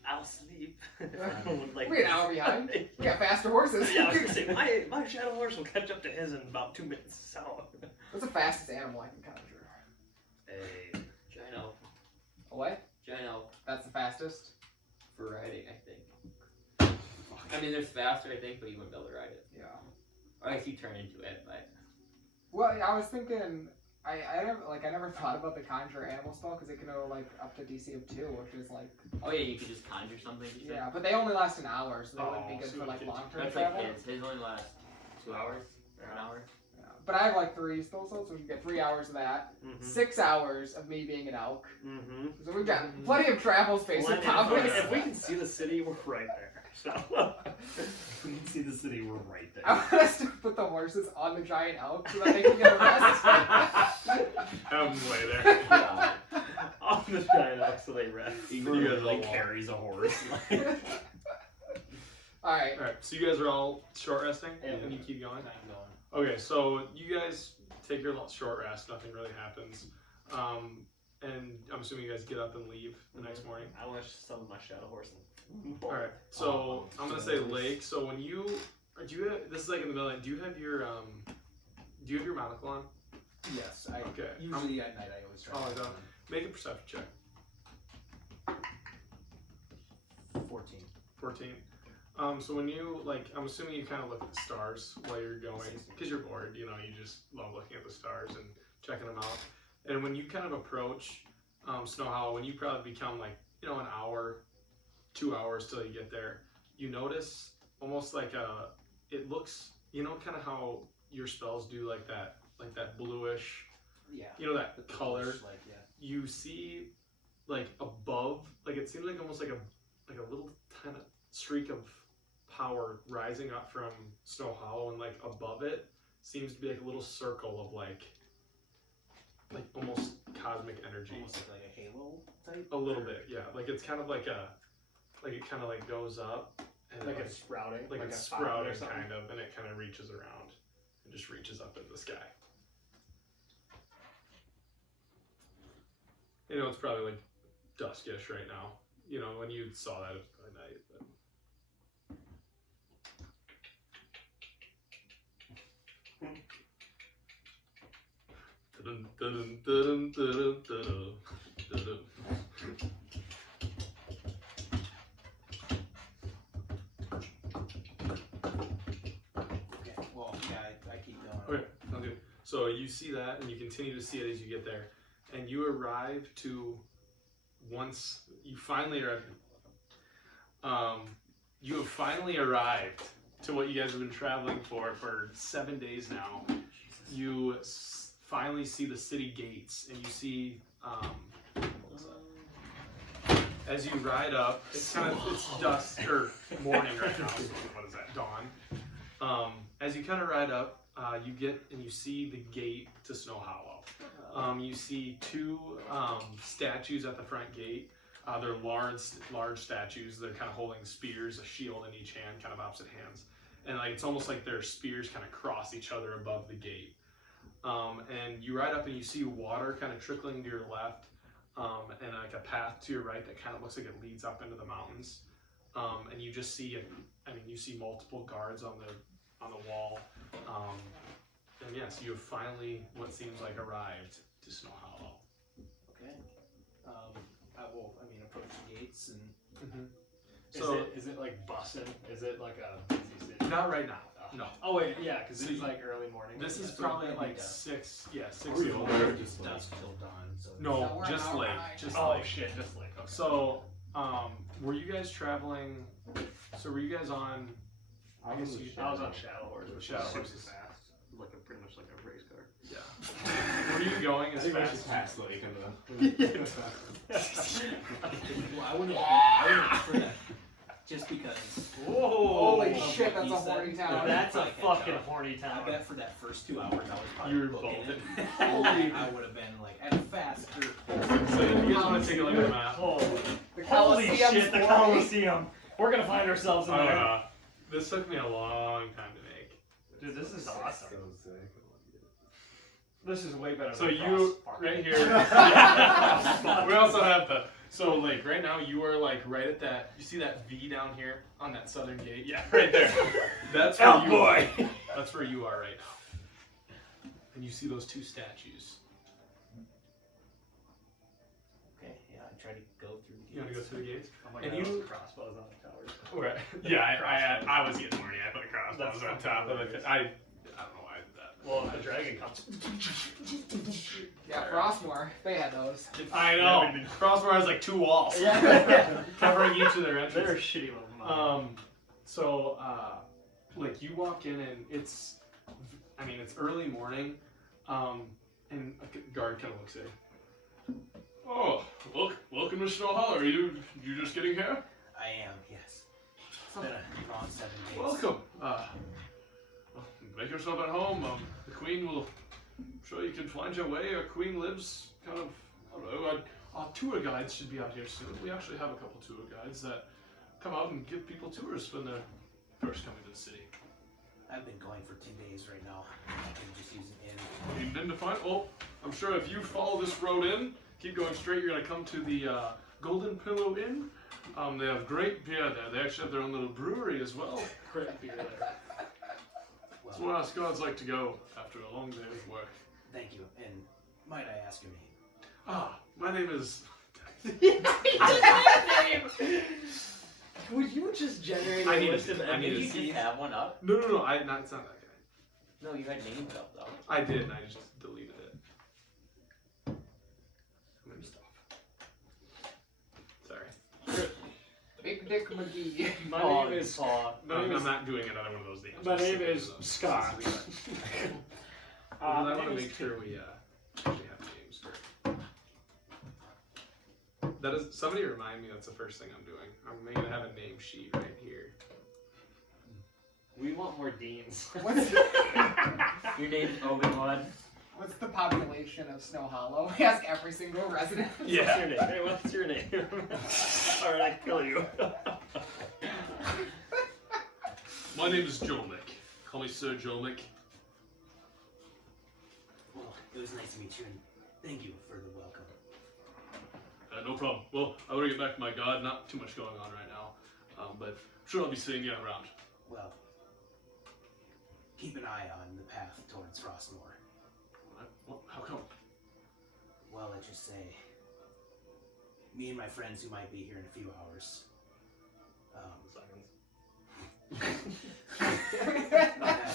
I'll sleep. We're an hour behind. We got faster horses. Yeah, I was gonna say my shadow horse will catch up to his in about 2 minutes. So. What's the fastest animal I can conjure? Hey. Gino. A what? Gino. That's the fastest? For riding, I think. I mean, there's faster, I think, but you wouldn't be able to ride it. Yeah. Or if you turn into it, but. Well, I was thinking... I never thought about the conjure animal spell because it can go like up to DC of 2, which is like Oh, yeah, you could just conjure something. You said? yeah, but they only last an hour, so they wouldn't be Oh, good so for like it's- long-term That's travel. like his. His only lasts 2 hours or an hour. Yeah. But I have like 3 spell slots, so we can get 3 hours of that, Mm-hmm. 6 hours of me being an elk. Mm-hmm. So we've got plenty of travel space and confidence. If we can see the city, we're right there. So. If we can see the city, we're right there. I want us to put the horses on the giant elk so that they can get a rest. Have him lay there. Yeah. On the giant elk, so they rest. Igor You guys literally all walk. carries a horse. Alright. All right, so you guys are all short resting, Yeah. and you keep going. I'm going. Okay, so you guys take your short rest. Nothing really happens, and I'm assuming you guys get up and leave the next morning. I wish some of my shadow horse. All right, so I'm gonna say Lake. So when you do you have, this is like in the middle. Do you have your monocle on? Yes, I Okay. usually at night I always try. Oh, I to don't. Make a perception check. 14. 14. So when you I'm assuming you kind of look at the stars while you're going because you're bored. You know, you just love looking at the stars and checking them out. And when you kind of approach Snowhollow, when you probably become like an hour, 2 hours till you get there, you notice almost like it looks kind of how your spells do like that bluish, Yeah. that color. Like, yeah. You see like above, like it seems like almost like a little kind of streak of power rising up from Snowhollow, and like above it seems to be like a little circle of like almost cosmic cosmic energy. Almost like a halo type. A little bit, yeah. Like it's kind of like it kind of like goes up and Like it's sprouting. like a it's fountain or sprouting something. kind of, and it kind of reaches around and just reaches up into the sky. You know, it's probably like duskish right now. You know, when you saw that, it was probably night. But... Dun, dun, dun, dun, dun, dun, dun, dun. Okay. Well, yeah, I keep going. Okay, sounds good. So you see that, and you continue to see it as you get there, and you arrive to once you finally arrive. You have finally arrived to what you guys have been traveling for 7 days now. You finally see the city gates, and you see as you ride up. It's dusk or morning right now. So what is that? Dawn. As you kind of ride up, you get and you see the gate to Snowhollow. You see two statues at the front gate. They're large statues. They're kind of holding spears, a shield in each hand, kind of opposite hands. And like it's almost like their spears kind of cross each other above the gate. And you ride up and you see water kind of trickling to your left, and like a path to your right that kind of looks like it leads up into the mountains. And you just see, you see multiple guards on the wall. And yes, you have finally what seems like arrived to Snowhollow. Okay. I will. Approach the gates and. So Is it like bussin'? Is it like a busy city? not right now. No. Oh wait, yeah, because So it's like early morning. This is so probably maybe like dusk. 6 in Are we the all morning. there? Just dusk till dawn. So No, So we're just an hour late. behind. Just Oh late. shit, just like okay. So, were you guys traveling? So were you guys on? I guess you. I was on Shadow Horse, which Shadow is super Horses. fast. Like pretty much like a race car. Yeah. Were you going I as think we fast? should pass like in Well, I wouldn't prefer that. Just because. Whoa! Holy of shit, what that's he a said. horny town. That's a Like a fucking joke. horny I town. bet for that first 2 hours I was probably You were booking bolted. it. I would have been like at a faster pace. So if you guys want to take a look at the map. Holy, The holy Coliseum's shit! The 40. Coliseum. We're gonna find ourselves in there. This took me a long time to make. Dude, this is awesome. So sick. This is way better. So than you Frostpunk. right here. We also have the. So like right now you are like right at that. You see that V down here on that southern gate? Yeah, right there. That's where Oh you boy! Are. That's where you are right now. And you see those two statues. Okay, yeah, I try to go through the gates. You want to go through the gates? Oh my And God, you- crossbows on the towers. Right. Yeah, I was getting horny. I put crossbows on top of it. I don't know why I did that. Well, if the dragon comes. Yeah, Frostmore, they had those. I know. Crossbar has like 2 walls Yeah. covering each of their They're entrances. shitty little mother. So like you walk in and it's early morning, and a guard kind of looks at you. Oh, welcome to Snowhollow. Are you just getting here? I am, yes. It's been a long 7 days. Welcome. Make yourself at home. The queen will. I'm sure you can find your way. Our queen lives kind of. I don't know. Our tour guides should be out here soon. We actually have a couple tour guides that come out and give people tours when they're first coming to the city. I've been going for 2 days right now. I can just use an inn. You didn't find? Well, I'm sure if you follow this road in, keep going straight, you're gonna come to the Golden Pillow Inn. They have great beer there. They actually have their own little brewery as well. Great beer there. That's Well, where us guards like to go after a long day of work. thank you. And might I ask your name? My name is. Would you just generate I a need list to- of I need to NPCs? Did you have one up? No. It's not that guy. No, you had names up though. I did, and I just deleted it. I'm gonna stop. Sorry. Big Dick McGee. My Oh, name is. Paul. My name I'm is. not doing another one of those names. My Just name stick is to those. Scott. Because I want to make sure we actually have names for. That is. Somebody remind me. That's the first thing I'm doing. I'm gonna have a name sheet right here. We want more deans. What's Your name's Obi-Wan. What's the population of Snowhollow? We ask every single resident. What's your name? Hey, what's your name? Alright, I kill you. My name is Jolmick. Call me Sir Jolmick. Well, it was nice to meet you, and thank you for the welcome. No problem. Well, I want to get back to my god. Not too much going on right now, but I'm sure I'll be seeing you around. Well, keep an eye on the path towards Frostmoor. What? How come? Well, let's just say, me and my friends who might be here in a few hours.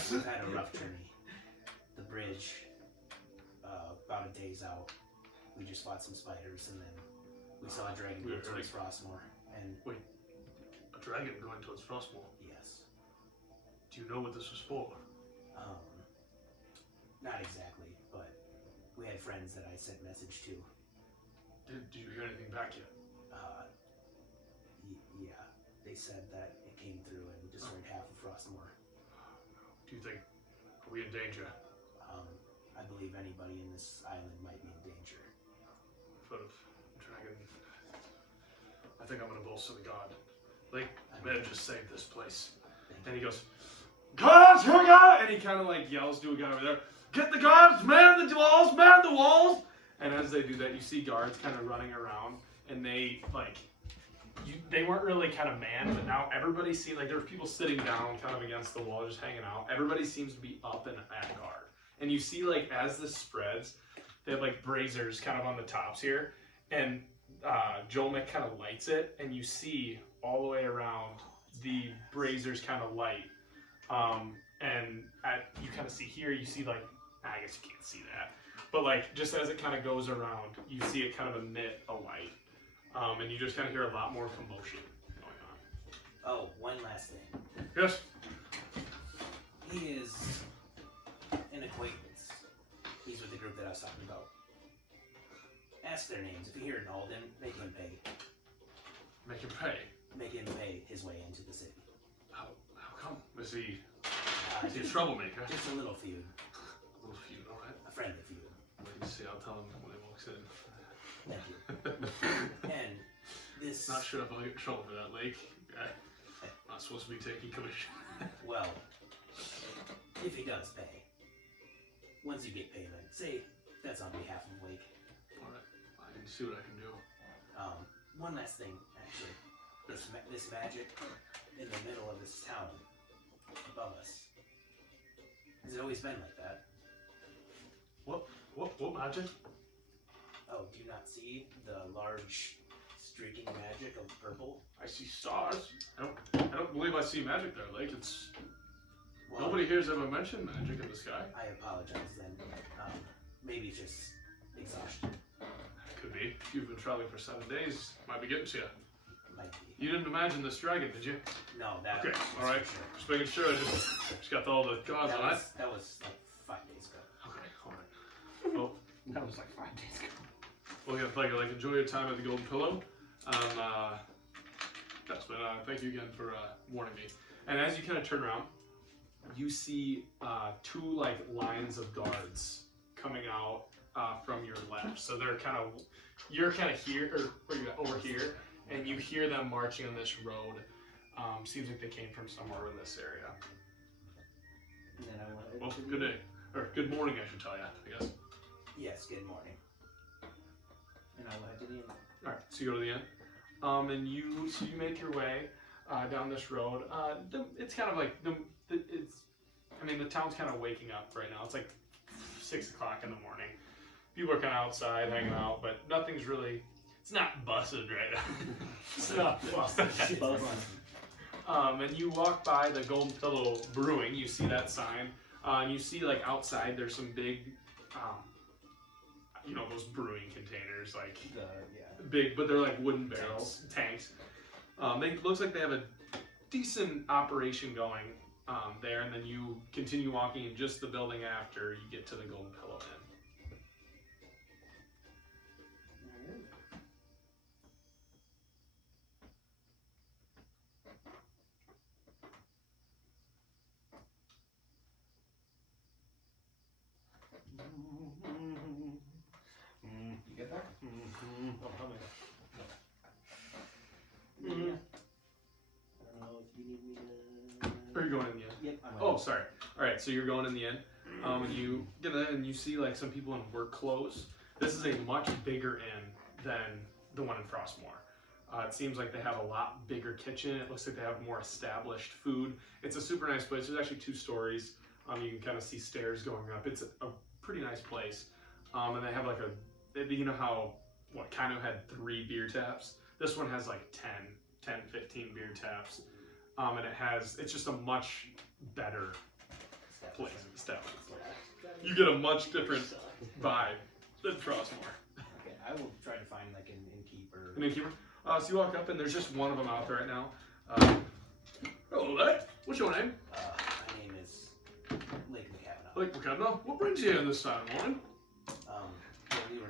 We've had a rough journey. The bridge, about a day's out. We just fought some spiders, and then we saw a dragon go towards Frostmoor. And wait, a dragon going towards Frostmoor? Yes. Do you know what this was for? Not exactly, but we had friends that I sent message to. Did you hear anything back yet? Yeah. They said that it came through and destroyed half of Frostmoor. Do you think, are we in danger? I believe anybody in this island might be in danger. Foot of dragon. I think I'm gonna bolster the god. Like, man, just save this place. And he goes, guards, here we go! And he kind of like yells to a guy over there, get the guards, man the walls, man the walls! And as they do that, you see guards kind of running around, and they like, they weren't really kind of manned, but now everybody seems like there's people sitting down kind of against the wall, just hanging out. Everybody seems to be up and at guard. And you see like as this spreads, they have like braziers kind of on the tops here, and Jolmick kind of lights it, and you see all the way around the braziers kind of light. And you kind of see here, you see like, I guess you can't see that, but like just as it kind of goes around, you see it kind of emit a light. And you just kind of hear a lot more commotion going on. Oh, one last thing. Yes? He is an acquaintance. He's with the group that I was talking about. Ask their names. If you hear Nalden, make him pay. Make him pay? Make him pay his way into the city. How come? Is he a troublemaker? Just a little feud. A little feud, alright. A friendly feud. Wait and see, I'll tell him when he walks in. Thank you. And this... Not sure if I'll get in trouble for that, Lake. I'm not supposed to be taking commission. Well, if he does pay, once you get paid, I'd say that's on behalf of Lake. Alright, I can see what I can do. One last thing, actually. This magic in the middle of this town, above us, has it always been like that? What magic? Oh, do you not see the large streaking magic of purple? I see stars. I don't believe I see magic there, Lake. It's Well, nobody here's ever mentioned magic in the sky. I apologize then. Maybe it's just exhaustion. Could be. If you've been traveling for 7 days, might be getting to you. Might be. You didn't imagine this dragon, did you? No, that Okay, was all right. for sure. Just making sure. Just got all the gods on it. That was like 5 days ago. Okay, all right. Well, That was like 5 days ago. well, yeah, like enjoy your time at the Golden Pillow. Yes, but thank you again for warning me. And as you kind of turn around, you see 2 like lines of guards coming out from your left. So they're kind of, you're kind of here, or where you at? Over here, and you hear them marching on this road. Seems like they came from somewhere in this area. And then I wanted Well, to good day, or good morning, I should tell you. I guess. Yes, good morning. And I went to the inn. All right, so you go to the end, and you make your way down this road. It's kind of like the town's kind of waking up right now. It's like 6 o'clock in the morning. People are kind of outside hanging out, but nothing's really. It's not busted right now. It's not busted. And you walk by the Golden Pillow Brewing. You see that sign, and you see like outside there's some big, those brewing containers, like big, but they're like wooden barrels, tanks. It looks like they have a decent operation going there, and then you continue walking in just the building after you get to the Golden Pillow Inn. get there? Mm-hmm. Oh, how many? Mm-hmm. I don't know if you need me to. Or are you going in the end? Yep. I'm Oh, sorry. All right, so you're going in the end. And you get in and you see like some people in work clothes. This is a much bigger inn than the one in Frostmore. It seems like they have a lot bigger kitchen. It looks like they have more established food. It's a super nice place. There's actually 2 stories. You can kind of see stairs going up. It's a pretty nice place. And they have like you know how Kano had 3 beer taps? This one has like 10, 15 beer taps. And it's just a much better place. You get a much different vibe than Frostmore. Okay, I will try to find like an innkeeper. An innkeeper? So you walk up and there's just one of them out there right now. Hello there. What's your name? My name is Lake McCavanagh. Lake McCavanagh. What brings you in this time of morning? Yeah, we were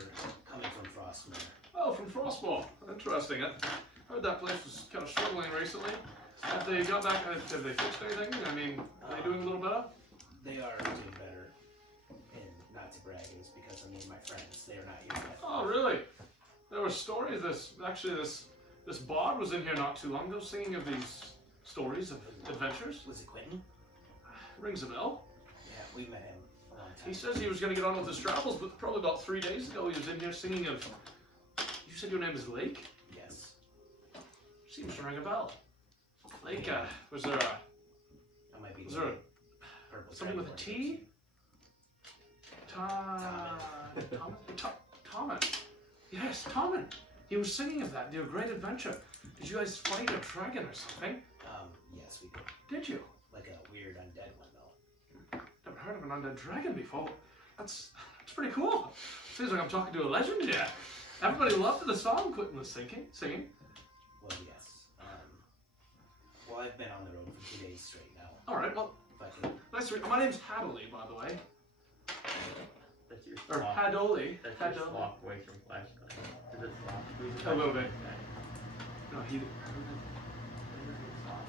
coming from Frostmore. Oh, from Frostball. Interesting. I heard that place was kind of struggling recently. Have they got back? Have they fixed anything? I mean, are they doing a little better? They are doing better, and not to brag, it's because I mean my friends. They are not here yet. Oh, really? There were stories. This bard was in here not too long ago, singing of these stories of adventures. Was it Quentin? Rings a bell. Yeah, we met him a long time. He says he was going to get on with his travels, but probably about 3 days ago he was in here singing of. You said your name is Lake? Yes. Seems to ring a bell. Lake, was there I might be. Was there a- purple something with a dragon. T? Tommen. Yes, Tommen. He was singing of that, your great adventure. Did you guys fight a dragon or something? Yes, we did. Did you? Like a weird undead one though. Never heard of an undead dragon before. That's pretty cool. Seems like I'm talking to a legend here. Everybody loved the song Quentin was singing. Well, yes. Well, I've been on the road for 2 days straight now. All right. Well, If I can. nice to meet you. My name's Hadley, by the way. That's your Or swap. Hadoli. That's your Hadoli. swap away from flashlight. Is it swap? A little bit. No, he.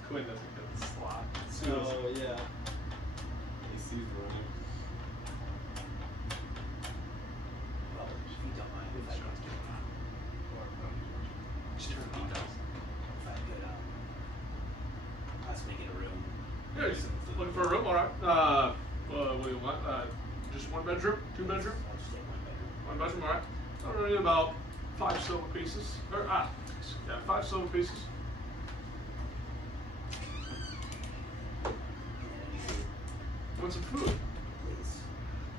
Quinn doesn't get the slot. Oh, yeah. He sees running. Well, if you don't mind, if I could, Just turn it on. if I could, possibly get a room. Yeah, just looking for a room, alright. What do you want? Just 1 bedroom? 2 bedroom? I'll just take 1 bedroom. 1 bedroom, alright. I don't need about 5 silver pieces. Yeah, 5 silver pieces. Want some food? Please.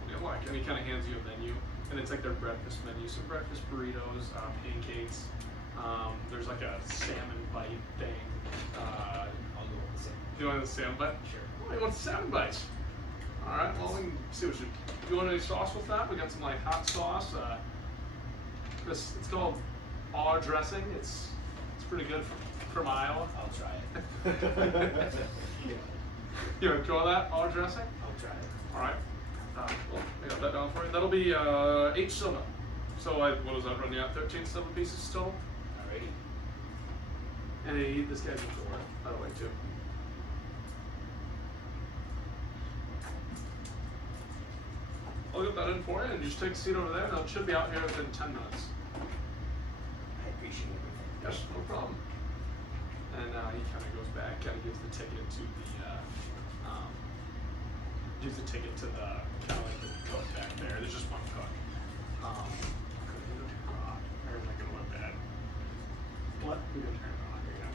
Yeah, like, and he kind of hands you a menu, and it's like their breakfast menu. Some breakfast burritos, pancakes. There's like a salmon bite thing. I'll go with the same. You want the salmon bite? Sure. Oh, you want the salmon bites? All right. Well, we can see what you want. Any sauce with that? We got some like hot sauce. It's called R dressing. It's pretty good from Iowa. I'll try it. You want to try that R dressing? I'll try it. All right. Well, I got that down for you. That'll be 8 silver. So what does that run you out? 13 silver pieces total. Alrighty. And this guy's a door, by the way, too. I'll get that in for you, and just take a seat over there, and it should be out here within 10 minutes. I appreciate everything. Yes, no problem. And he kind of goes back, kind of gives the ticket to the kind of like the cook back there. There's just one cook. Or am I gonna look bad? What? We didn't turn it on. Here you go.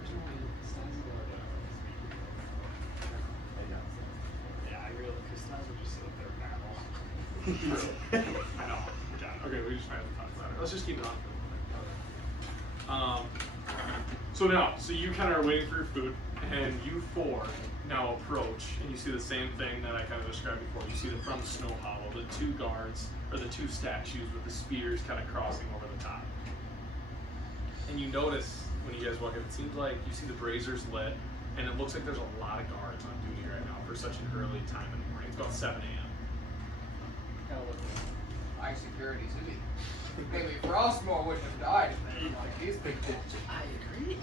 There's no way it sounds like Yeah, I really, Christmas would just sit up there and babble. I know. Okay, we just might have to talk about it. Let's just keep it on for a moment. So you kind of are waiting for your food, and you 4 now approach, and you see the same thing that I kind of described before. You see that from Snowhollow, the 2 guards, or the 2 statues with the spears kind of crossing over the top. And you notice, when you guys walk in, it seems like you see the braziers lit, and it looks like there's a lot of guards on duty right now for such an early time in the morning. It's about 7 a.m. High security city. Maybe Frostmore wouldn't have died if they didn't like these big bitches. I agree.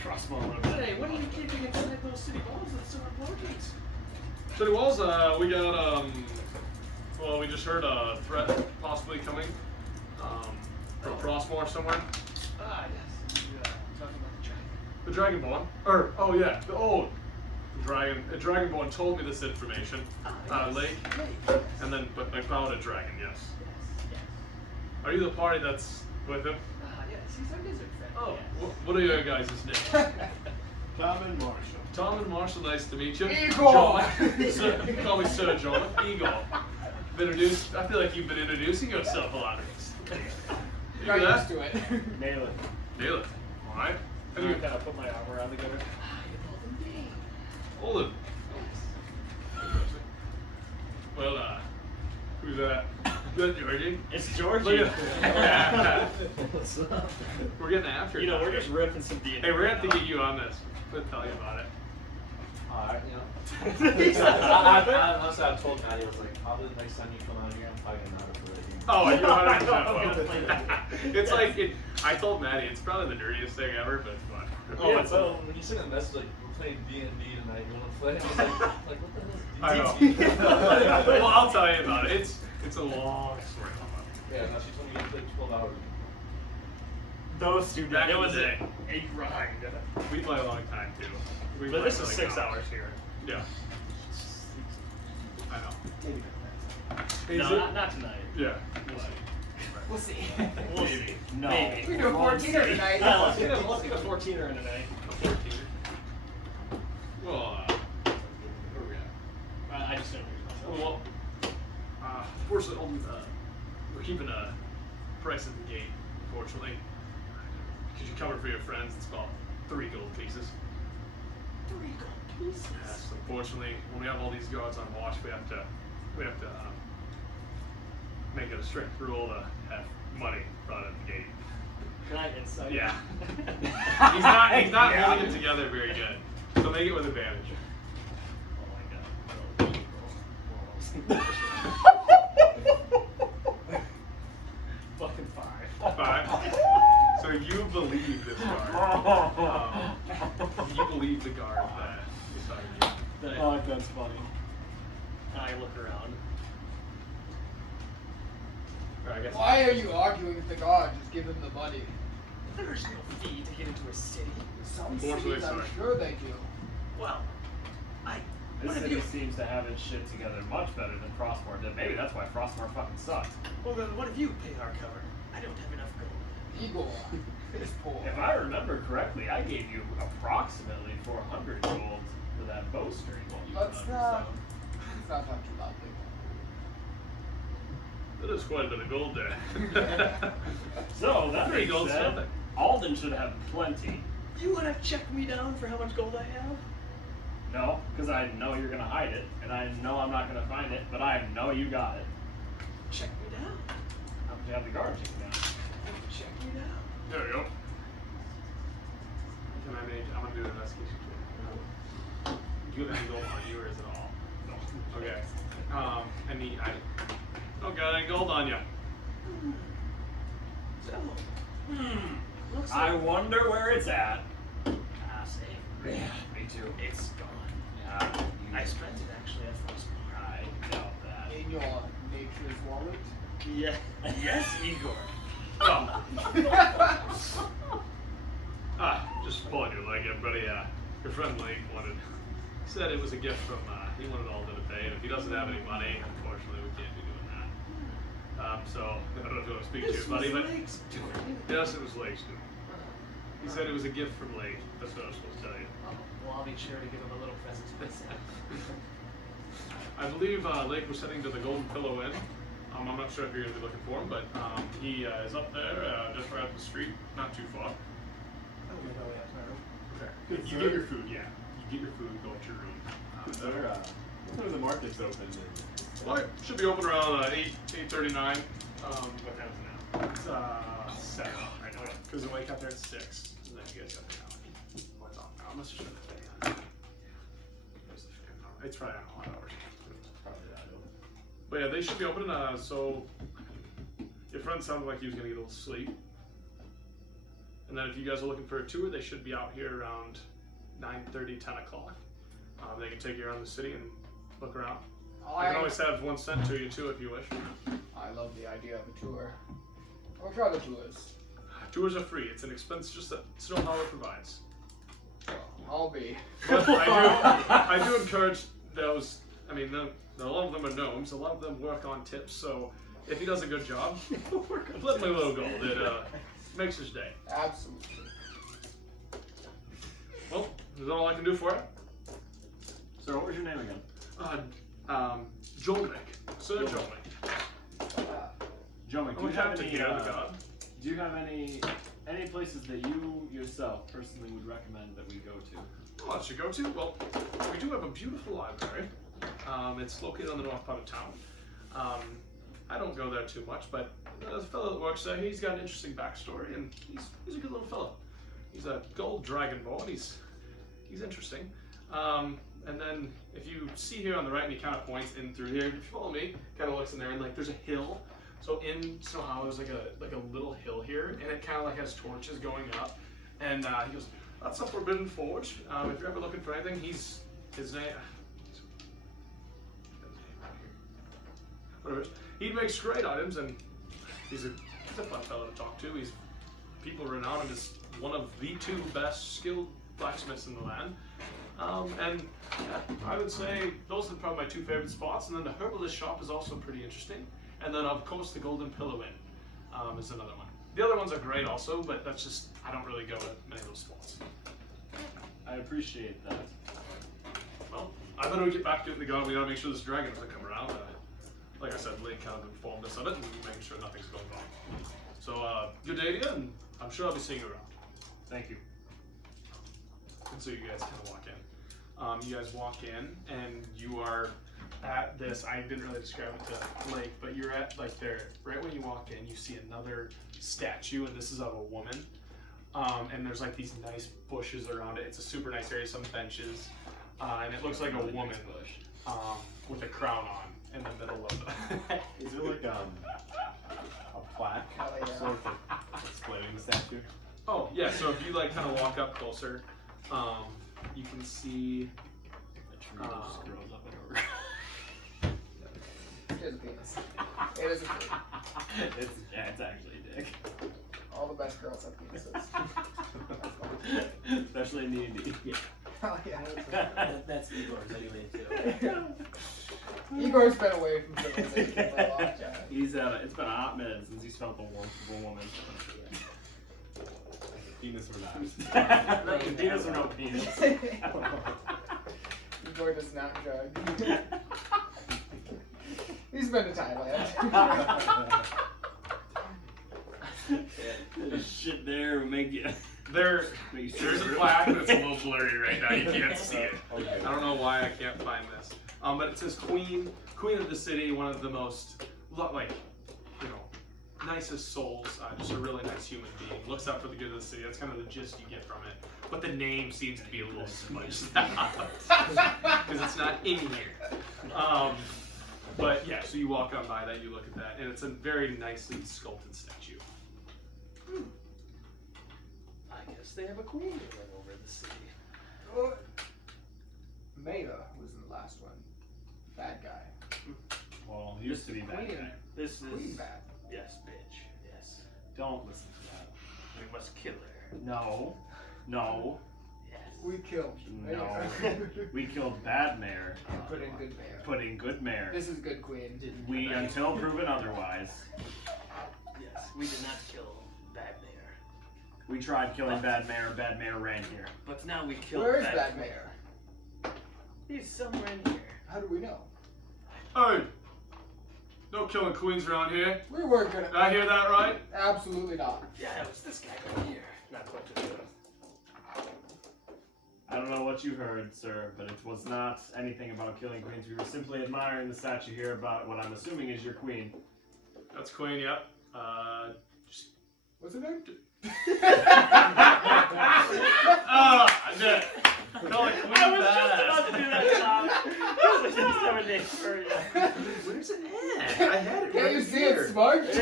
Frostball. Hey, what are you keeping inside those city walls that serve blowjobs? City walls. We got well, we just heard a threat possibly coming from Frostmore somewhere. Ah, yes. You talking about the The dragon? Dragonborn. Or oh yeah, the Dragonborn told me this information. Yes. Lake. Lake. And then, but I found a dragon. Yes. Yes. Are you the party that's with him? Yes. He's our lizard friend. Oh, yes. what are your guys' names? Tom and Marshall. Tom and Marshall, nice to meet you. Igor! John. Sir, call me Sir John. Igor. I feel like you've been introducing yourself a lot. You Got do that? used to it. Nail it. Nail it. Alright. And you kind of put my armor on together. Hold it. Well, who's that? Good, Georgie. It's Georgie. Look at What's up? We're getting after it. You know, now. we're just ripping some DNA. Hey, we're gonna have to get you on this. We'll tell you about it. Alright, I honestly, I told Maddie, I was like, probably the next time you come out here, I'm probably not for it. Oh, you 100% will. It's like, I told Maddie, it's probably the dirtiest thing ever, but it's fun. Oh, yeah, so when you sent a message like, we're playing D&D tonight, you want to play? I was like what the hell is D&D? I know. Well, I'll tell you about it. It's a long story. Yeah, now she told me you played 12 hours. Those two Back it in was the day. a grind. We play a long time too. We But play this is really 6 long. hours here. Yeah. I know. No, Is it? not tonight. Yeah. We'll see. We'll see. No. Maybe. We do a 14er tonight. Let's get a 14er in tonight. A 14. Well, where we at? I just don't know. Well, fortunately, we're keeping a price at the gate, unfortunately. Because you cover for your friends, it's about 3 gold pieces. 3 gold pieces. Yes, unfortunately, when we have all these guards on watch, we have to make it a strict rule to have money brought at the gate. Can I insight? Yeah. he's not holding it together very good. So make it with advantage. Oh my god. Fucking 5. 5. So you believe this guard. You believe the guard that decided you. Oh, that's funny. I look around. Or I guess Why are you arguing with the guard? Just give him the money. There's no fee to get into a city. Some Unfortunately, cities, I'm sorry. sure they do. Well, This what have city you? seems to have its shit together much better than Frostmore did. Maybe that's why Frostmore fucking sucks. Well, then what have you paid our cover? I don't have enough gold. Igor is poor. If I remember correctly, I gave you approximately 400 gold for that bowstring. Let's not talk too loudly. that is quite a bit of gold there. So that 3 being gold said, something. Alden should have plenty. You want to check me down for how much gold I have? No, because I know you're gonna hide it, and I know I'm not gonna find it, but I know you got it. Check me down. How could you have the guard check it down? Check me down. There we go. Can I make? I'm gonna do an investigation check. Do you have any gold on you, or is it all? No. Okay. I don't got any gold on you. So, Hmm. looks I like wonder where it's at. same. Yeah, me too. It's gone. Yeah, I spent it actually at Frostmore. I doubt that. In your nature's wallet. Yeah. Yes, Igor. Oh. Just pulling your leg, everybody. Your friend Lake said it was a gift from. He wanted Alden to pay, and if he doesn't have any money, unfortunately, we can't be doing that. So I don't know if you want to speak to your buddy, but yes, it was Lake's doing. He said it was a gift from Lake. That's what I was supposed to tell you. Oh, well, I'll be sure to give him a little present myself. I believe Lake was heading to the Golden Pillow Inn. I'm not sure if you're going to be looking for him, but he is up there, just right up the street, not too far. Okay. You get your food, yeah. You get your food, go to your room. What time is the market's open? Well, it should be open around 8:39. What time is it now? It's 7. I know, because we wake up there at 6. And then you guys got the now. What's on now? I must have shut the fan. There's the fan. It's probably on a lot of hours. Probably that. But yeah, they should be open. So your friend sounded like he was gonna get a little sleep. And then if you guys are looking for a tour, they should be out here around 9:30, 10 o'clock. They can take you around the city and look around. I I can always have one sent to you too if you wish. love the idea of a tour. I'll try the tours. Tours are free. It's an expense just that Snowhollow provides. I'll be. But I do encourage those. I mean, a lot of them are gnomes. A lot of them work on tips. So if he does a good job, flip him a little gold. It makes his day. Absolutely. Well, that's all I can do for it. Sir, what was your name again? Jolnik. Sir Jolnik. Jomik, I'm a captain here, the god. do you have any places that you yourself personally would recommend that we go to? Oh, that should go to? Well, we do have a beautiful library. It's located on the north part of town. I don't go there too much, but there's a fellow that works there. He's got an interesting backstory, and he's a good little fellow. He's a gold dragonborn. He's interesting. And then if you see here on the right, and he kind of points in through here. If you follow me, kind of looks in there, and like there's a hill. So in Snowhollow, there's like a little hill here, and it kind of like has torches going up. And he goes, "That's a forbidden forge. If you're ever looking for anything, his name. Whatever. He makes great items, and he's a fun fellow to talk to. People renown him as one of the 2 best skilled blacksmiths in the land. And I would say those are probably my 2 favorite spots. And then the herbalist shop is also pretty interesting. And then of course the Golden Pillow Inn is another one. The other ones are great also, but that's just, I don't really go at many of those spots. I appreciate that. Well, I better get back to it in the god. We gotta make sure this dragon doesn't come around. Like I said, Link kind of informed us of it, and making sure nothing's going wrong. So, good day to you, and I'm sure I'll be seeing you around. Thank you. And so you guys kind of walk in. You guys walk in, and you are at this, I didn't really describe it to Blake, but you're at, like, there, right when you walk in, you see another statue, and this is of a woman. And there's, like, these nice bushes around it. It's a super nice area, some benches. And it looks like a woman with a crown on in the middle of it. Is it like a plaque sort of explaining the statue? Oh, yeah, so if you, like, kind of walk up closer, you can see... The tree just grows up and over. It is a penis. It is a penis. It's actually a dick. All the best girls have penises. Especially in D&D. Yeah. Hell yeah. That's Igor's anyway, too. Igor's been away from civilization for a long time. He's it's been a hot minute since he's felt the warmth of a woman. Penis or not? Penis or no penis. Igor does not judge. He's been to Thailand. There's shit there will make you. There's a plaque that's a little blurry right now. You can't see it. Okay. I don't know why I can't find this. But it says Queen of the city, one of the most, like, you know, nicest souls. Just a really nice human being. Looks out for the good of the city. That's kind of the gist you get from it. But the name seems to be a little smudged out because it's not in here. But yeah, so you walk on by that, you look at that, and it's a very nicely sculpted statue. I guess they have a queen to run over the city. Maya was in the last one. Bad guy. Well, he used to be bad guy. This Queen is bad. yes, bitch. Yes, Don't listen to that. we must kill her. No. Yes. We killed. No. We killed bad mare. And put in good mayor. Put in good mare. This is good queen. We, until proven otherwise, Yes, we did not kill Bad Mayor. we tried killing bad mare ran here. But now we killed Where is that mayor? He's somewhere in here. How do we know? Hey! No killing queens around here. We weren't gonna. Did I hear that right? Absolutely not. Yeah, it was this guy right here. Not quite to the I don't know what you heard, sir, but it was not anything about killing queens. We were simply admiring the statue here about what I'm assuming is your queen. That's queen, yep. What's her name? I did it. Call it queen I was just badass. about to do that, Tom. That was a 7-day version. Where's it at? I had it Can't right you see here. it smudged?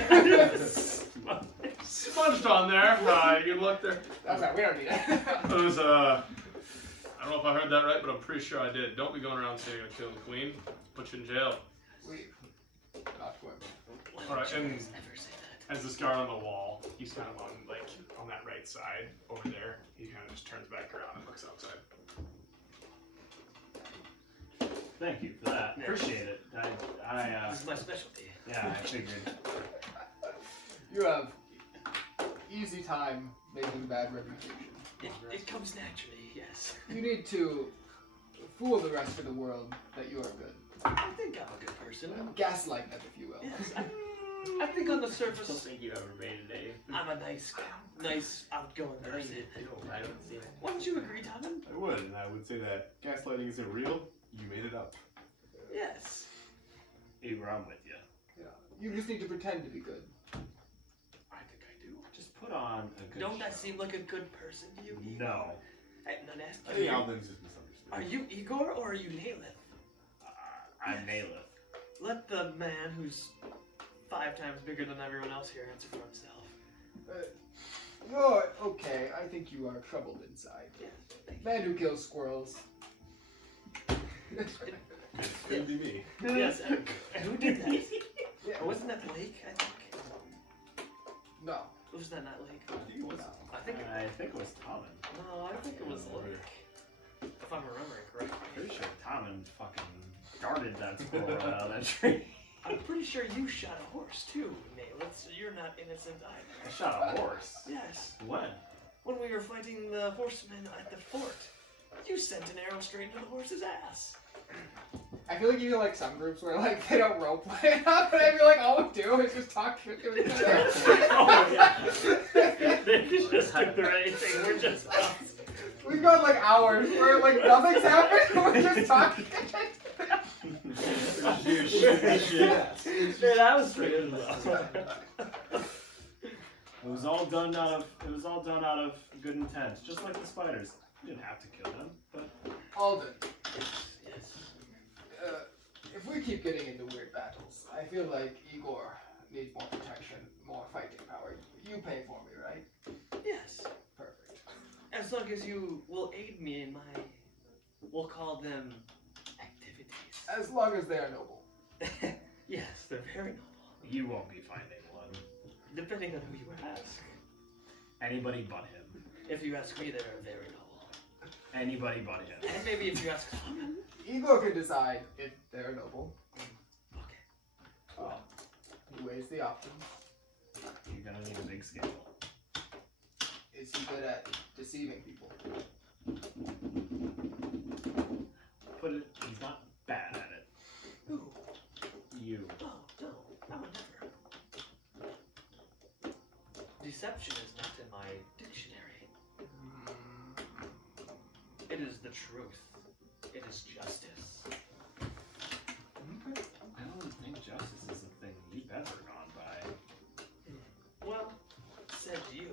Smudged on there. You can look there. That's right. We don't need it. It was I don't know if I heard that right, but I'm pretty sure I did. Don't be going around saying you're gonna kill the queen. Put you in jail. We not going. All right, and Never say that. as this guard on the wall, he's kind of on that right side over there. He kind of just turns back around and looks outside. Thank you for that. Appreciate it. This is my specialty. Yeah, I figured. You have easy time making bad reputation. It comes naturally, yes. You need to fool the rest of the world that you are good. I think I'm a good person. Gaslight them, if you will. Yes, I think on the I don't surface, think you ever made a name. I'm a nice, outgoing person. I don't see it. Wouldn't you agree, Tommen? I would, and I would say that gaslighting isn't real. You made it up. Yes. Igor, I'm with you. Yeah. You just need to pretend to be good. I think I do. Just put on a good Don't I show. seem like a good person to you, Igor? No. Hey, none asked I you. think Alvin's just misunderstood. Are you Igor or are you Nalith? I'm Nalith. Let the man who's 5 times bigger than everyone else here answer for himself. You're okay. I think you are troubled inside. Yes. Thank Man who kills squirrels. Couldn't be me. you. Yes. Who did that? Yeah. Or wasn't that Lake? I think. No. Was that not Lake? I think it was. I think. I think it was Tommen. No, I think it was Lake. If I'm remembering correctly. Pretty sure Tommen fucking guarded that squirrel out of that tree. I'm pretty sure you shot a horse too, Nalith, so you're not innocent either. I shot a horse. Yes. When? When we were fighting the horsemen at the fort, you sent an arrow straight into the horse's ass. I feel like you know, like some groups where like they don't roleplay enough, but I feel like all we do is just talk shit to each other. Oh, yeah. They just do the right thing. We're just us. We've got like hours where like nothing's happened. We're just talking. Man, that was pretty good. It was all done out of good intent, just like the spiders. You didn't have to kill them, but Alden, Yes. if we keep getting into weird battles, I feel like Igor needs more protection, more fighting power. You pay for me, right? Yes. Perfect. As long as you will aid me in my, we'll call them activities. As long as they are noble. Yes, they're very noble. you won't be finding one. Depending on who you ask. Anybody but him. If you ask me, they're very noble. Anybody but him. And maybe if you ask Tommen. Igor can decide if they're noble. Okay. He weighs the options. You're gonna need a big scale. Is he good at deceiving people? He's not bad at it. Who? You. Oh, no. I would never. Deception is not in my dictionary. It is the truth. It is justice. I don't think justice is a thing you've ever gone by. Well, said you.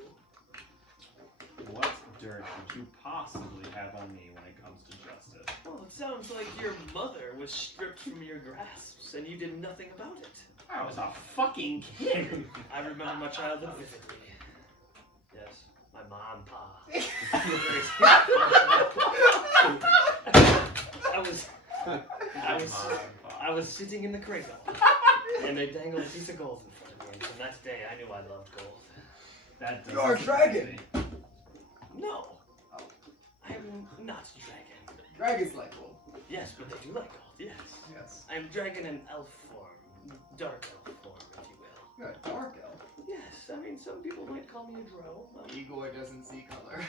What dirt could you possibly have on me when it comes to justice? Well, it sounds like your mother was stripped from your grasps and you did nothing about it. I was a fucking kid. I remember my childhood vividly. Yes, my mom, pa. I was sitting in the cradle, and they dangled a piece of gold in front of me, and from that day I knew I loved gold. That doesn't You're a dragon! me. No, I am not dragon. Dragons like gold. Yes, but they do like gold. Yes, Yes. I am dragon in elf form, dark elf form, if you will. You're a dark elf. Yes, I mean some people might call me a drow. Igor doesn't see color.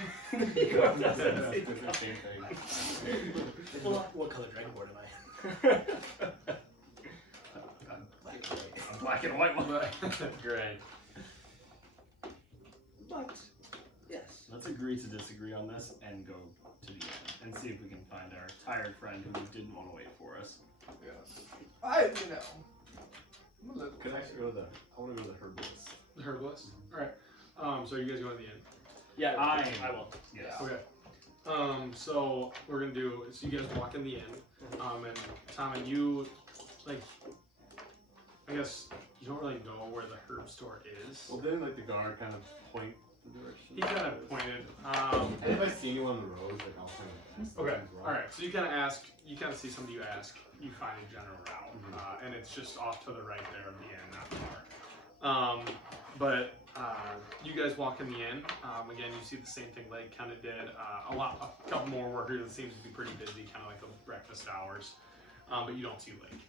Igor doesn't see It's the same thing. Well, What color dragonborn am I? A black and white one. Great. But yes, Let's agree to disagree on this and go to the end and see if we can find our tired friend who didn't want to wait for us. Yes. I'm a little Could I actually go to I want to go to the herbalist. The herbalist. All right. So are you guys going to the end? yeah, I will. Yes. Okay. So we're gonna do. So you guys walk in the end. And Tom and you, like, I guess you don't really know where the herb store is. Well, then like the guard kind of point the direction. He kind of pointed. And if I see anyone on the road, like I'll kind of ask them Okay. as well. All right. So you kind of ask. You kind of see somebody. You ask. You find a general route, and it's just off to the right there of the inn, not far. But you guys walk in the inn. Again, you see the same thing Lake kind of did. A couple more workers. It seems to be pretty busy, kind of like the breakfast hours. But you don't see Lake.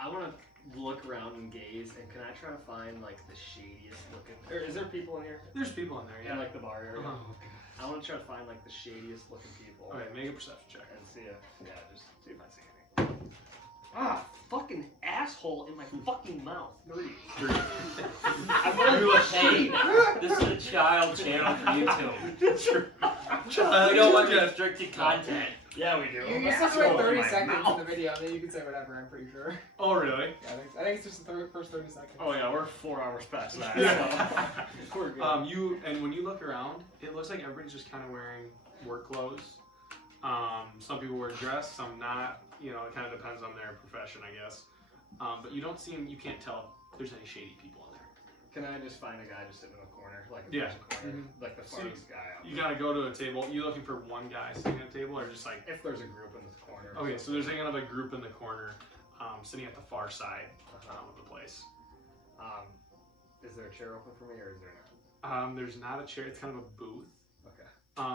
I want to look around and gaze, and can I try to find like the shadiest looking? Or is there people in here? There's people in there. Yeah. In like the bar area. Uh-huh. I want to try to find like the shadiest looking people. Okay. Make a perception check. And see if just see if I see anything. Ah, fucking asshole in my fucking mouth. 3. I'm gonna Hey, this is a child channel for YouTube. We don't want restricted content. Yeah, we do. You just wait 30 seconds in the video, and then you can say whatever. I'm pretty sure. Oh, really? Yeah, I think it's just the first 30 seconds. Oh yeah, we're 4 hours past that. So we're good. When you look around, it looks like everybody's just kind of wearing work clothes. Some people wear dress, some not. You know, it kind of depends on their profession, I guess. But you don't see them. You can't tell if there's any shady people in there. Can I just find a guy just sitting in the corner, like a Yeah. corner, like the farthest guy out? You gotta go to a table. You looking for one guy sitting at a table, or just like? If there's a group in this corner. Okay, so there's kind of a group in the corner, sitting at the far side of the place. Is there a chair open for me, or is there not? There's not a chair. It's kind of a booth. Okay.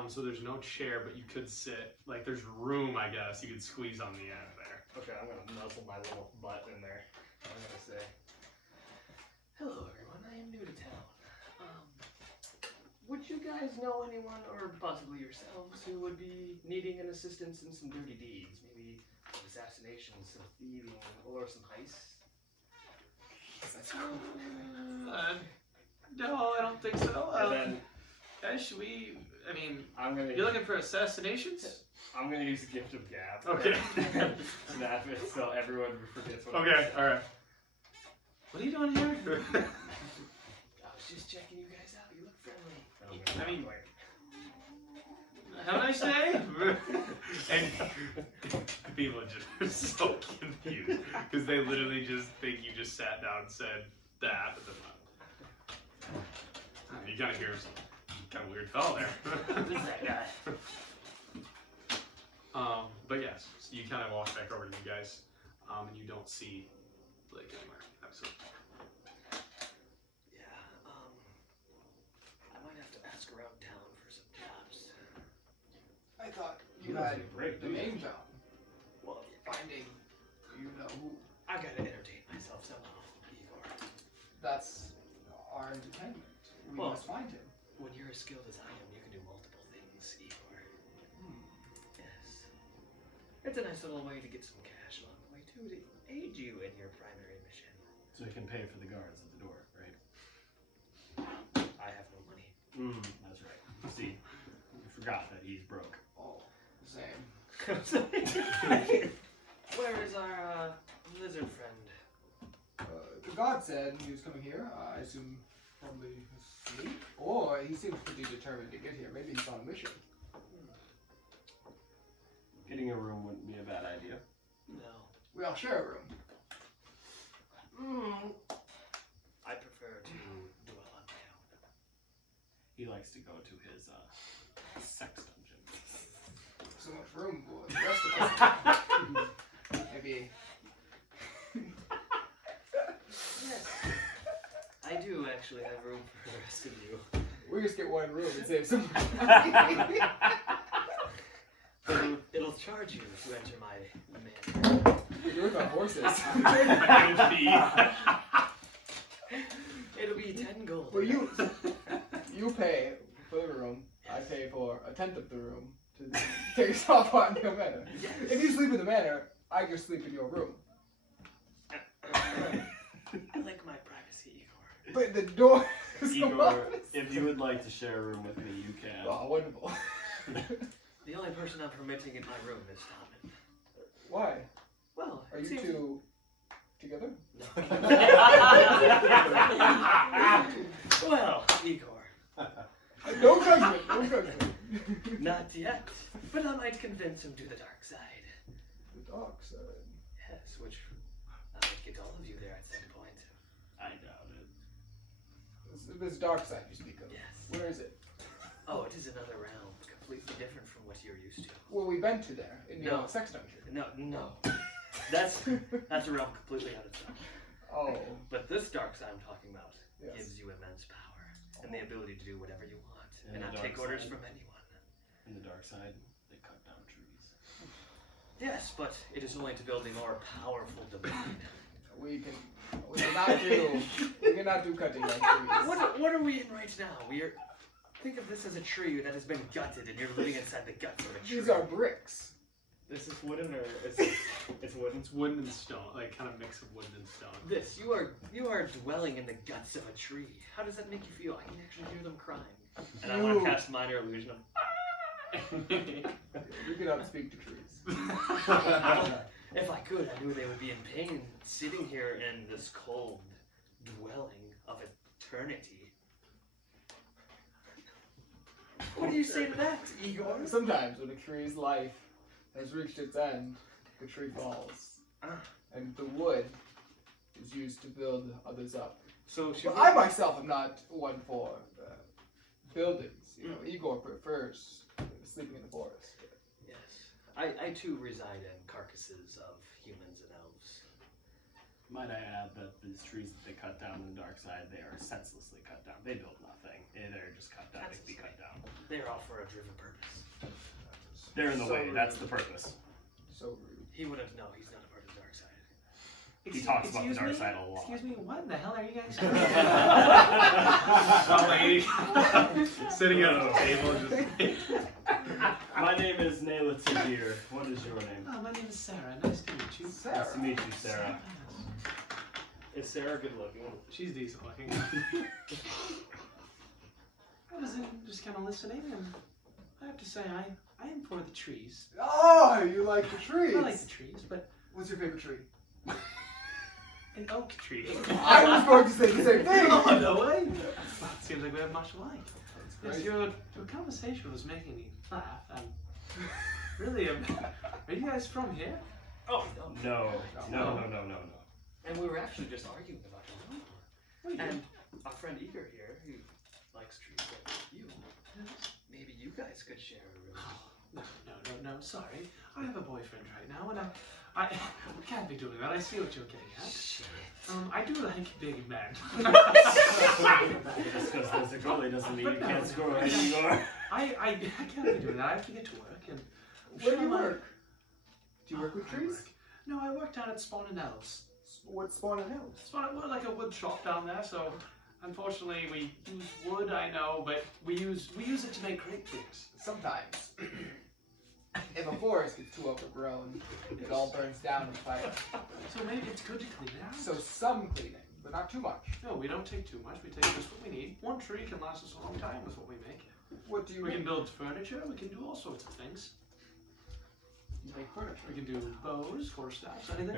So there's no chair, but you could sit. Like there's room, I guess. You could squeeze on the end there. Okay, I'm gonna nuzzle my little butt in there. I'm gonna say, "Hello, everyone. I am new to town. Would you guys know anyone, or possibly yourselves, who would be needing an assistance in some dirty deeds? Maybe some assassinations, some thieving, or some heists?" No, I don't think so. And then Guys, should we? I mean, I'm gonna. you're looking for assassinations? I'm gonna use the gift of gab. Okay. Snap it so everyone forgets what. Okay. All right. What are you doing here? I was just checking you guys out. You look friendly. I mean, how did I say? And people are just so confused because they literally just think you just sat down and said that. But you gotta hear some kind of weird fellow there. Who's that guy? But yes, so you kind of walk back over to you guys, and you don't see Blake anywhere. Absolutely. Yeah. I might have to ask around town for some jobs. I thought you You don't had take a break, the do you? main job, Well, finding you know who. I gotta entertain myself somehow, Igor. That's our entertainment. We Well- must find him. When you're as skilled as I am, you can do multiple things, Igor. Yes. It's a nice little way to get some cash along the way too, to aid you in your primary mission. So you can pay for the guards at the door, right? I have no money. That's right. See, you forgot that he's broke. Oh, same. Where is our lizard friend? The god said he was coming here. I assume probably asleep. Or he seems pretty determined to get here. Maybe he's on a mission. Getting a room wouldn't be a bad idea. No. We all share a room. I prefer to dwell on my own. He likes to go to his sex dungeon. So much room for the rest of us. Maybe. Yes. I do actually have room for the rest of you. We just get one room and save some. It'll charge you to enter my manor. You're with our horses. It'll be 10 gold. Well, you pay for the room. I pay for a tenth of the room to take us off on your manor. If you sleep in the manor, I just sleep in your room. I like my privacy, Igor. But the door is Igor, closed. if you would like to share a room with me, you can. Oh, wonderful. The only person I'm permitting in my room is Tommen. Why? Well, Are it you seems- two together? Well, Igor. No judgment, no judgment. Not yet. But I might convince him to the dark side. The dark side. Yes, which I would get all of you there at some point. I doubt it. this dark side you speak of. Yes. Where is it? Oh, it is another realm, completely different from what you're used to. Well, we've been to there in the No. old sex dungeon. No. That's a realm completely on its own. Oh. But this dark side I'm talking about Yes. gives you immense power and the ability to do whatever you want And and the not dark take orders side? from anyone. In the dark side, they cut down trees. Yes, but it is only to build a more powerful domain. We cannot do cutting like trees. What are we in right now? Think of this as a tree that has been gutted and you're living inside the guts of a tree. These are bricks. This is wooden or it's wooden? It's wooden and stone, like kind of mix of wood and stone. This, you are dwelling in the guts of a tree. How does that make you feel? I can actually hear them crying. And I want to cast minor illusion of You cannot speak to trees. if I could, I knew they would be in pain sitting here in this cold dwelling of eternity. What do you say to that, Igor? Sometimes when a tree's life has reached its end, the tree falls. And the wood is used to build others up. So should But I myself am not one for buildings. You know, Igor prefers sleeping in the forest. Yes. I too reside in carcasses of humans and elves. Might I add that these trees that they cut down in the dark side, they are senselessly cut down. They build nothing. They're just cut down to be cut down. They're all for a driven purpose. They're in the So way. rude. That's the purpose. So rude. He wouldn't know. He's not a part of the dark side. He talks about the dark side a lot. Excuse me, what the hell are you guys doing? Some lady sitting at a table just... My name is Nayla Tagir. What is your name? Oh, my name is Sarah. Nice to meet you. Nice to meet you, Sarah. Is Sarah good looking? She's decent looking. I was just kind of listening, and I have to say, I am for the trees. Oh, you like the trees? I like the trees, but What's your favorite tree? an oak tree. I was going to say the same thing. Oh, no way. Well, it seems like we have much alike. That's Yes, great. your conversation was making me laugh. Really, are you guys from here? Oh, no. No. And we were actually just arguing about it. What are you And our friend Igor here, who likes trees like you, maybe you guys could share a room. No, sorry. I have a boyfriend right now, and I can't be doing that. I see what you're getting at. Shit. I do like big men. Just because there's a goalie doesn't mean you can't score anymore. I can't be doing that. I have to get to work. And Where do you work? Do you work with I trees? work- No, I work down at Spawn and Elves. What's Spawn and Hills? Spawn, we're like a wood shop down there, so unfortunately we use wood. I know, but we use it to make great things. Sometimes. If a forest gets too overgrown, it all burns down in fire. So maybe it's good to clean it out. So some cleaning, but not too much. No, we don't take too much. We take just what we need. One tree can last us a long time with what we make. What do you We can make? build furniture. We can do all sorts of things. You make furniture. We can do bows, quarterstaffs, anything.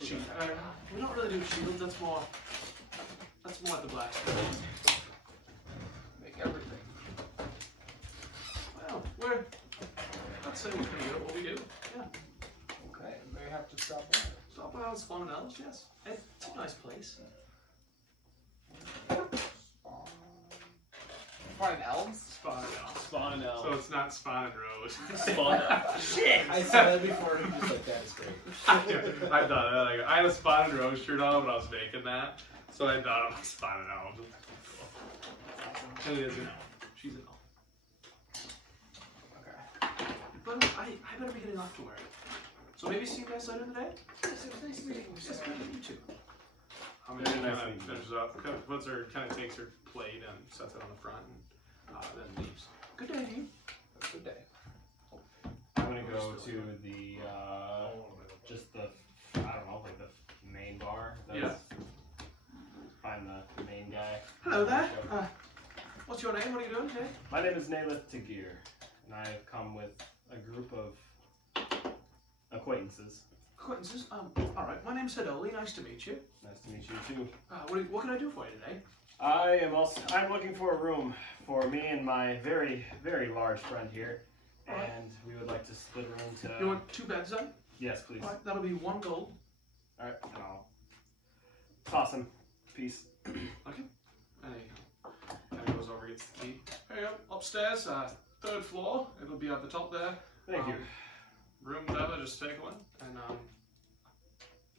We don't really do shields. That's more at the blacksmith. Make everything. Well, let's say we're pretty good at what we do. Yeah. Okay, may have to stop by. Stop by on Spawn and Elves, yes. It's a nice place. Spawn and Elves? Spawn and Elves. Spawn and So it's not Spawn and Rose. Spawn. Shit! I saw that before and I'm just like, that is great. I thought of that. I had a Spawn and Rose shirt on when I was making that. So I thought of Spawn and Elves. And it is an elf. She's an elf. Okay. But I better be getting off to work. So maybe see you guys later in the day? Yes, it was nice meeting you, It's Sarah. good to meet you. Very nice Kind of meeting you. finishes up, kind of takes her plate and sets it on the front and then leaves. Good day to you. Have a good day. I'm gonna go to the just the I don't know, like the main bar. Yeah. Find the main guy. Hello there. What's your name? What are you doing today? My name is Nayla Tagir, and I have come with a group of acquaintances. Acquaintances. All right. My name's Hidoli. Nice to meet you. Nice to meet you too. What can I do for you today? I'm looking for a room for me and my very, very large friend here, Alright. and we would like to split a room to. You want 2 beds then? Yes, please. All right. That'll be 1 gold. Alright, and I'll toss him. Peace. Okay. There you go. gets the key. Hey, upstairs, 3rd floor. It'll be at the top there. Thank you. Room whatever, just take one. And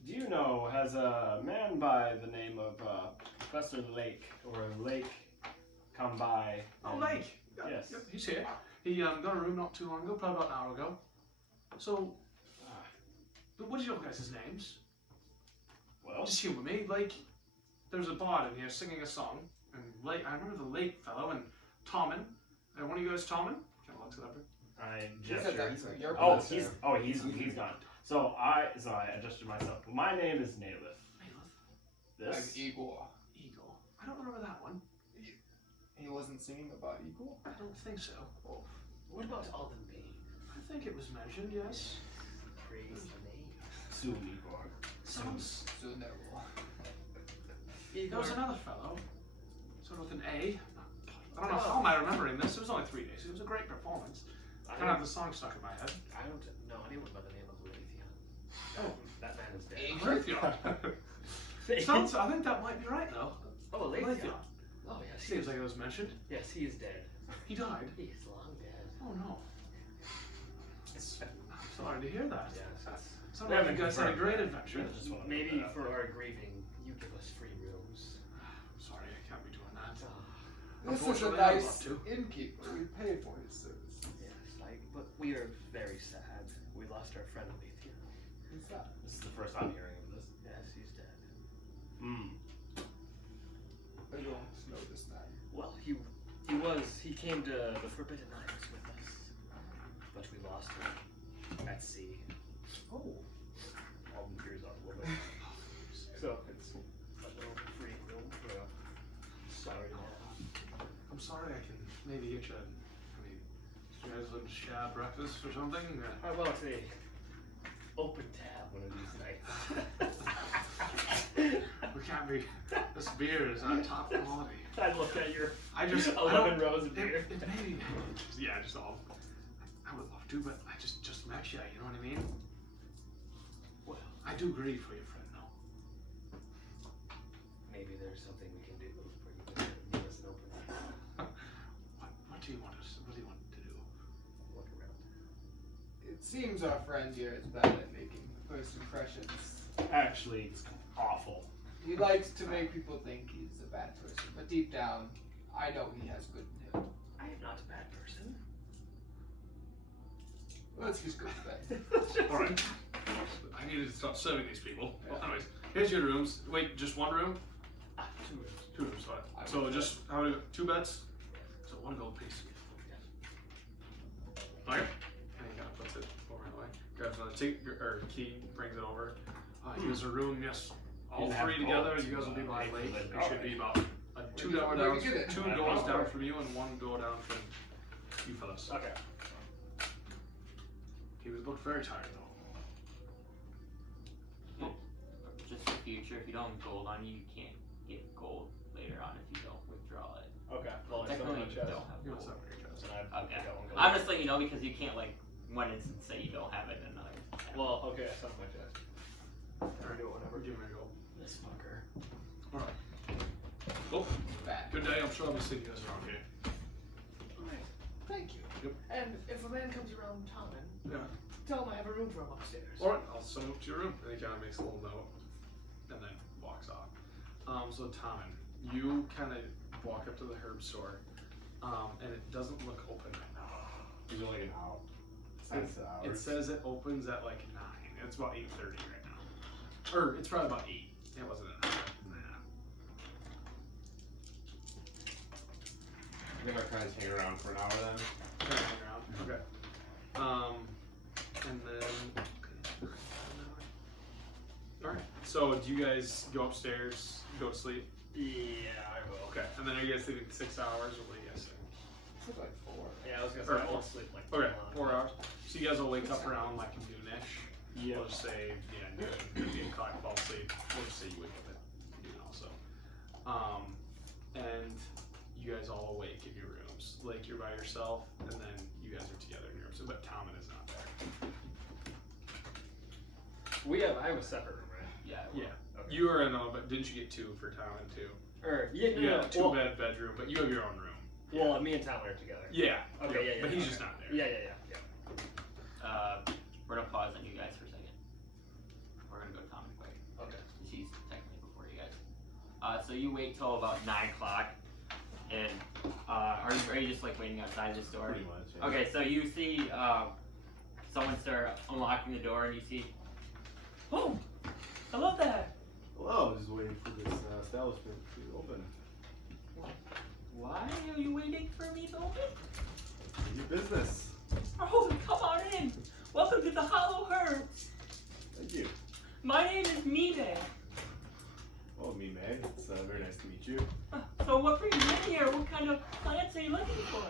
Do you know, has a man by the name of Professor Lake, or Lake, come by? oh, and- Lake. Yes. Yep, he's here. He got a room not too long ago, probably about an hour ago. So, what did you guys' names? Well, Just humor me. Like, there's a bard in here singing a song, and Lake. I remember the Lake fellow and Tommen. And one of you guys, Tommen? Kind of looks it up. I You said gesture. that for your Oh, professor. he's gone. So I adjusted myself. My name is Nailith. Like This. Igor. Eagle. I don't remember that one. He wasn't singing about Igor? I don't think so. Oh, What about Alden Bane? I think it was mentioned, yes. Praise the name. Soon, Igor. Sounds. Soon there will. There was another fellow, sort of with an A. I don't know how am I remembering this. It was only 3 days. It was a great performance. I kind of have the song stuck in my head. I don't know anyone by the name of Lathion. Oh, That man is dead. Raytheon. Sounds. I think that might be right though. Oh, Lathion. Raytheon. Oh, yes. Seems like it was mentioned. Yes, he is dead. He died. He's long dead. Oh no. I'm sorry to hear that. Yes, Sounds like you guys had a great adventure. Just wanna Maybe put that out for there. our grieving, you give us free rooms. I'm sorry, I can't be doing that. This is a Unfortunately, I'd love nice to. innkeeper. We pay for his services. Yes, but we are very sad. We lost our friend Lathion. Who's that? This is the first I'm hearing of this. Yes, he's dead. Hmm. I don't know this man. Well, he came to the Forbidden Isles with us, but we lost him at sea. Oh. Alden tears up a little bit. So it's a little free room for a sorry man. I'm sorry, I can maybe get you. I mean, you guys want to share breakfast or something? How about a open tab one of these nights? We can't be. This beer is not top quality. I look at your I just 11 rows of beer. It maybe. Yeah, just all. I would love to, but I just met you. You know what I mean? Well, I do grieve for your friend, though. Maybe there's something we can do for you to give us an open tab. What do you want us? What do you want to do? Look around. It seems our friend here is bad at making first impressions. Actually, it's awful. He likes to make people think he's a bad person, but deep down, I know he has good in him. I am not a bad person. Let's just go to bed. Alright. I needed to stop serving these people. Well, anyways, here's your rooms. Wait, just one room? 2 rooms. 2 rooms, sorry. I So would just, how many, 2 beds? So 1 gold piece. Okay. And he kind of puts it over the way. Grabs another key, brings it over. Here's a room, yes. All You have 3 together, gold you guys will be to, by pay for lake. the It should be about a 2 door Where down, we get it? 2 I don't doors know. down from you and 1 door down from you fellas. Okay. He was looked very tired though. Just for future, if you don't have gold on you, you can't get gold later on if you don't withdraw it. Okay. Well, I Technically, still you have don't chest. have You gold. must have very good. So I Okay. got one gold. I'm just letting you know because you can't like one instance say you don't have it and another. Well, okay, I still have my chest. Alright, do it whenever. Give me a go. This fucker. Alright. Well, Bad. good day. I'm sure I'll be seeing you guys around here. Alright, thank you. Yep. And if a man comes around town, Yeah. tell him I have a room for him upstairs. Alright, I'll send him up to your room. And he kind of makes a little note and then walks off. So, Tommen, you kind of walk up to the herb store and it doesn't look open right now. There's only an hour. It says it opens at like 9. It's about 8:30 right now. Or it's probably about 8. It wasn't an hour. I think I'll kind of hang around for an hour then. Kind of hang around. Okay. And then. Alright. So, do you guys go upstairs, go to sleep? Yeah, I will. Okay. And then are you guys sleeping 6 hours or what do you guys think? Took like 4. Yeah, I was gonna Or say I four. won't sleep like Okay, too 4 long. hours. So you guys will wake up around like noonish. Yeah. We'll just say, noon, 8 o'clock, fall asleep. We'll just say you wake up at noon also. And you guys all awake in your rooms. Like you're by yourself, and then you guys are together in your rooms. But Tommen is not there. I have a separate room, right? Yeah. Yeah. Okay. You are in but didn't you get 2 for Tommen too? Or, yeah, You got a 2 bed bedroom, but you have your own room. Well, me and Tyler are together. Yeah. Okay, yeah, yeah. But he's okay. just not there. Yeah. We're gonna pause on you guys for a second. We're gonna go to Tommy quick. Okay. She's technically before you guys. So you wait till about 9 o'clock, and are you just like waiting outside the store? Pretty much. Yeah. Okay, so you see someone start unlocking the door, and you see, oh, hello there. Hello, just waiting for this establishment to open. Why are you waiting for me to open? Your business. Oh, come on in. Welcome to the Hollow Herbs. Thank you. My name is Mime. Oh, me, May. It's very nice to meet you. So what brings you in here? What kind of plants are you looking for?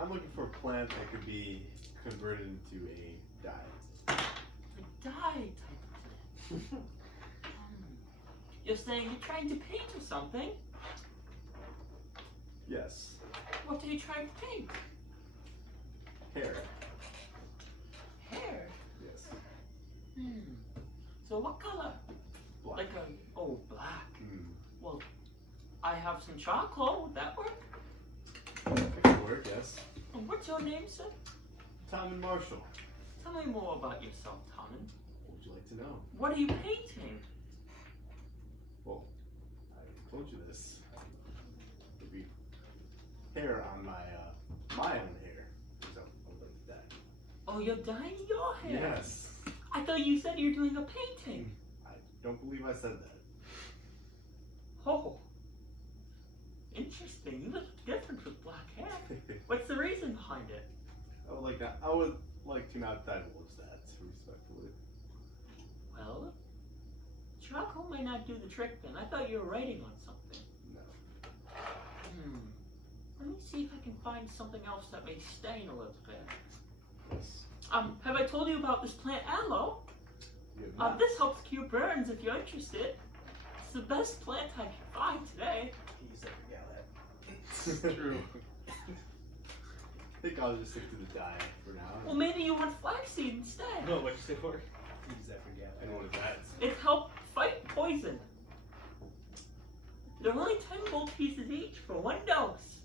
I'm looking for a plant that could be converted into a dye. A dye type of plant. You're saying you're trying to paint or something? Yes. What are you trying to paint? Hair. Hair. Yes. So what color? Black. Like black. Hmm. Well, I have some charcoal. Would that work? That could work, yes. And what's your name, sir? Tom and Marshall. Tell me more about yourself, Tommen. What would you like to know? What are you painting? Well, I told you this. There'd be hair on my own hair. So I would like to dye. Oh, you're dyeing your hair? Yes. I thought you said you were doing a painting. I don't believe I said that. Oh. Interesting. You look different with black hair. What's the reason behind it? I would like to not divulge that respectfully. Well, charcoal might not do the trick then. I thought you were writing on something. No. Let me see if I can find something else that may stain a little bit. Yes. Have I told you about this plant aloe? You have not. This helps cure burns if you're interested. It's the best plant I can find today. Use that for Galahad. True. I think I'll just stick to the dye for now. Well, maybe you want flaxseed instead. No, what'd you say for? Use that for Galahad. And what is that? It helps fight poison. They're only 10 gold pieces each for 1 dose.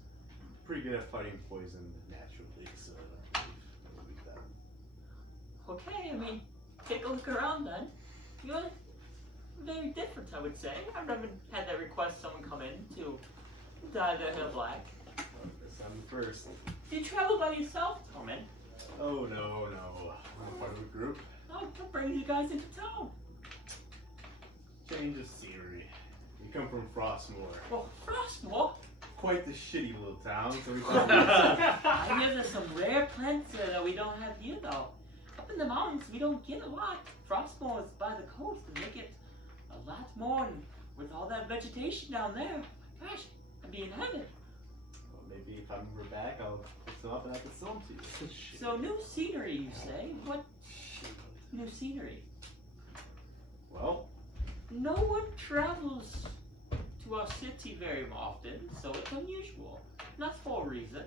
Pretty good at fighting poison naturally, so I believe that. Okay, I mean, take a look around then. You're very different, I would say. I've never had that request someone come in to dye their hair black. Guess I'm the first. Do you travel by yourself, Tommen? Oh no. I'm a part of a group. Oh, what brings you guys into town? Change of scenery. We come from Frostmoor. Well, Frostmoor? Quite the shitty little town, so we thought I hear there's some rare plants there that we don't have here, though. Up in the mountains, we don't get a lot. Frostmoor is by the coast, and they get a lot more. And with all that vegetation down there, my gosh, I'd be in heaven. well, maybe if I move back, I'll pick some up and I can sell them to you. So, new scenery, you say? What new scenery? Well, No one travels to our city very often, so it's unusual. And that's for a reason.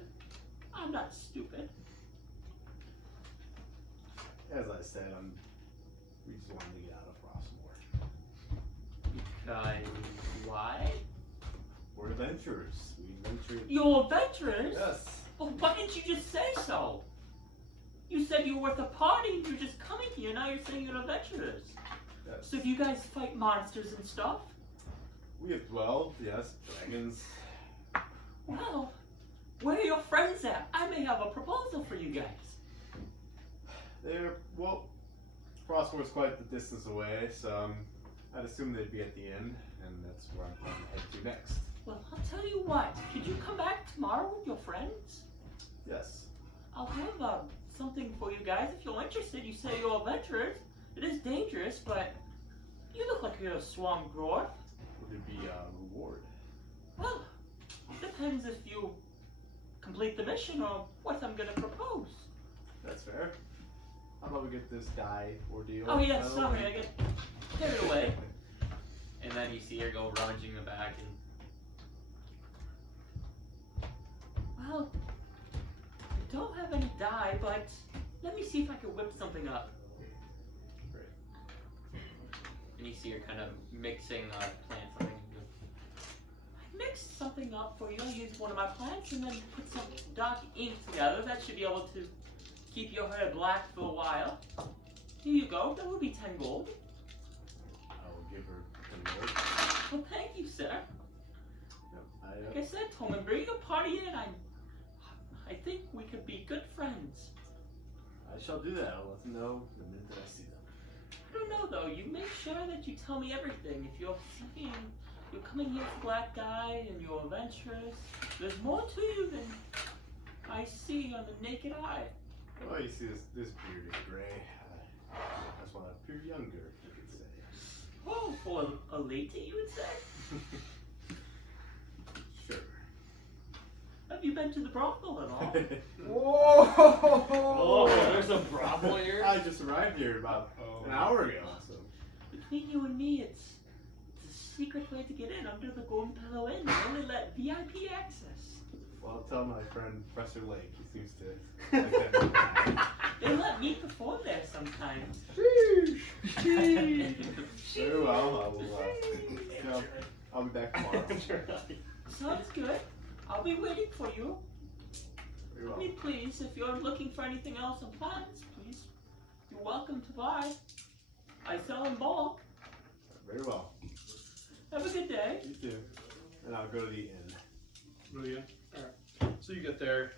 I'm not stupid. as I said, we just wanted to get out of Frostmoor. Because why? We're adventurers. We adventure. You're adventurers? Yes. Well, why didn't you just say so? You said you were at the party, you're just coming here, now you're saying you're adventurers. Yes. So do you guys fight monsters and stuff? We have dwelled, yes, dragons. Well, where are your friends at? I may have a proposal for you guys. Well, Frostmoor is quite the distance away, so I'd assume they'd be at the inn, and that's where I'm planning to head to next. Well, I'll tell you what. Could you come back tomorrow with your friends? Yes. I'll have something for you guys if you're interested. You say you're adventurers. It is dangerous, but you look like you're a swamp dwarf. Would there be a reward? Well, depends if you complete the mission or what I'm gonna propose. That's fair. How about we get this dye ordeal? Oh yeah, settled? sorry, I get carried away. And then you see her go rummaging the back and Well, I don't have any dye, but let me see if I can whip something up. you see her kind of mixing plants. Something. I mixed something something up for you. I use one of my plants and then put some dark ink together. That should be able to keep your hair black for a while. Here you go. That will be 10 gold. I will give her 10 gold. Well, thank you, sir. Yep, Like I said, Tolman, bring a party in. I think we could be good friends. I shall do that. I'll let them know the minute that I see them. I don't know though. You make sure that you tell me everything. If you're saying you're coming here for Black Guy and you're adventurous, there's more to you than I see on the naked eye. Well, you see, this beard is gray. That's why I appear younger, you could say. Oh, for a lady, you would say? Sure. Have you been to the brothel at all? Whoa! Oh, there's a brothel here? I just arrived here about an hour ago, so. Between you and me, it's a secret way to get in under the Golden Pillow Inn. They only let VIP access. Well, I'll tell my friend Professor Lake. He seems to like that. They let me perform there sometimes. Very well. I will, you know, I'll be back tomorrow. Sounds good. I'll be waiting for you. Very well. I mean, please, if you're looking for anything else in plants, please, you're welcome to buy. I sell in bulk. Very well. Have a good day. You too. And I'll go to the inn. Oh yeah. All right. So you get there.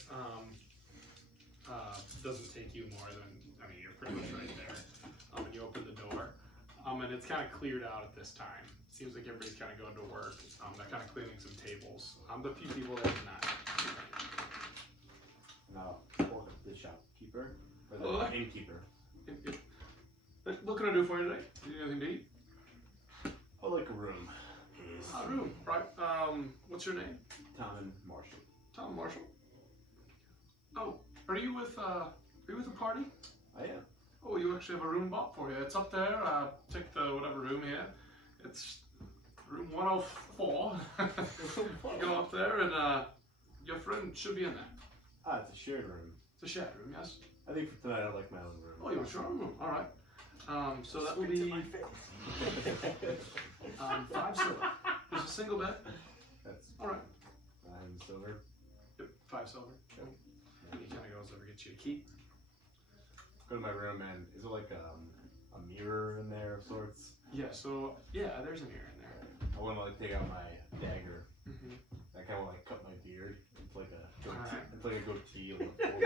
Doesn't take you more than, I mean, you're pretty much right there. And you open the door. And it's kind of cleared out at this time. Seems like everybody's kind of going to work. They're kind of cleaning some tables. The few people there tonight. And I'll walk up to the shopkeeper or the innkeeper. What can I do for you today? Do you need anything to eat? I'd like a room, please. A room, right? What's your name? Tom and Marshall. Tom Marshall. Oh, are you with a party? I am. Oh, you actually have a room bought for you. It's up there. Take the whatever room here. It's room 104. You go up there and your friend should be in there. Ah, it's a shared room. It's a shared room, yes. I think for tonight I'd like my own room. Oh, you have your own room. All right. So that will be 5 silver. There's a single bed. That's All right. 9 silver. Yep, 5 silver. Cool. He kind of goes over, gets you a key. Go to my room and is it like a mirror in there of sorts? Yeah. So yeah, there's a mirror in there. I want to like take out my dagger. Mm-hmm. I kind of want to like cut my beard. It's like a goatee. Alright. It's like a goatee.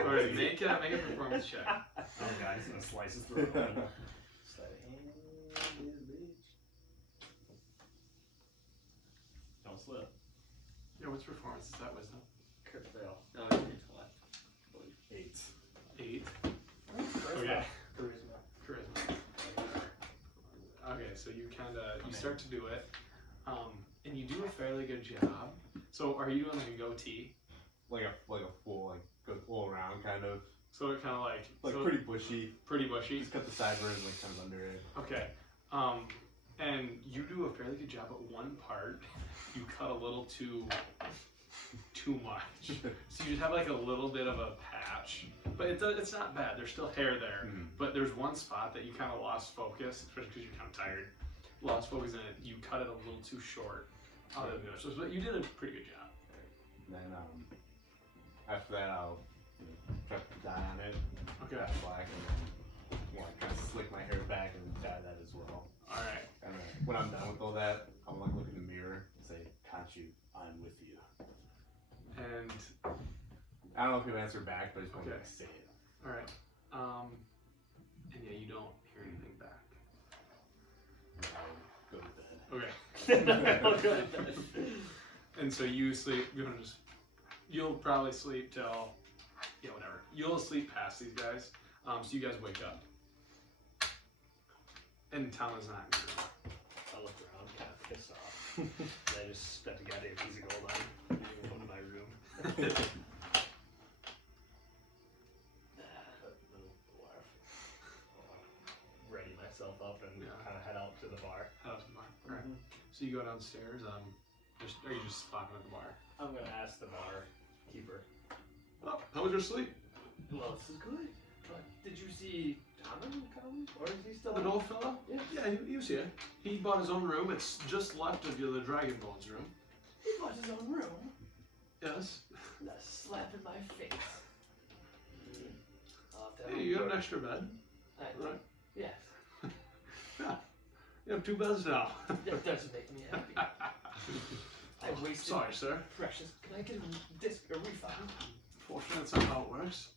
All right, make a performance check. Oh, guys, gonna slice his throat. Don't slip. Yeah, what's performance? Is that wisdom? Crit fail. No, it's intellect. 8. 8. Charisma. Okay. Charisma. Charisma. Okay, so you start to do it, and you do a fairly good job. So are you doing like a goatee? Like a full like goes all around kind of. So it kind of like so Pretty bushy. pretty bushy. Just cut the sideburns like kind of under it. Okay, and you do a fairly good job at one part. You cut a little too much, so you just have like a little bit of a patch. But it's not bad. There's still hair there, but there's one spot that you kind of lost focus, especially because you're kind of tired. Lost focus in it. You cut it a little too short. So, but you did a pretty good job. And then after that I'll try to dye on it. Okay. That's black and then kind of slick my hair back and dye that as well. All right. And when I'm done with all that, I'm like look in the mirror and say, "Kanchu, I'm with you." And I don't know if he'll answer back, but I just want to Okay. like, say it. all right. And yeah, you don't hear anything back. I'll go to bed. Okay. I'll go to bed. And so you sleep. You'll probably sleep till whatever. You'll sleep past these guys. So you guys wake up, and Tom is not in your room. I look around, kind of pissed off. And I just spent a goddamn piece of gold on it. Come to my room. Ready myself up and kind of head out to the bar. Head out to the bar. All right. So you go downstairs. Are you just stopping at the bar? I'm gonna ask the bar keeper. Oh, how was your sleep? Well, this is good. But did you see Tommen come? Or is he still The old fellow? Yeah. Yeah, he was here. He bought his own room. It's just left of the Dragon Bones room. He bought his own room. Yes. That's a slap in my face. I'll have to have Hey, you got an extra bed, right? Yes. Yeah. You have 2 beds now. That doesn't make me happy. I wasted Sorry, sir. precious. Can I get a refund? Fortunately, that's not how it works.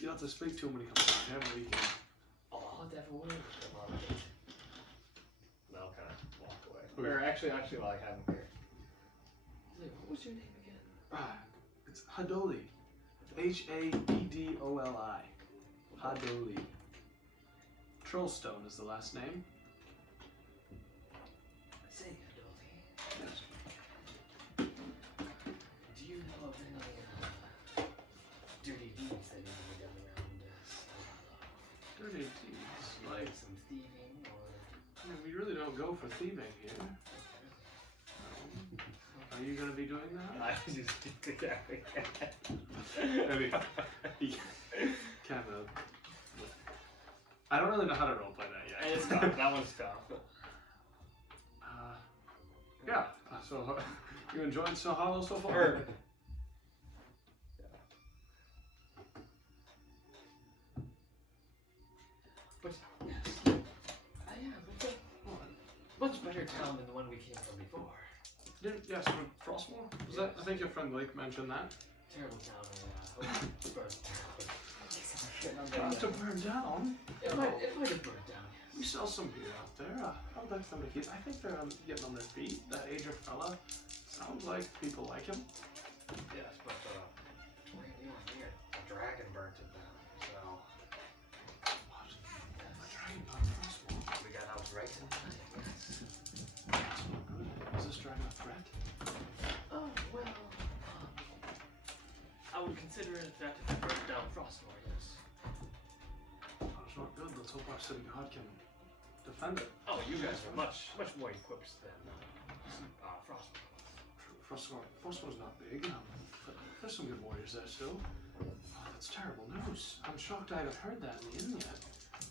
You have to speak to him when he comes down here. Maybe he can. Oh, I'll have to have a word with him on it. And I'll kind of walk away. Okay. Or actually, while I have him here. What was your name again? It's Hadoli. Haddoli. Hadoli. Trollstone is the last name. Say, Adolfi. Yes. Do you know of any dirty deeds that need to be done around Snowhollow? Dirty deeds. Like, Some thieving or... I mean, we really don't go for thieving here. Are you gonna be doing that? I was just exactly. I mean, he kind of. I don't really know how to roleplay that yet. It's tough. That one's tough. Yeah. So, you enjoyed Snowhollow so far? Perfect. But, yes. It's a much better town than the one we came from before. Yes, from Frostmore? Was that? I think your friend Lake mentioned that. Terrible town, To burn down? It might have burned down. We sell some beer out there. I would like them to keep. I think they're getting on their feet. That Adric fella sounds like people like him. Yes, but a dragon burnt it down. So What? A dragon on Frostmore? We got out right in time. Yes. That's not good. Is this dragon a threat? Oh well. I would consider it a threat if it burned down Frostmore. Yes. That's not good. Let's hope our city god can defend it. Oh, you guys are much more equipped than Frostmore. Frostmore's not big, but there's some good warriors there still. Oh, that's terrible news. I'm shocked I haven't heard that in the inn yet.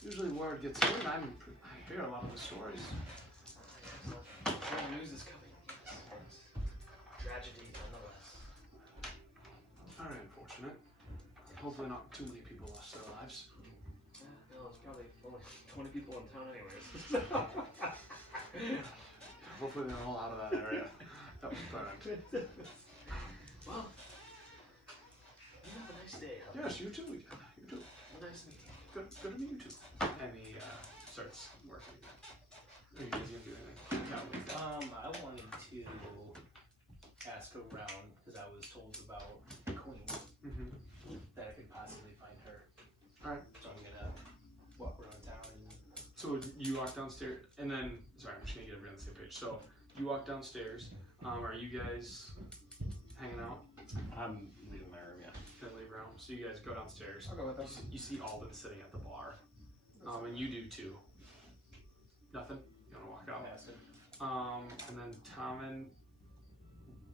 Usually word gets in, I hear a lot of the stories. More news is coming. Yes. Tragedy nonetheless. Very unfortunate. Hopefully not too many people lost their lives. No, it's probably only 20 people in town anyways. Hopefully they're all out of that area. That was burned. Well, you have a nice day, Helen. Yes, you too. You too. Nice meeting. Good to meet you too. And he starts working. Are you guys gonna do anything? No. I wanted to ask around because I was told about the queen that I could possibly find her. Alright. So I'm gonna walk around town and So you walk downstairs, and then, sorry, I'm just gonna get everybody on the same page. So you walk downstairs. Are you guys hanging out? I'm leaving my room, yeah. Then leave room. So you guys go downstairs. I'll go with them. You see Alden sitting at the bar. And you do too. Nothing? You wanna walk out? And then Tommen,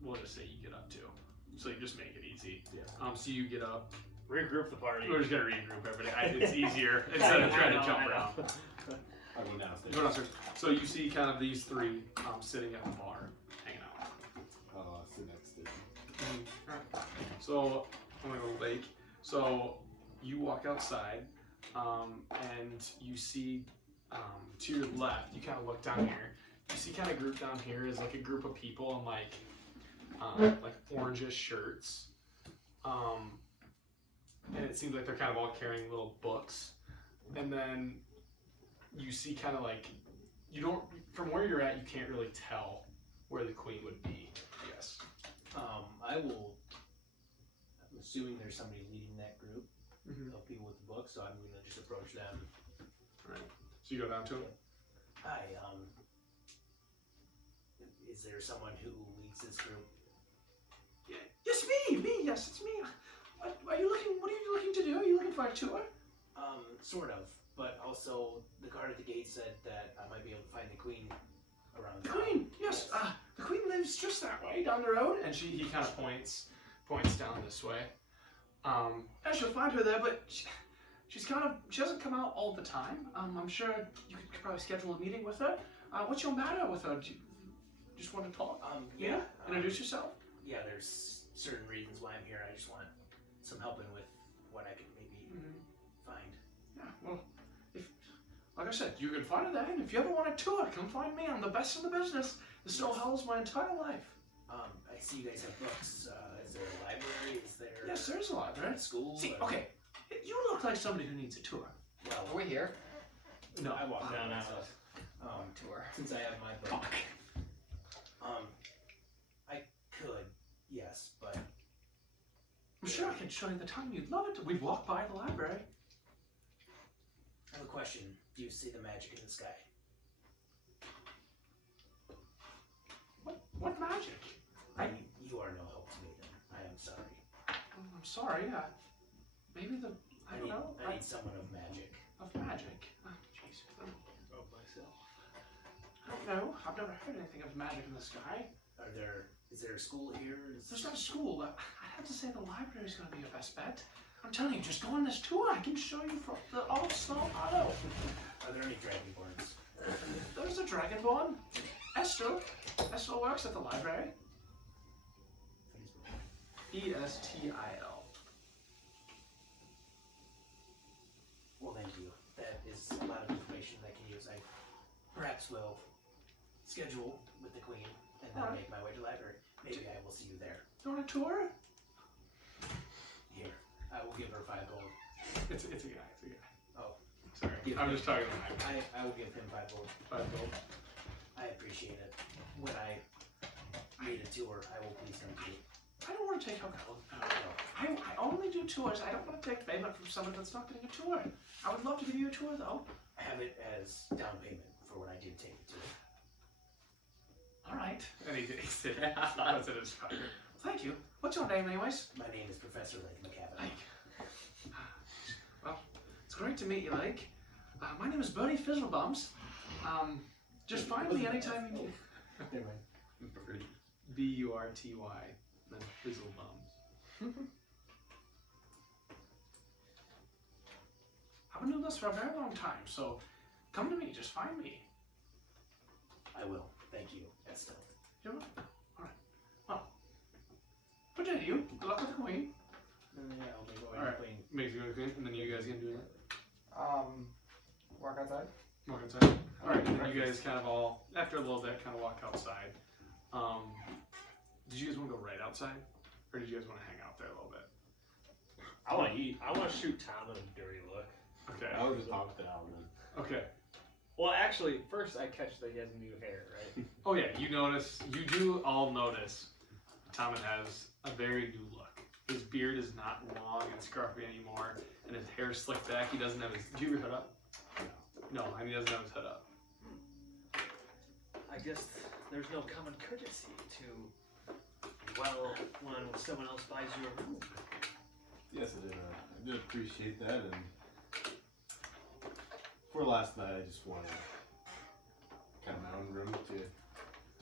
we'll just say you get up too. So you just make it easy. Yeah. So you get up. Regroup the party. We're just gonna regroup everybody. It's easier instead of trying to jump around. I'll go downstairs. Go downstairs. So you see kind of these three sitting at the bar, hanging out. I'll sit next to him. Alright. So I'm gonna go Lake. So you walk outside, and you see to your left. You kind of look down here. You see kind of grouped down here is like a group of people in like orangish shirts. And it seems like they're kind of all carrying little books. And then you see kind of like, you don't, from where you're at, you can't really tell where the queen would be, I guess. I'm assuming there's somebody leading that group of people with the book, so I'm gonna just approach them. Right. So you go down to him? Hi, is there someone who leads this group? Yeah. Yes, me, yes, it's me. What are you looking to do? Are you looking for a tour? Sort of, but also the guard at the gate said that I might be able to find the queen around The town. queen, yes. The queen lives just that way down the road. And he kind of points down this way. Yeah, she'll find her there, but she doesn't come out all the time. I'm sure you could probably schedule a meeting with her. What's your matter with her? Just want to talk? Yeah. Introduce yourself. Yeah, there's certain reasons why I'm here. I just want some helping with what I could maybe find. Yeah, well, if, like I said, you can find it there. And if you ever want a tour, come find me. I'm the best in the business. The Snowhollow's my entire life. I see you guys have books. Is there a library? Is there Yes, there's a library. a school? See, or- okay, you look like somebody who needs a tour. Well, Are we here? No, I walked No, down no. myself. Tour. Since I have my book. I could, yes, but I'm sure I can show you the time. You'd love it. We'd walk by the library. I have a question. Do you see the magic in the sky? What magic? You are no help to me then. I am sorry. I'm sorry. Maybe the I don't know. I need someone of magic. Of magic. Oh, jeez. Of myself. I don't know. I've never heard anything of magic in the sky. Is there a school here? There's not a school. I have to say the library's going to be your best bet. I'm telling you, just go on this tour. I can show you from all of Snowhollow. Are there any dragonborns? There's a dragonborn. Esther. Esther works at the library. Estil. Well, thank you. That is a lot of information I can use. I perhaps will schedule with the queen and then Alright. make my way to the library. Maybe I will see you there. You want a tour? Here. I will give her 5 gold. It's a guy. Oh. Sorry. Give I'm him- just talking to him. I will give him 5 gold. 5 gold. I appreciate it. When I need a tour, I will please come to you. I don't want to take alcohol. I only do tours. I don't want to take payment from someone that's not getting a tour. I would love to give you a tour, though. Have it as down payment for when I do take the tour. All right. And he puts it in his pocket. Thank you. What's your name, anyways? My name is Professor Lake McCavan. Lake. Well, it's great to meet you, Lake. My name is Bernie Fizzlebums. Just find me anytime you need. B-U-R-T-Y. Then Fizzlebums. I've been doing this for a very long time, so come to me. Just find me. I will. Thank you. Estelle. You're welcome. All right. Well, good day to you. Good luck with the queen. Yeah, I'll be going All right. to queen. Makes you go to the queen, and then you guys can do that. Walk outside. Walk outside. All right, and then you guys kind of all, after a little bit, kind of walk outside. Did you guys want to go right outside, or did you guys want to hang out there a little bit? I want to eat. I want to shoot Tom a dirty look. Okay. I would just talk to Alan. Okay. Well, actually, first I catch that he has new hair, right? Oh yeah, you notice. You do all notice. Tommen has a very new look. His beard is not long and scruffy anymore, and his hair is slicked back. He doesn't have his. Do you have your hood up? No, and he doesn't have his hood up. I guess there's no common courtesy to, well, when someone else buys you a room. Yes, I did appreciate that, and for last night, I just wanted kind of my own room to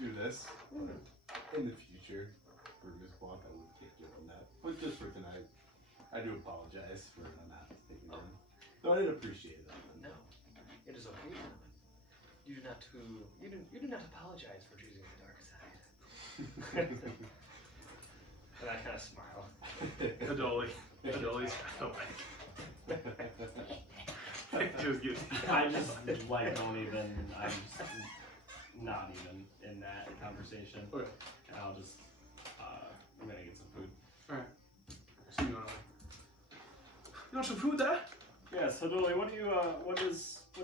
do this. In the future, for this block, I would get doing that. But just for tonight, I do apologize for not taking the room. Though I did appreciate that. No, it is okay. You do not apologize for choosing the dark side. And I kind of smile. Adoli's just get. I just like don't even. I'm just not even in that conversation. Okay. And I'll just. I'm gonna get some food. All right. So you want some food there? Yes, Hadoli, what do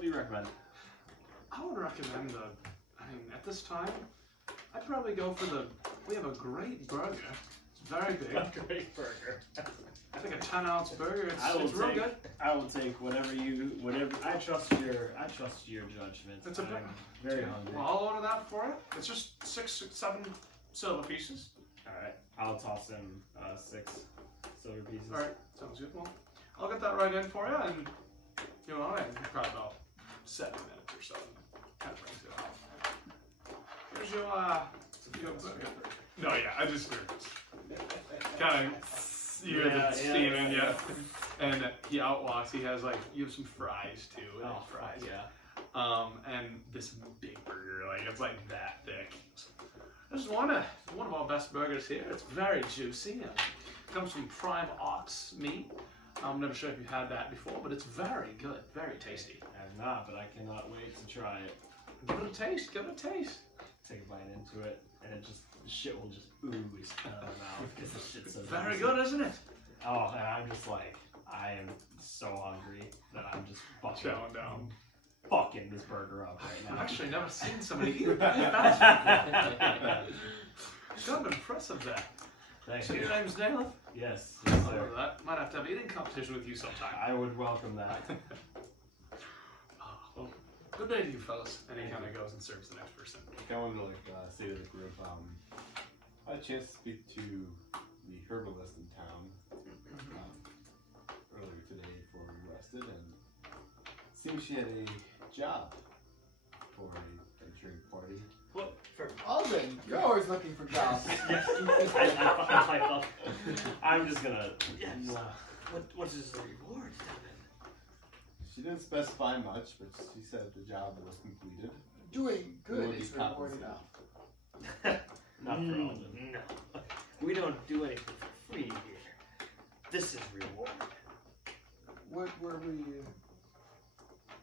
you recommend? I would recommend at this time, I'd probably go for we have a great burger. It's very big. Great burger. I think a 10-ounce burger. I will It's real take- good. I will take whatever. I trust your judgment. It's a I'm bit- very hungry. Well, I'll order that for you. It's just 7 silver pieces. All right, I'll toss him 6 silver pieces. All right, sounds good. Well, I'll get that right in for you, and in probably about 7 minutes or so. Kind of brings it out. Here's your burger. No, yeah, I just kind of you guys are steaming, yeah. And he outwalks. He has you have some fries too. And fries. Yeah. And this big burger, it's that thick. This is one of our best burgers here. It's very juicy. And comes from prime ox meat. I'm never sure if you've had that before, but it's very good, very tasty. I have not, but I cannot wait to try it. Give it a taste. Give it a taste. Take a bite into it, and it just the shit will just ooze out of my mouth because the shit's so Very juicy. good, isn't it? Oh, and I'm just like, I am so hungry that I'm just Chowing down. fucking this burger up right I've now. actually never seen somebody eat that. Kind of impressive there. Thank So you. your name's Nathan? Yes, I yes, love sir. that. Might have to have eating competition with you sometime. I would welcome that. Well, good day to you fellas. And he kind of goes and serves the next person. I wanted to say to the group, I had a chance to speak to the herbalist in town earlier today before we rested, and it seems she had a job for a drink party. What? For Alden, you're always looking for jobs. I pipe up. I'm just gonna. Yes. What is the reward, Devin? She didn't specify much, but she said the job was completed. Doing good Will be is reward compensated. enough. Not for Alden. No. We don't do anything for free here. This is reward. What were we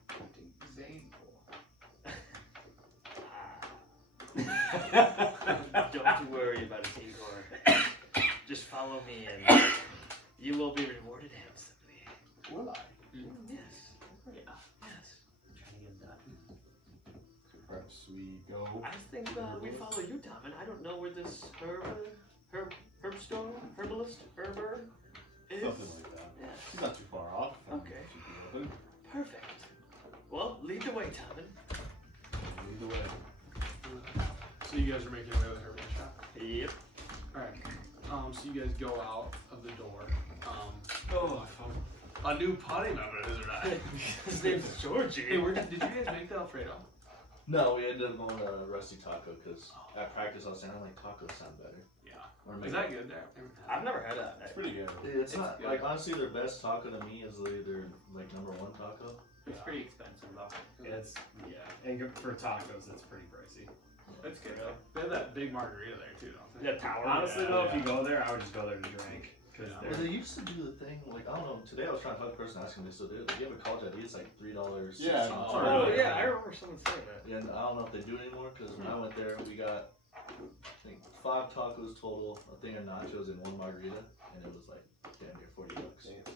hunting Zane for? Don't worry about it, Igor. Just follow me and you will be rewarded handsomely. Will I? Yes. Yeah. Yes. Trying to get that. Perhaps we go. I think we follow you, Tom, and I don't know where this herb store, herbalist, herber is. Something like that. Yeah. She's not too far off. Okay. Should be open. Perfect. Well, lead the way, Tommen. Either way. So you guys are making your way to the herbal shop. Yep. Alright. So you guys go out of the door. A new party member has arrived. His name's Georgie. Hey, did you guys make the Alfredo? No, we ended up going to Rusty Taco because at practice I was saying I like tacos sound better. Yeah. Or Is maybe- that good there? I've never had that. It's pretty good. It's not good. like honestly their best taco to me is their like #1 taco. It's pretty expensive though. It's and for tacos, it's pretty pricey. It's good. They have that big margarita there too, don't they? The tower. Honestly, though, if you go there, I would just go there to drink because Yeah. Well, they used to do the thing like I don't know. Today I was trying to talk to the person asking me they still do it. Like, you have a college ID, it's like $3. Yeah. Oh, yeah, I remember someone saying that. Yeah, and I don't know if they do it anymore because when I went there, we got I think 5 tacos total, a thing of nachos, and 1 margarita, and it was like damn near $40.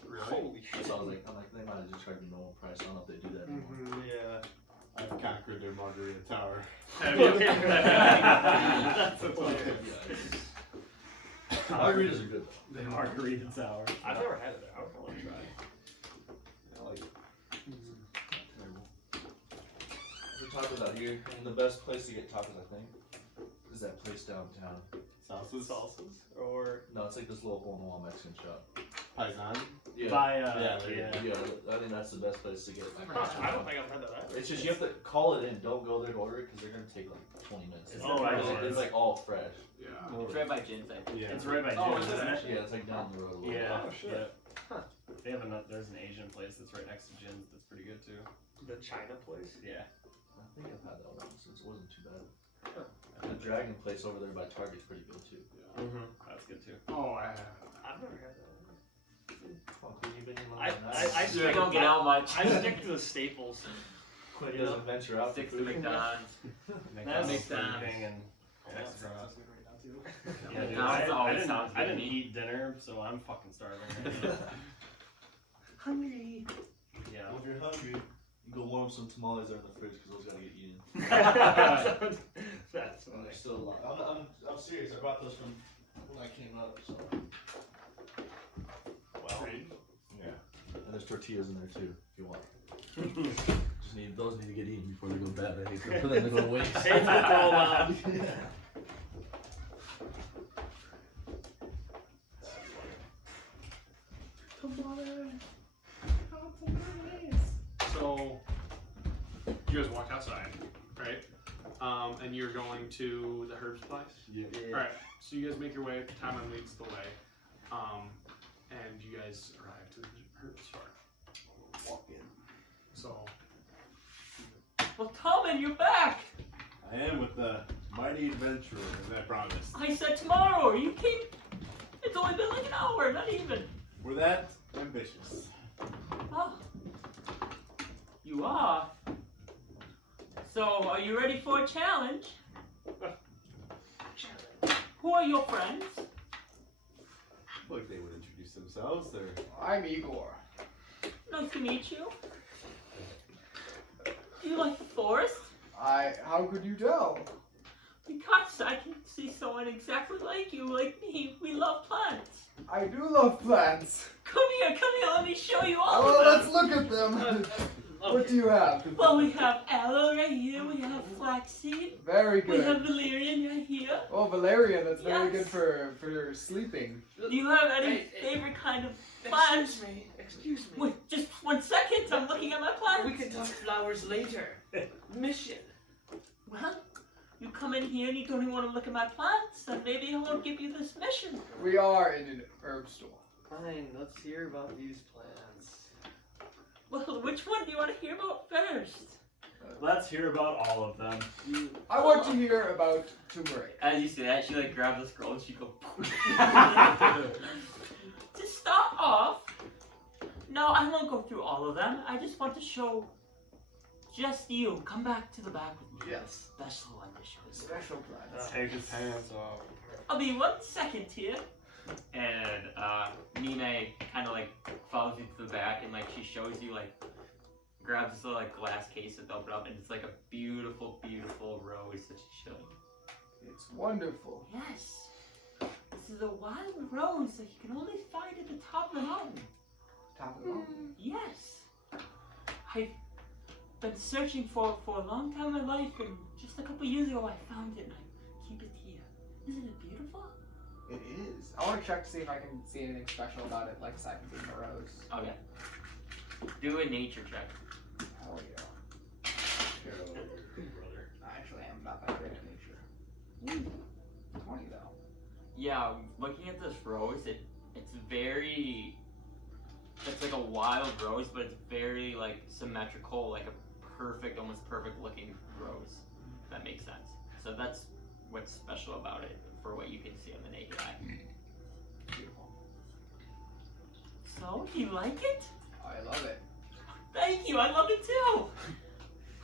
Really? Holy shit. So I was like, they might have just tried to be normal price. I don't know if they do that anymore. Yeah. I've conquered their margarita tower. Have you? That's a funny. Margaritas are good though. the margarita tower. I've never had it there. I would want to try. I like it. Terrible. The tacos out here, and the best place to get tacos, I think, is that place downtown. Salsas? Or No, it's like this little hole-in-the-wall Mexican shop. Paisan? Yeah. By Yeah, Yeah, I think that's the best place to get it. I don't think I've had that. It's just you have to call it in. Don't go there to order it because they're gonna take like 20 minutes. It's Oh, by right. Jin's. It's like all fresh. Yeah. It's right by Jin's, I think. Yeah. It's right by Oh, Jin's, is it isn't it? actually? Yeah, it's like down the road a little bit. Yeah. Oh, shit. Yeah. They have there's an Asian place that's right next to Jin's that's pretty good too. The China place? Yeah. I think I've had that one since it wasn't too bad. The Dragon place over there by Target's pretty good too. That's good too. Oh, I have. I've never had that. Oh, Quinn, you been in I London? You don't get out much. I stick to the staples. Quinn doesn't venture out for Six to food. McDonald's. McDonald's, makes Burger sense. King, and That's Extra. right. Yeah, dude, McDonald's always didn't, sounds I good to didn't me. eat dinner, so I'm fucking starving right now. Hungry. Yeah. Well, if you're hungry, you go warm some tamales there in the fridge because those gotta get eaten. That's And funny. they're still alive. I'm serious. I brought those from when I came up. So. Well, Yeah. And there's tortillas in there too, if you want. Just those need to get eaten before they go bad. I hate for them to go to waste. I hate to throw them out. So, you guys walk outside, right? And you're going to the herbs place? Yeah. Alright, so you guys make your way, Timon leads the way. And you guys arrive to the herbs store. Walk in. So, Well, Tommen, you're back! I am with the mighty adventurer, as I promised. I said tomorrow. You came. It's only been like an hour, not even. We're that ambitious. Oh. You are. So, are you ready for a challenge? Who are your friends? Like they would introduce themselves, or I'm Igor. Nice to meet you. Do you like the forest? How could you tell? Because I can see someone exactly like you, like me. We love plants. I do love plants. Come here, let me show you all Well, of let's them. look at them. What do you have? Well, we have aloe right here, we have flaxseed, Very we have good. valerian right here. Oh, valerian, that's very Yes. good for sleeping. Do you have any Hey, favorite kind of plants? Excuse me. Wait, just 1 second, I'm looking at my plants. We can talk flowers later. Mission. Well, you come in here and you don't even want to look at my plants, and maybe I won't give you this mission. We are in an herb store. Fine, let's hear about these plans. Well, which one do you want to hear about first? Let's hear about all of them. I want to hear about turmeric. As you say that, she like grabs the scroll and she goes. To start off, no, I won't go through all of them. I just want to show just you. Come back to the back with me. Yes. Special initiatives. Special plants. Take his pants off. I'll be 1 second here. And Mime kind of like follows you to the back and like she shows you like grabs the like glass case to open up and it's like a beautiful, beautiful rose that she's showing you. It's wonderful. Yes. This is a wild rose that you can only find at the top of the mountain. Top of the mountain. Yes. I've been searching for it for a long time in my life and just a couple years ago I found it and I keep it here. Isn't it beautiful? It is. I want to check to see if I can see anything special about it, like aside from being a rose. Okay. Do a nature check. Hell yeah. Brother. Actually, I'm not that great at nature. 20 though. Yeah, looking at this rose, it's like a wild rose, but it's very like symmetrical, like a perfect, almost perfect looking rose. If that makes sense. So that's what's special about it for what you can see on the naked eye. Beautiful. So, do you like it? I love it. Thank you, I love it too!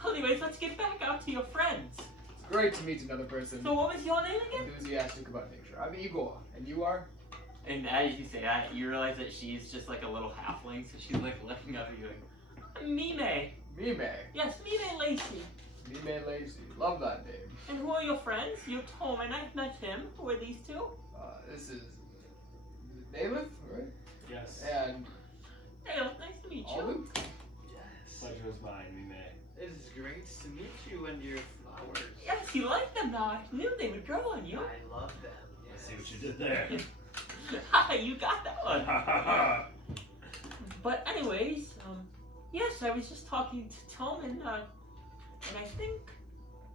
Anyways, let's get back out to your friends. It's great to meet another person So what was your name again? enthusiastic about nature. I'm Igor, and you are? And as you say that, you realize that she's just like a little halfling, so she's like looking up at you like, Mime. Mime. Yes, Mime Lacey. Mime Lazy. Love that name. And who are your friends? You're Tom, and I've met him. Who are these two? This is Daleth, right? Yes. And Hey, nice to meet you. Alden? Yes. Pleasure is mine, we may. It is great to meet you and your flowers. Yes, you like them now. I knew they would grow on you. I love them. I Yes. see what you did there. Haha, you got that one. But anyways, yes, I was just talking to Tom, and I think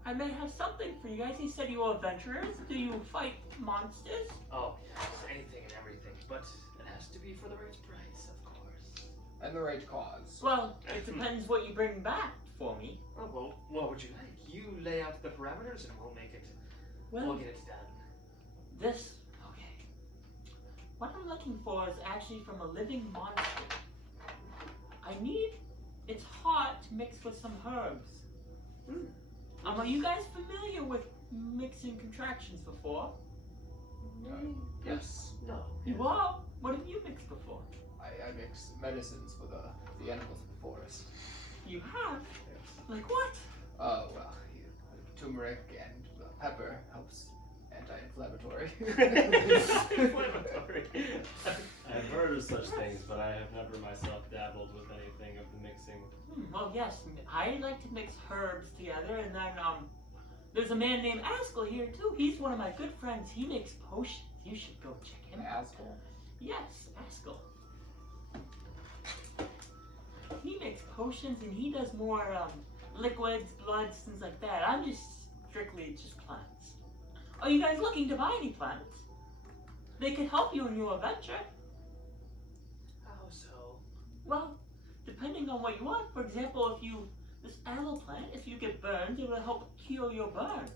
I may have something for you guys. He said you are adventurers. Do you fight monsters? Oh, yes, anything and everything, but it has to be for the right price, of course. and the right cause. Well, it depends what you bring back for me. Oh, well, what would you like? You lay out the parameters and we'll make it. We'll Well, get it done. this. Okay. What I'm looking for is actually from a living monster. I need its heart mixed with some herbs. Are you guys familiar with mixing contractions before? Yes, No. You are? What have you mixed before? I mix medicines for the animals of the forest. You have? Yes. Like what? Well, turmeric and pepper helps anti-inflammatory. I've heard of such things, but I have never myself dabbled with anything of the mixing. Well, yes. I like to mix herbs together, and then there's a man named Askell here too. He's one of my good friends. He makes potions. You should go check him out. Asshole. Yes, Askell. He makes potions, and he does more liquids, bloods, things like that. I'm just strictly just plants. Are you guys looking to buy any plants? They could help you in your adventure. How so? Well, depending on what you want. For example, this aloe plant, if you get burned, it will help cure your burn.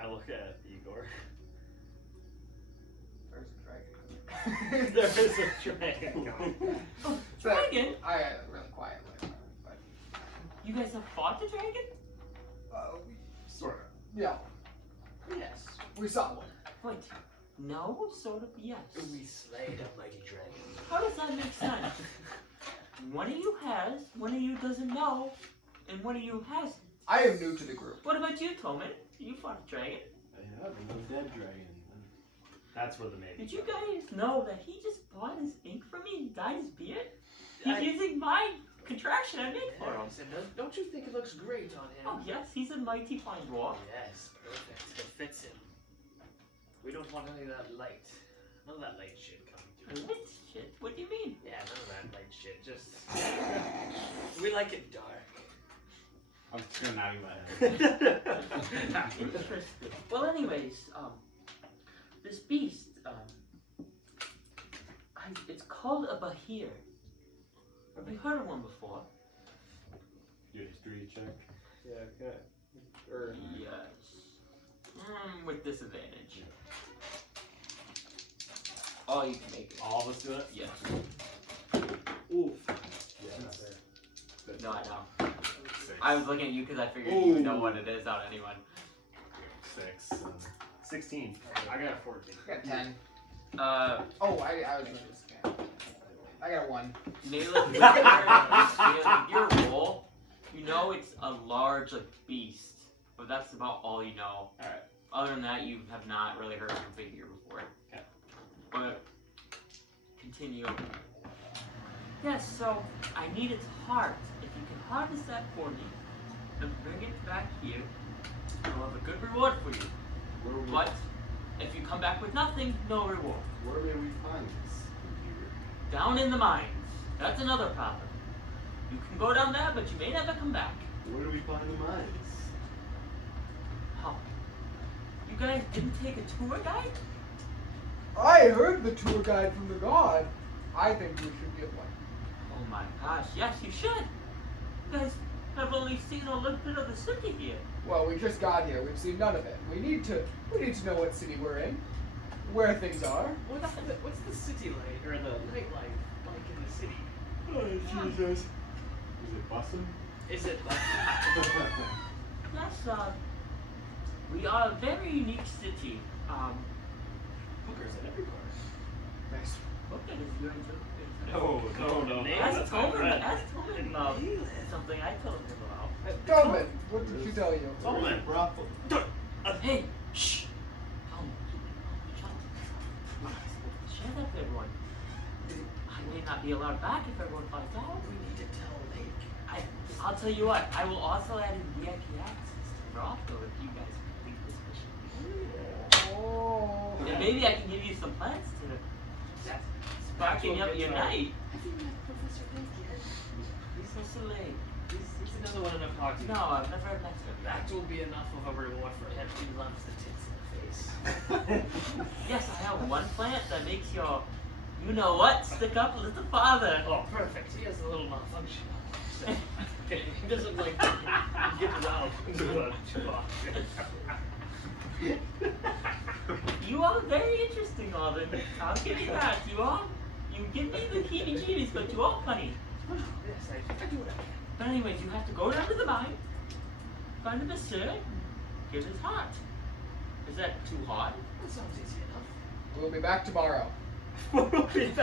I look at Igor. There's a dragon. There is a dragon going. Dragon? I really quiet way, but You guys have fought the dragon? we, Sort of. yeah. Yes, we saw one. Wait, no, sort of, yes. We slayed a mighty dragon. How does that make sense? One of you has, one of you doesn't know, and one of you hasn't. I am new to the group. What about you, Toman? You fought a dragon. I have no dead dragon. That's where the maybe. Did you guys know that he just bought his ink from me and dyed his beard? He's I- using my contraction I made for him. I said, don't you think it looks great on him? Oh yes, he's a mighty fine dwarf. Yes, perfect. It fits him. We don't want any of that light. None of that light shit coming through. What shit? What do you mean? Yeah, none of that light shit. Just we like it dark. I'm just gonna nod my head. Interesting. Well, anyways, this beast, it's called a bahir. Have you heard of one before? Your history check. Yeah, okay. Or Yes. With disadvantage. Oh, you can make it. all of us do it? Yes. Oof. Yeah, that's it. No, I know. 6. I was looking at you because I figured you would know what it is out of anyone. 6. 16. I got a 14. I got 10. Uh, Oh, I was going to scan. I got a 1. Nayla, your role, you know it's a large beast, but that's about all you know. Alright. Other than that, you have not really heard of a figure before. Okay. But continue. Yes, so I need its heart. If you can harvest that for me and bring it back here, I'll have a good reward for you. But if you come back with nothing, no reward. Where may we find this computer? Down in the mines. That's another problem. You can go down there, but you may never come back. Where do we find the mines? How? You guys didn't take a tour guide? I heard the tour guide from the god. I think we should get one. Oh my gosh, yes, you should. You guys have only seen a little bit of the city here. Well, we just got here. We've seen none of it. We need to know what city we're in, where things are. What's the city light or the nightlife like in the city? Oh, Jesus. Is it bussin'? Is it like Yes, we are a very unique city. hookers at every corner? Nice. Okay, is your No. Ask That's my Tobin, friend. something I told him about. Tobin, what did she tell you? Tobin. Brothel. Hey, shh. Shut up, everyone. I may not be allowed back if everyone finds out. We need to tell Lake. I'll tell you what, I will also add in VIP access to Brothel if you guys complete this mission. Oh. And maybe I can give you some plans to sparking up your night. Have you met Professor Lake yet? Professor Lake. He's another one I've talked to. No, I've never met him. That will be enough of a reward for him. He loves the tits in the face. Yes, I have one plant that makes your, you know what, stick up a little farther. Oh, perfect. He has a little malfunction. So, he doesn't like to get it out into a box. You are very interesting, Alvin. I'll give you that. You give me the heebie-jeebies, but you are funny. Yes, I do what I can. But anyways, you have to go down to the mine, find a monsieur, give his heart. Is that too hard? That sounds easy enough. We'll be back tomorrow. Please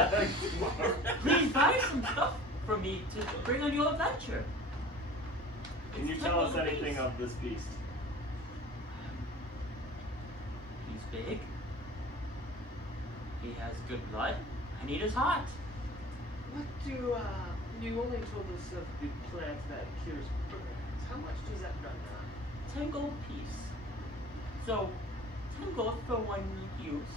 buy some stuff from me to bring on your adventure. Can you tell us anything of this beast? He's big. He has good blood. I need his heart. What do, you only told us of the plant that cures burns. How much does that run now? 10 gold piece. So, 10 gold for one use.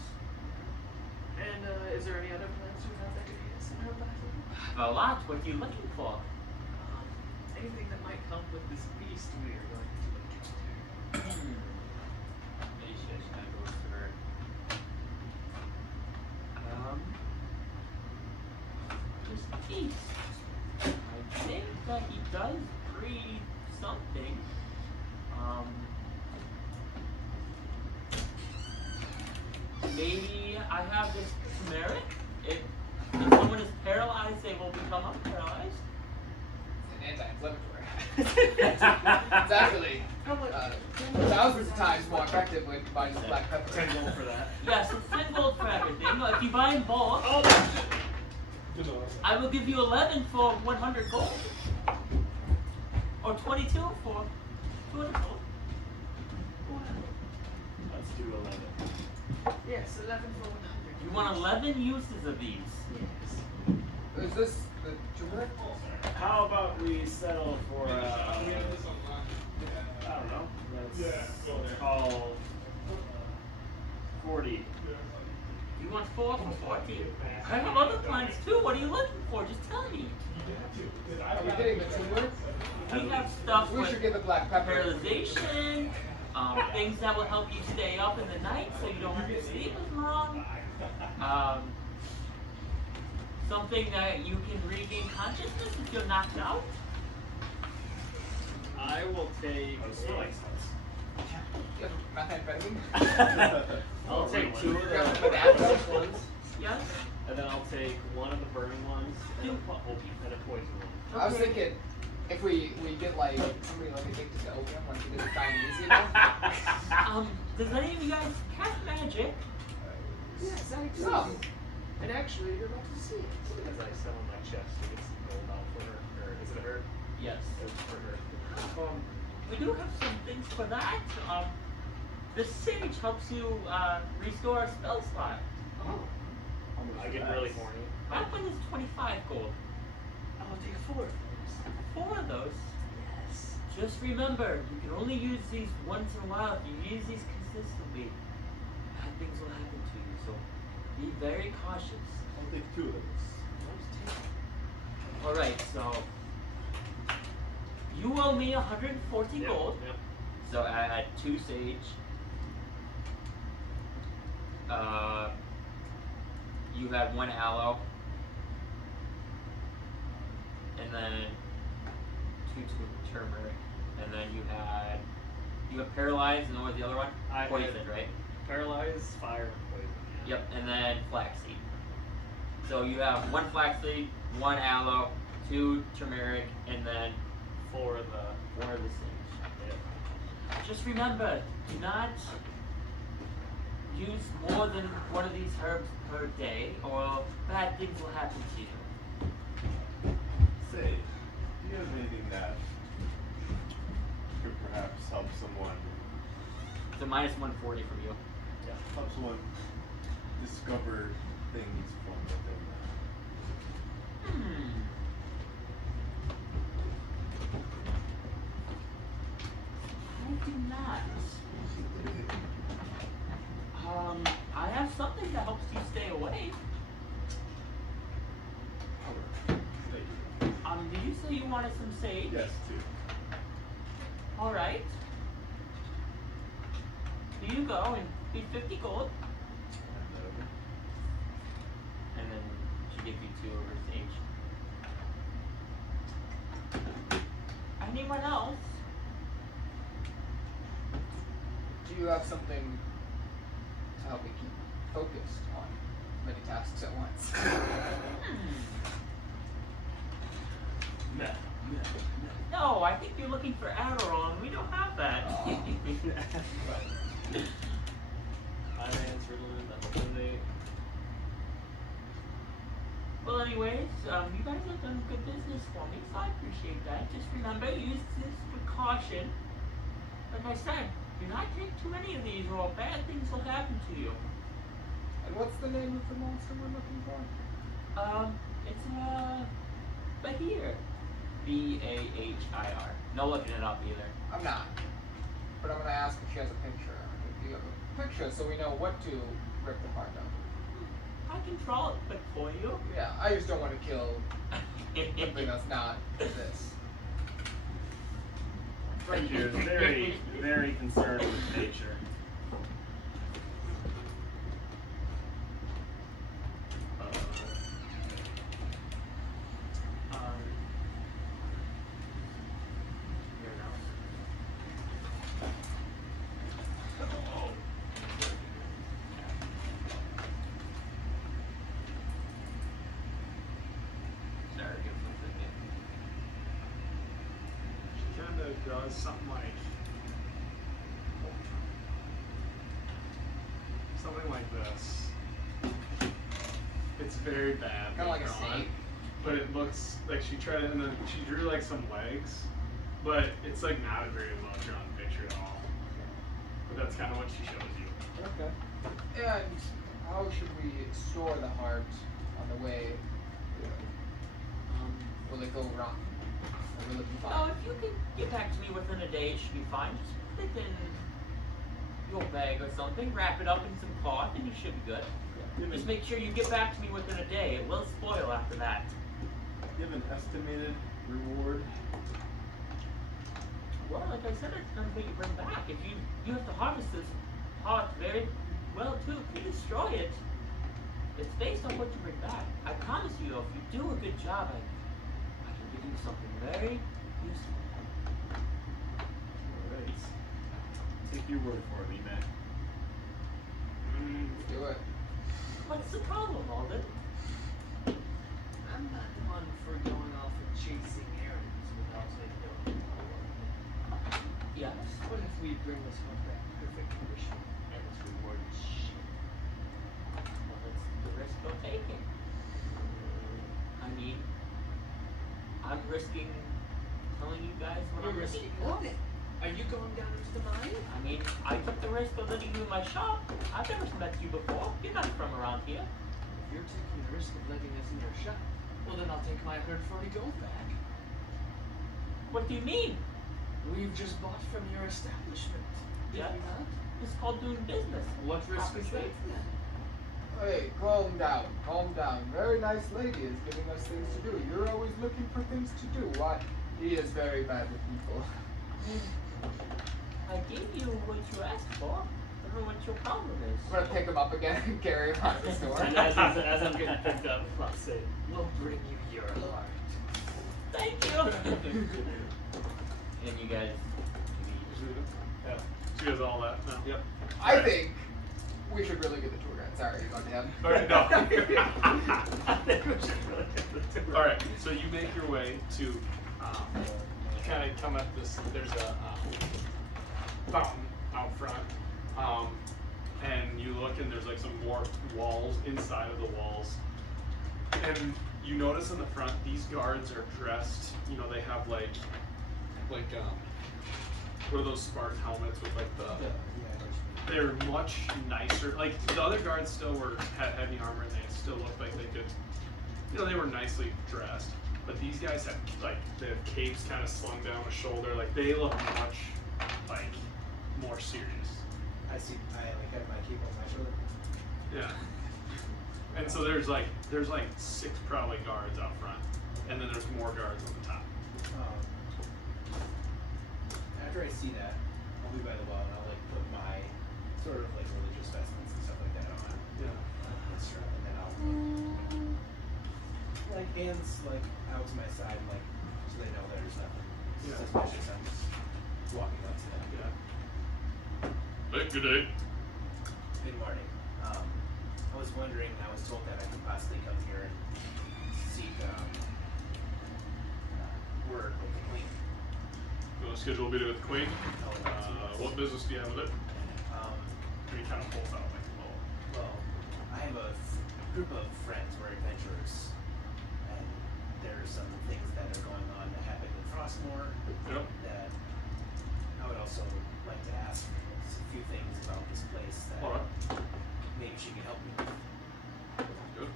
And, is there any other plants you have that could use in our battle? A lot. What are you looking for? Anything that might help with this beast we are going to encounter. This beast. I think that he does breed something. maybe I have this turmeric. If someone is paralyzed, they will become unparalyzed. It's an anti-inflammatory. It's actually thousands of times more effective when combined with black pepper. 10 gold for that. Yes, it's 10 gold for everything. If you buy in bulk, I will give you 11 for 100 gold. Or 22 for 200 gold. Let's do 11. Yes, 11 for 100. You want 11 uses of these. Yes. Is this the turmeric? How about we settle for, I don't know, let's call 40. You want 4 for 40. I have other plans too. What are you looking for? Just tell me. Are we getting the turmeric? We have stuff We with should get the black pepper. paralyzation, things that will help you stay up in the night so you don't have to sleep as long. Something that you can regain consciousness if you're knocked out. I will take. You have methamphetamine? I'll take 2 of Yeah, the but after- fresh ones, Yes? and then I'll take 1 of the burning ones, and a poison one. I was thinking, if we get like somebody like addicted to opium, like we did with Chinese, you know? Does any of you guys cast magic? Yes, I do. No. And actually, you're about to see it. As I sell on my chest to get some gold out for her. Or is it her? Yes. It's for her. We do have some things for that. The sage helps you restore a spell slot. Oh. I get really horny. That one is 25 gold. I'll take 4 of those. 4 of those. Yes. Just remember, you can only use these once in a while. If you use these consistently, bad things will happen to you. So be very cautious. I'll take 2 of those. Alright, so you owe me 140 gold. Yep. So add 2 sage. You had 1 aloe. And then 2 turmeric. And then you have paralyzed, and what was the other one? I had- Poison, right? Paralyzed, fire, and poison. Yeah. Yep, and then flaxseed. So you have 1 flaxseed, 1 aloe, 2 turmeric, and then 4 of the. 4 of the sage. Just remember, do not use more than one of these herbs per day, or bad things will happen to you. Say, do you have anything that could perhaps help someone So minus 140 from you. help someone discover things from within I do not. I have something that helps you stay awake. Did you say you wanted some sage? Yes, too. Alright. Here you go, and be 50 gold. And then she gives you 2 of her sage. Anyone else? Do you have something to help me keep focused on many tasks at once? No, I think you're looking for Adderall, and we don't have that. My man's Ritalin, that's eliminate. Well, anyways, you guys have done good business for me, so I appreciate that. Just remember, use this with caution. Like I said, do not take too many of these, or bad things will happen to you. And what's the name of the monster we're looking for? It's Bahir. Bahir. No looking it up either. I'm not. But I'm gonna ask if she has a picture. If you have a picture so we know what to rip the part of. I can draw it quick for you. Yeah, I just don't want to kill something that's not this. Thank you. Very, very concerned with nature. Here now. that does something like this. It's very bad. Kind of like a drawn, snake. but it looks like she tried it, and then she drew like some legs, but it's like not a very well drawn picture at all. But that's kind of what she shows you. Okay. And how should we store the heart on the way? Will it go wrong? Or will it be Oh, fine? if you can get back to me within a day, it should be fine. Just put it in your bag or something, wrap it up in some cloth, and you should be good. Just make sure you get back to me within a day. It will spoil after that. Do you have an estimated reward? Well, like I said, it's gonna be what you bring back. If you have to harvest this heart very well too. If you destroy it, it's based on what you bring back. I promise you, though, if you do a good job, I can give you something very useful. Alright. Take your word for it, man. Do it. What's the problem, Alden? I'm not one for going off and chasing errands without taking a reward. Yes. What if we bring this one back in perfect condition and its reward is shit? Well, that's the risk you're taking. I mean, I'm risking telling you guys what I'm risking. What? Are you going down into the mine? I mean, I took the risk of letting you in my shop. I've never met you before. You're not from around here. If you're taking the risk of letting us in your shop, well then I'll take my 140 gold back. What do you mean? We've just bought from your establishment. Did Yes. we not? It's called doing business. What risk is that then? Hey, calm down, calm down. Very nice lady is giving us things to do. You're always looking for things to do. Why? He is very bad with people. I gave you what you asked for. I don't know what your problem is. I'm gonna pick him up again and carry him out the store. And as I'm getting picked up, I'll say, we'll bring you your heart. Thank you. And you guys Yeah. So you guys all left now? Yep. I think we should really get the tour guide. Sorry about him. Alright, no. I think we should really get the tour. Alright, so you make your way to, you kind of come up this, there's a fountain out front, and you look and there's like some more walls inside of the walls. And you notice in the front, these guards are dressed, you know, they have like what are those Spartan helmets with like the, they're much nicer. Like the other guards still had heavy armor and they still looked like they could, you know, they were nicely dressed. But these guys have like they have capes kind of slung down the shoulder. Like they look much like more serious. I have my cape on my shoulder. Yeah. And so there's like 6 probably guards out front, and then there's more guards on the top. After I see that, I'll be by the well and I'll like put my sort of like religious vestments and stuff like that on. Yeah. And then I'll like hands like out to my side, like so they know there's nothing suspicious. I'm just walking up to them. Yeah. Hey, good day. Good morning. I was wondering. I was told that I could possibly come here and seek word with the queen. You want to schedule a meeting with the Queen? What business do you have with it? He kind of pulls out like a little. Well, I have a group of friends. We're adventurers, and there are some things that are going on that happen in Frostmore Yep. that I would also like to ask a few things about this place that All right. maybe she can help me with. Good.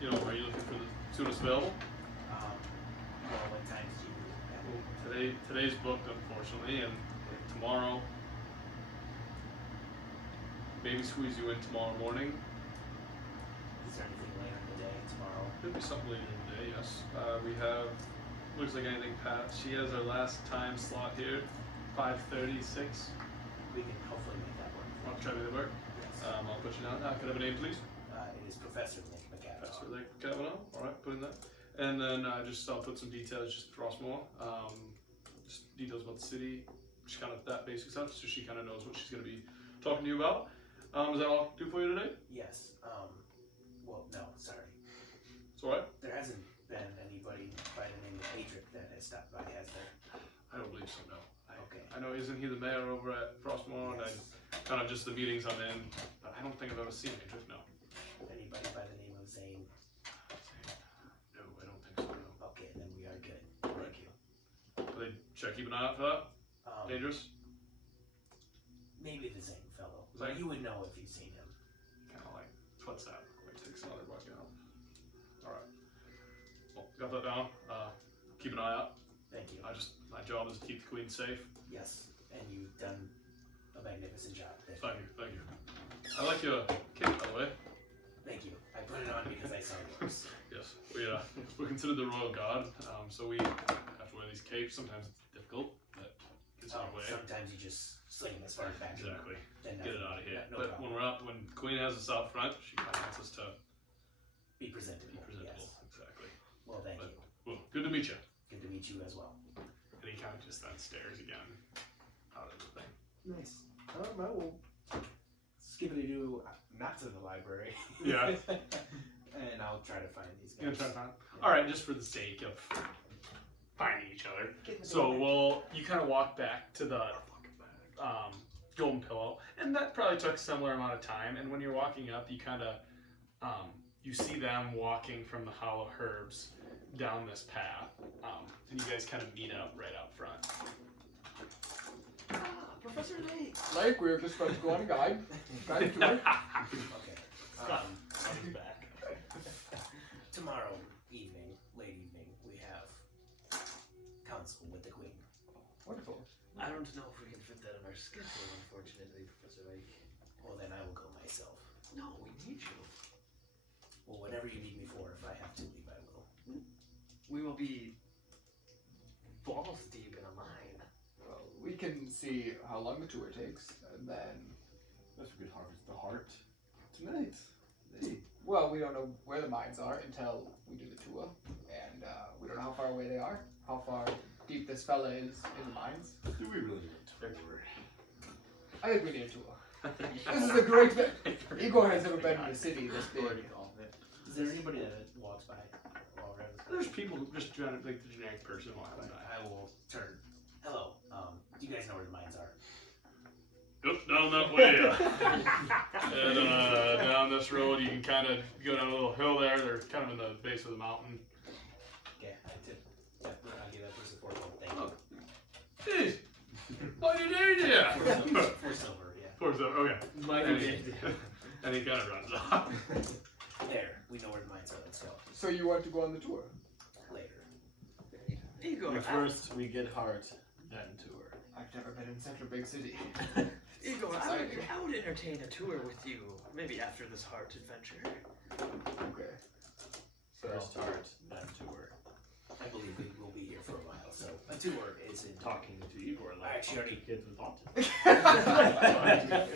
You know, are you looking for the soonest available? Well, what times do you have? Today's booked, unfortunately, and tomorrow. Maybe squeeze you in tomorrow morning. Is there anything later in the day tomorrow? Could be something later in the day. Yes. We have. Looks like anything past. She has her last time slot here, 5:36. We can hopefully make that work. I'll try to make it work. Yes. I'll put you down. Can I have a name, please? It is Professor Nick McCaffrey. Professor Lake Kavanaugh. All right, put in that. And then I'll put some details just for Frostmore. Just details about the city, just kind of that basic stuff, so she kind of knows what she's going to be talking to you about. Is that all I can do for you today? Yes. Well, no, sorry. It's all right. There hasn't been anybody by the name of Adric that has stopped by, has there? I don't believe so, no. Okay. I know, isn't he the mayor over at Frostmourne? Yes. I kind of just the meetings I'm in, but I don't think I've ever seen Matrix, no. Anybody by the name of Zane? No, I don't think so, no. Okay, then we are good. Thank you. Should I keep an eye out for that? Dangerous? Maybe the Zane fellow. Zane? You would know if you've seen him. Kind of like, what's that? Like, takes another buck out. Alright. Well, got that down. Keep an eye out. Thank you. My job is to keep the queen safe. Yes, and you've done a magnificent job. Thank you. I like your cape, by the way. Thank you. I put it on because I saw yours. Yes, we're considered the royal guard, so we have to wear these capes. Sometimes it's difficult, but it's our way. Sometimes you just sling them as far back. Exactly. Then Get it out of here. No But problem. when Queen has us out front, she kind of wants us to Be presentable. be presentable. Yes. Exactly. Well, thank But- you. Well, good to meet you. Good to meet you as well. And he kind of just then stares again out of the thing. Nice. I will skippity do not to the library. Yeah. And I'll try to find these You guys. gonna try to find? All right, just for the sake of finding each other. So you kind of walk back to the Golden Pillow, and that probably took a similar amount of time. And when you're walking up, you kind of you see them walking from the Hollow Herbs down this path, and you guys kind of meet up right out front. Professor Lake. Like, we were just about to go on a guide tour. Okay. He's back. Tomorrow evening, late evening, we have council with the Queen. Wonderful. I don't know if we can fit that in our schedule, unfortunately, Professor Lake. Well, then I will go myself. No, we need you. Well, whatever you need me for, if I have to leave, I will. We will be balls deep in a mine. Well, we can see how long the tour takes, and then, That's a good harvest. The heart tonight. Hey. well, we don't know where the mines are until we do the tour, and we don't know how far away they are, how far deep this fella is in the mines. Do we really need a tour? I think we need a tour. This is a great. Igor has never been in a city this big. Is there anybody that walks by while we're at this? There's people just trying to like the generic person walking by. I will turn. Hello. Do you guys know where the mines are? Yep, down that way. And down this road, you can kind of go down a little hill there. They're kind of in the base of the mountain. Okay, I tip. I'll give that person 4 gold. Thank you. Jeez, what you doing here? For silver, yeah. Poor stuff. Okay. And he kind of runs off. There. We know where the mines are. Let's go. So you want to go on the tour? Later. Igor, First we get heart, then tour. I've never been in such a big city. Igor, Exciting. I would entertain a tour with you, maybe after this heart adventure. Okay. First heart, then tour. I believe we will be here for a while, so a tour is in Talking to Igor I like actually already- kids with autism.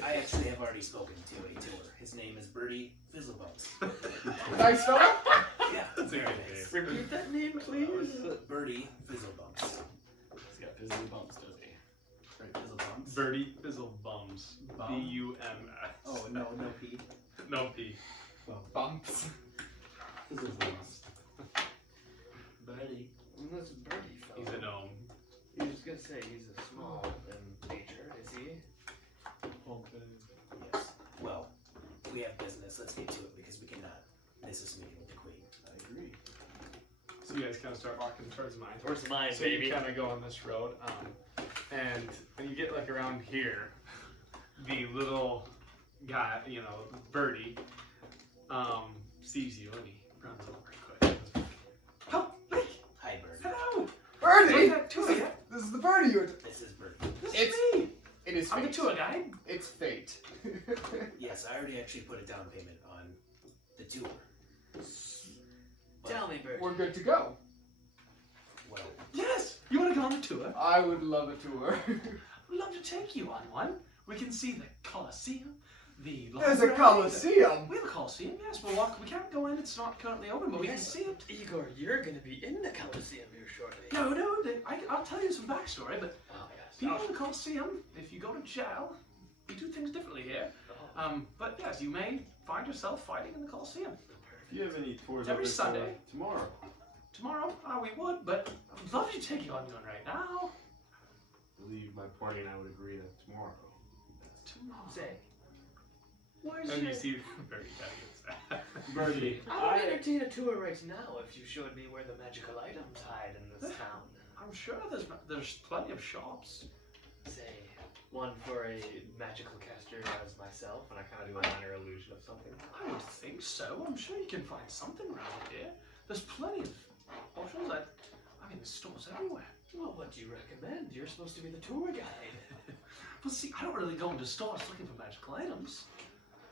I actually have already spoken to a tour. His name is Birdie Fizzlebumps. Nice fella. Yeah, That's a very good nice. Repeat that name, please. Birdie Fizzlebumps. He's got fizzy bumps, does he? Birdie Fizzlebumps. Birdie Fizzle Bums. Bum? B-U-M-S. Oh, no P. No P. Bumps. Birdie. This birdie fellow. He's a gnome. I was gonna say he's a small in nature, is he? Yes. Well, we have business. Let's get to it because we cannot miss this meeting with the Queen. I agree. So you guys kind of start walking towards mine. Towards mine, So baby. you kind of go on this road, and when you get like around here, the little guy, Birdie, sees you and he runs over quick. Oh, Lake! Hi, Birdie. Hello! Birdie. What's that tour? This is the birdie you're. This is Birdie. This It's- is me! It is I'm the fate. tour guide. It's fate. Yes, I already actually put a down payment on the tour. But, Tell me, Bert. We're good to go. well, Yes! You want to go on a tour? I would love a tour. I'd love to take you on one. We can see the Colosseum, the There's a library, Colosseum. We have a Colosseum, yes. We'll walk. We can't go in. It's not currently open, but we can Yes. see it. Igor, you're gonna be in the Colosseum here shortly. No. I'll tell you some backstory, but Oh, yes. people in the Colosseum, if you go to jail, we do things differently here. But yes, you may find yourself fighting in the Colosseum. Do you have any tours Every open for Sunday. tomorrow? Tomorrow, we would, but I would love to take you on one right now. believe my party and I would agree that tomorrow. Say, where's And your... you see Birdie kind of gets that. Birdie, I would entertain a tour right now if you showed me where the magical items hide in this town. I'm sure there's plenty of shops. Say, one for a magical caster as myself, and I kind of do a minor illusion of something. I would think so. I'm sure you can find something around here. There's plenty of options. I mean, there's stores everywhere. Well, what do you recommend? You're supposed to be the tour guide. Well, see, I don't really go into stores looking for magical items.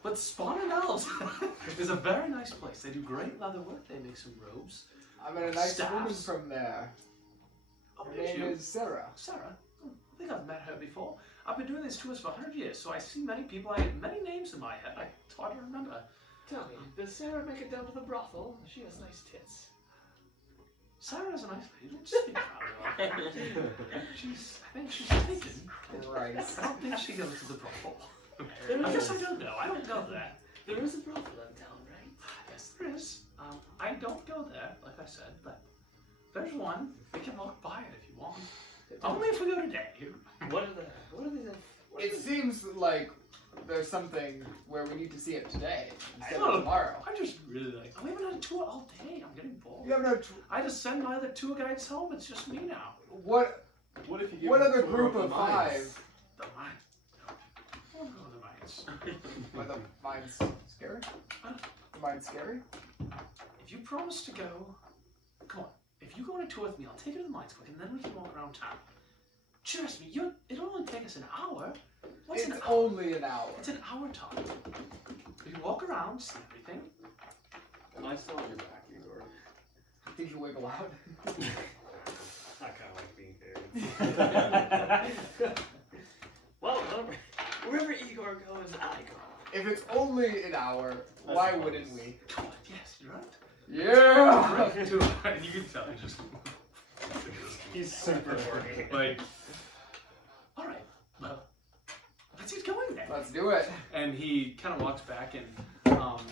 But Spawn and Elves is a very nice place. They do great leather work. They make some robes. I met a nice Staffs. woman from there. Oh, Her did name you? is Sarah. Sarah? Oh, I think I've met her before. I've been doing these tours for 100 years, so I see many people. I have many names in my head. It's hard to remember. Tell me, does Sarah make it down to the brothel? She has nice tits. Sarah's a nice lady. Just be proud of her. I think she's taken. Christ. I don't think she goes to the brothel. There I guess I is. don't know. I don't go there. There is a brothel in town, right? Yes, there is. I don't go there, like I said, but there's one. We can walk by it if you want. Only if we go today. What are the... It seems like there's something where we need to see it today instead know. of tomorrow. I just really like. We haven't had a tour all day. I'm getting bored. You have no. I just send my other tour guides home. It's just me now. What? what if you give What them a other tour group the of mines? five? The mine. I won't go to the mines. Are the mine's scary? Huh? The mine's scary? If you promise to go, come on. If you go on a tour with me, I'll take you to the mines quick, and then we can walk around town. Trust me, it'll only take us an hour. What's It's an hour? only an hour. It's an hour talk. We can walk around, see everything. Am I still on your back, Igor? Think you wiggle out? I kind of like being carried. Well, wherever Igor goes, I go. If it's only an hour, why wouldn't we? Come on, yes, you're right. Yeah! Right to it. And you can tell he's just. He's super horny. Like, all right, well, let's get going then. Let's do it. And he kind of walks back and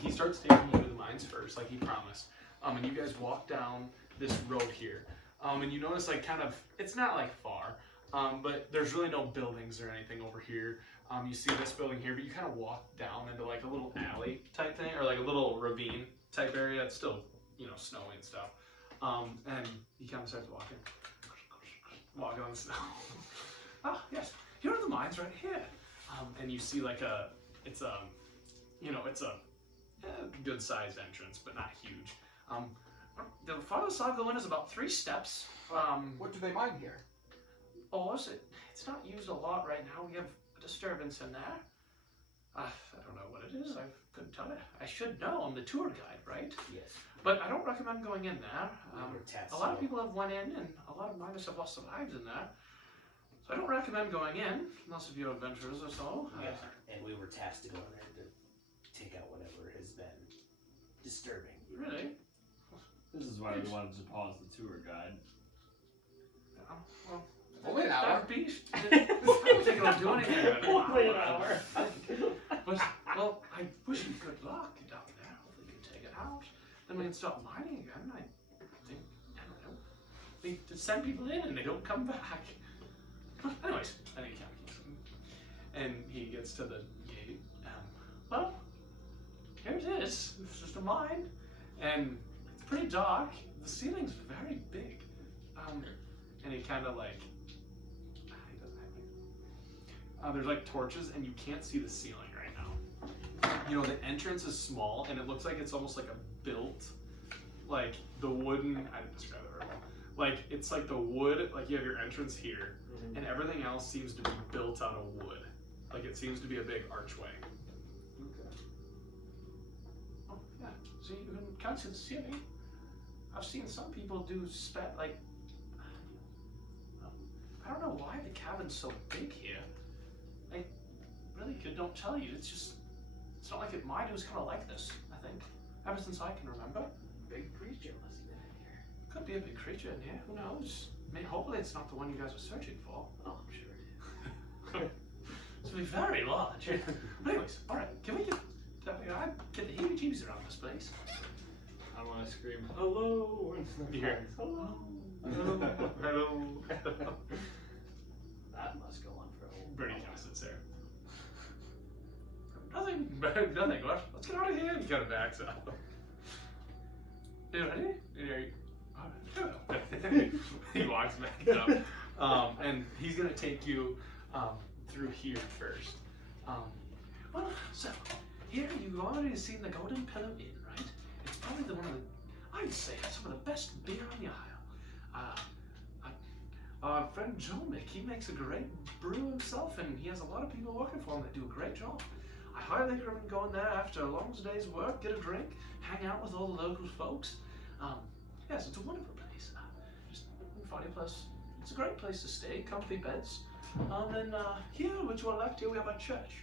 he starts taking you to the mines first, like he promised. And you guys walk down this road here. And you notice, like, kind of, it's not like far, but there's really no buildings or anything over here. You see this building here, but you kind of walk down into like a little alley type thing, or like a little ravine type area. It's still, snowy and stuff. And he kind of starts walking on the snow. Ah, yes, here are the mines right here. And you see like it's a good sized entrance, but not huge. The farthest I'll go in is about 3 steps. What do they mine here? Ores, it's not used a lot right now. We have a disturbance in there. I don't know what it is. I couldn't tell you. I should know. I'm the tour guide, right? Yes. But I don't recommend going in there. Test, A lot of so- people have went in, and a lot of miners have lost their lives in there. So I don't recommend going in, unless if you're adventurers or so. Yeah, and we were tasked to go in there to take out whatever has been disturbing. Really? This is why we wanted to pause the tour guide. Yeah, well, Only an hour. that beast. I don't think it'll do anything. Only an hour. But, well, I wish you good luck down there. Hopefully you can take it out. Then we can start mining again. I don't know. We just send people in and they don't come back. But anyways, I think he kind of keeps them. And he gets to the gate. Well, here it is. It's just a mine. And it's pretty dark. The ceiling's very big. And he kind of like, he doesn't have any. There's like torches and you can't see the ceiling right now. The entrance is small and it looks like it's almost like a built, like the wooden, I didn't describe it very well. Like it's like the wood, like you have your entrance here and everything else seems to be built out of wood. Like it seems to be a big archway. Okay. Oh, yeah. See, you can kind of see the ceiling. I've seen some people do like, I don't know why the cabin's so big here. I really don't tell you. It's not like it. Mine was kind of like this, I think, ever since I can remember. Big creature must have been in here. Could be a big creature in here. Who knows? Hopefully it's not the one you guys are searching for. Oh, I'm sure it is. It's gonna be very large. Anyways, all right. Can we I get the heebie-jeebies around this place? I want to scream, hello! You hear, Hello. hello, hello. That must go on for a whole Bernie kind of sits there. Nothing. Let's get out of here. He kind of backs up. You ready? He walks back up, and he's gonna take you through here first. Well, so here you've already seen the Golden Pillar Inn, right? It's probably I'd say some of the best beer on the isle. Our friend Jomick, he makes a great brew himself, and he has a lot of people working for him that do a great job. I highly recommend going there after a long day's work, get a drink, hang out with all the local folks. Yes, it's a wonderful place. Just funny place. It's a great place to stay, comfy beds. And here, to our left here, we have our church.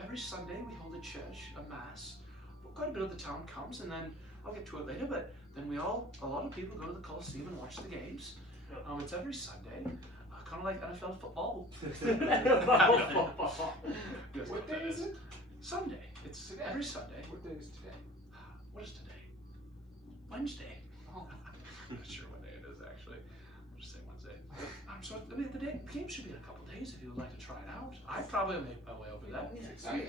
Every Sunday we hold a church, a mass. Quite a bit of the town comes, and then I'll get to it later. But then a lot of people go to the Coliseum and watch the games. It's every Sunday, kind of like NFL football. Yes, What day is it? Sunday. It's every Sunday. What day is today? What is today? Wednesday. Oh. I'm not sure what day it is actually. I'll just say Wednesday. So the game should be in a couple days if you would like to try it out. I'd probably make my way over there.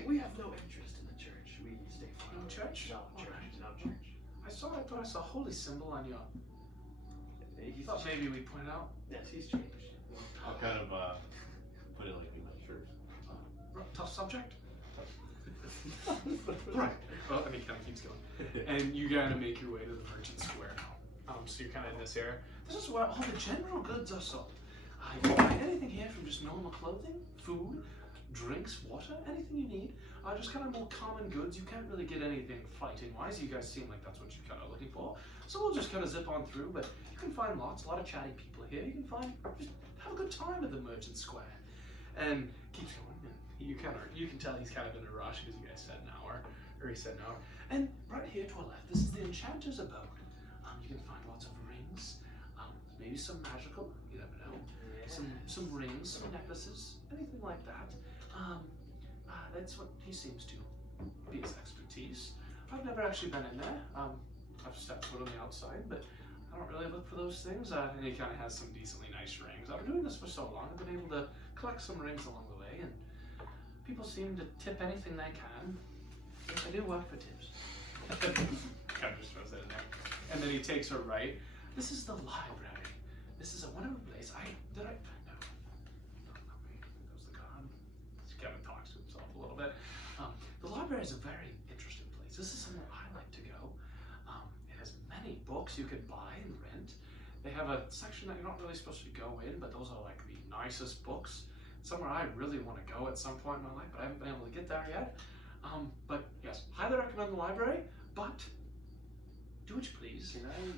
We have no interest in the church. We stay far No away. church? No church. Alright. No church. I thought I saw a holy symbol on your. He's Thought maybe we point out. Yes, he's changed. I'll kind of put it like in my shirt. Tough subject. Right. Well, I mean, kind of keeps going. And you gotta make your way to the Merchant Square now. So you're kind of in this area. This is where all the general goods are sold. You can find anything here from just normal clothing, food, drinks, water, anything you need. Just kind of more common goods. You can't really get anything fighting-wise. You guys seem like that's what you're kind of looking for. So we'll just kind of zip on through, but you can find a lot of chatty people here. You can just have a good time at the Merchant Square. And keeps going. And you can tell he's kind of in a rush because you guys said an hour, or he said an hour. And right here to our left, this is the Enchanter's Abode. You can find lots of rings, maybe some magical, you never know. Some rings, some necklaces, anything like that. That's what he seems to be his expertise. I've never actually been in there. I've stepped foot on the outside, but I don't really look for those things. And he kind of has some decently nice rings. I've been doing this for so long, I've been able to collect some rings along the way, and people seem to tip anything they can. I do work for tips. Kind of just throws that in there. And then he takes her right. This is the library. This is a wonderful place. No. Goes the con. He kind of talks to himself a little bit. The library is a very interesting place. This is somewhere I like to go. It has many books you could buy and rent. They have a section that you're not really supposed to go in, but those are like the nicest books. Somewhere I really want to go at some point in my life, but I haven't been able to get there yet. But yes, highly recommend the library, but do what you please. Can I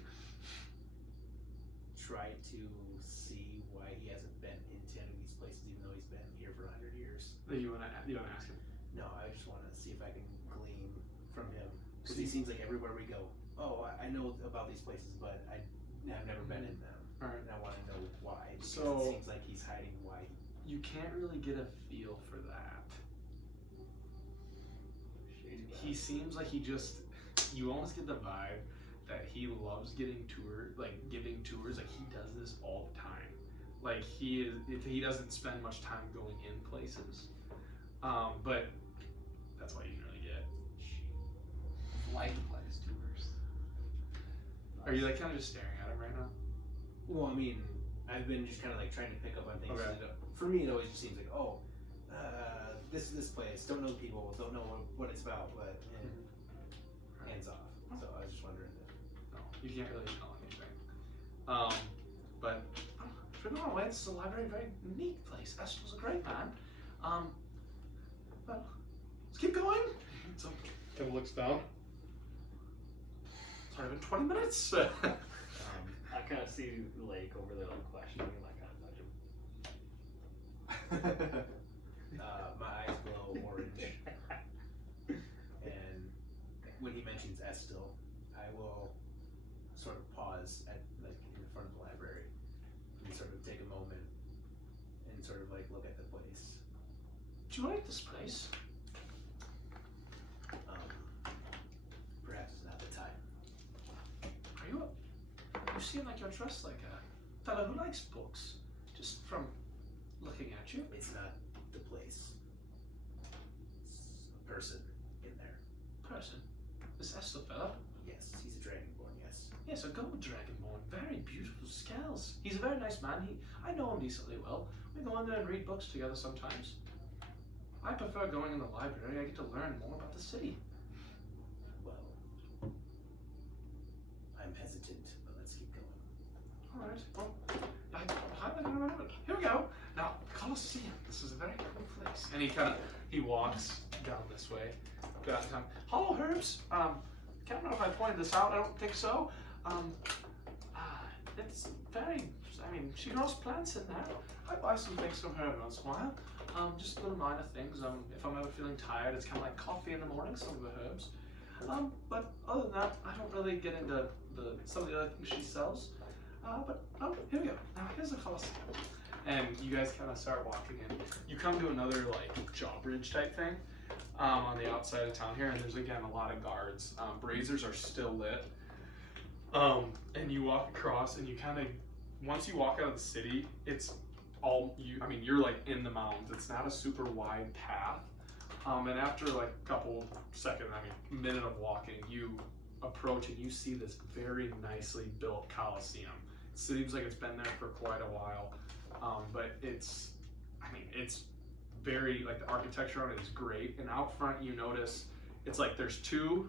try to see why he hasn't been into any of these places, even though he's been here for 100 years? You want to ask him? No, I just want to see if I can glean from him. Because he seems like everywhere we go, I know about these places, but I've never been in them. Alright. And I want to know why. Because So- it seems like he's hiding why. You can't really get a feel for that. He seems like you almost get the vibe that he loves giving tours, like he does this all the time. Like he doesn't spend much time going in places. But that's why you didn't really get. Likewise tours. Are you like kind of just staring at him right now? Well, I mean, I've been just kind of like trying to pick up on things. Okay. For me, it always just seems like, this place, don't know the people, don't know what it's about, but hands off. So I was just wondering if. No, you can't really tell anything. But for going away, this is a library, very neat place. Estel's a great man. Well, let's keep going. So kind of looks down. It's already been 20 minutes. I kind of see Lake over there, like questioning him. I kind of nudge him. My eyes glow orange, and when he mentions Estel, I will sort of pause at like in front of the library and sort of take a moment and sort of like look at the place. Do you like this place? Perhaps it's not the time. You seem like you're dressed like a fellow who likes books. Just from looking at you. It's not the place. It's a person in there. Person. Is that still Philip? Yes, he's a dragonborn, yes. Yes, a gold dragonborn. Very beautiful scales. He's a very nice man. I know him decently well. We go in there and read books together sometimes. I prefer going in the library. I get to learn more about the city. Well, I'm hesitant, but let's keep going. All right. Well, I highly recommend it. Here we go. Now, Colosseum. This is a very cool place. And he walks down this way. Hollow herbs. Can't remember if I pointed this out. I don't think so. It's very. I mean, she grows plants in there. I buy some things from her once in a while. Just little minor things. If I'm ever feeling tired, it's kind of like coffee in the morning. Some of the herbs. But other than that, I don't really get into some of the other things she sells. Here we go. Now here's the Colosseum. And you guys kind of start walking in. You come to another like drawbridge type thing on the outside of town here, and there's again a lot of guards. Braziers are still lit. And you walk across, and you kind of, once you walk out of the city, it's all you. I mean, you're like in the mountains. It's not a super wide path. And after like a couple seconds, minute of walking, you approach and you see this very nicely built Colosseum. It seems like it's been there for quite a while, but it's very, like, the architecture on it is great. And out front, you notice it's like there's two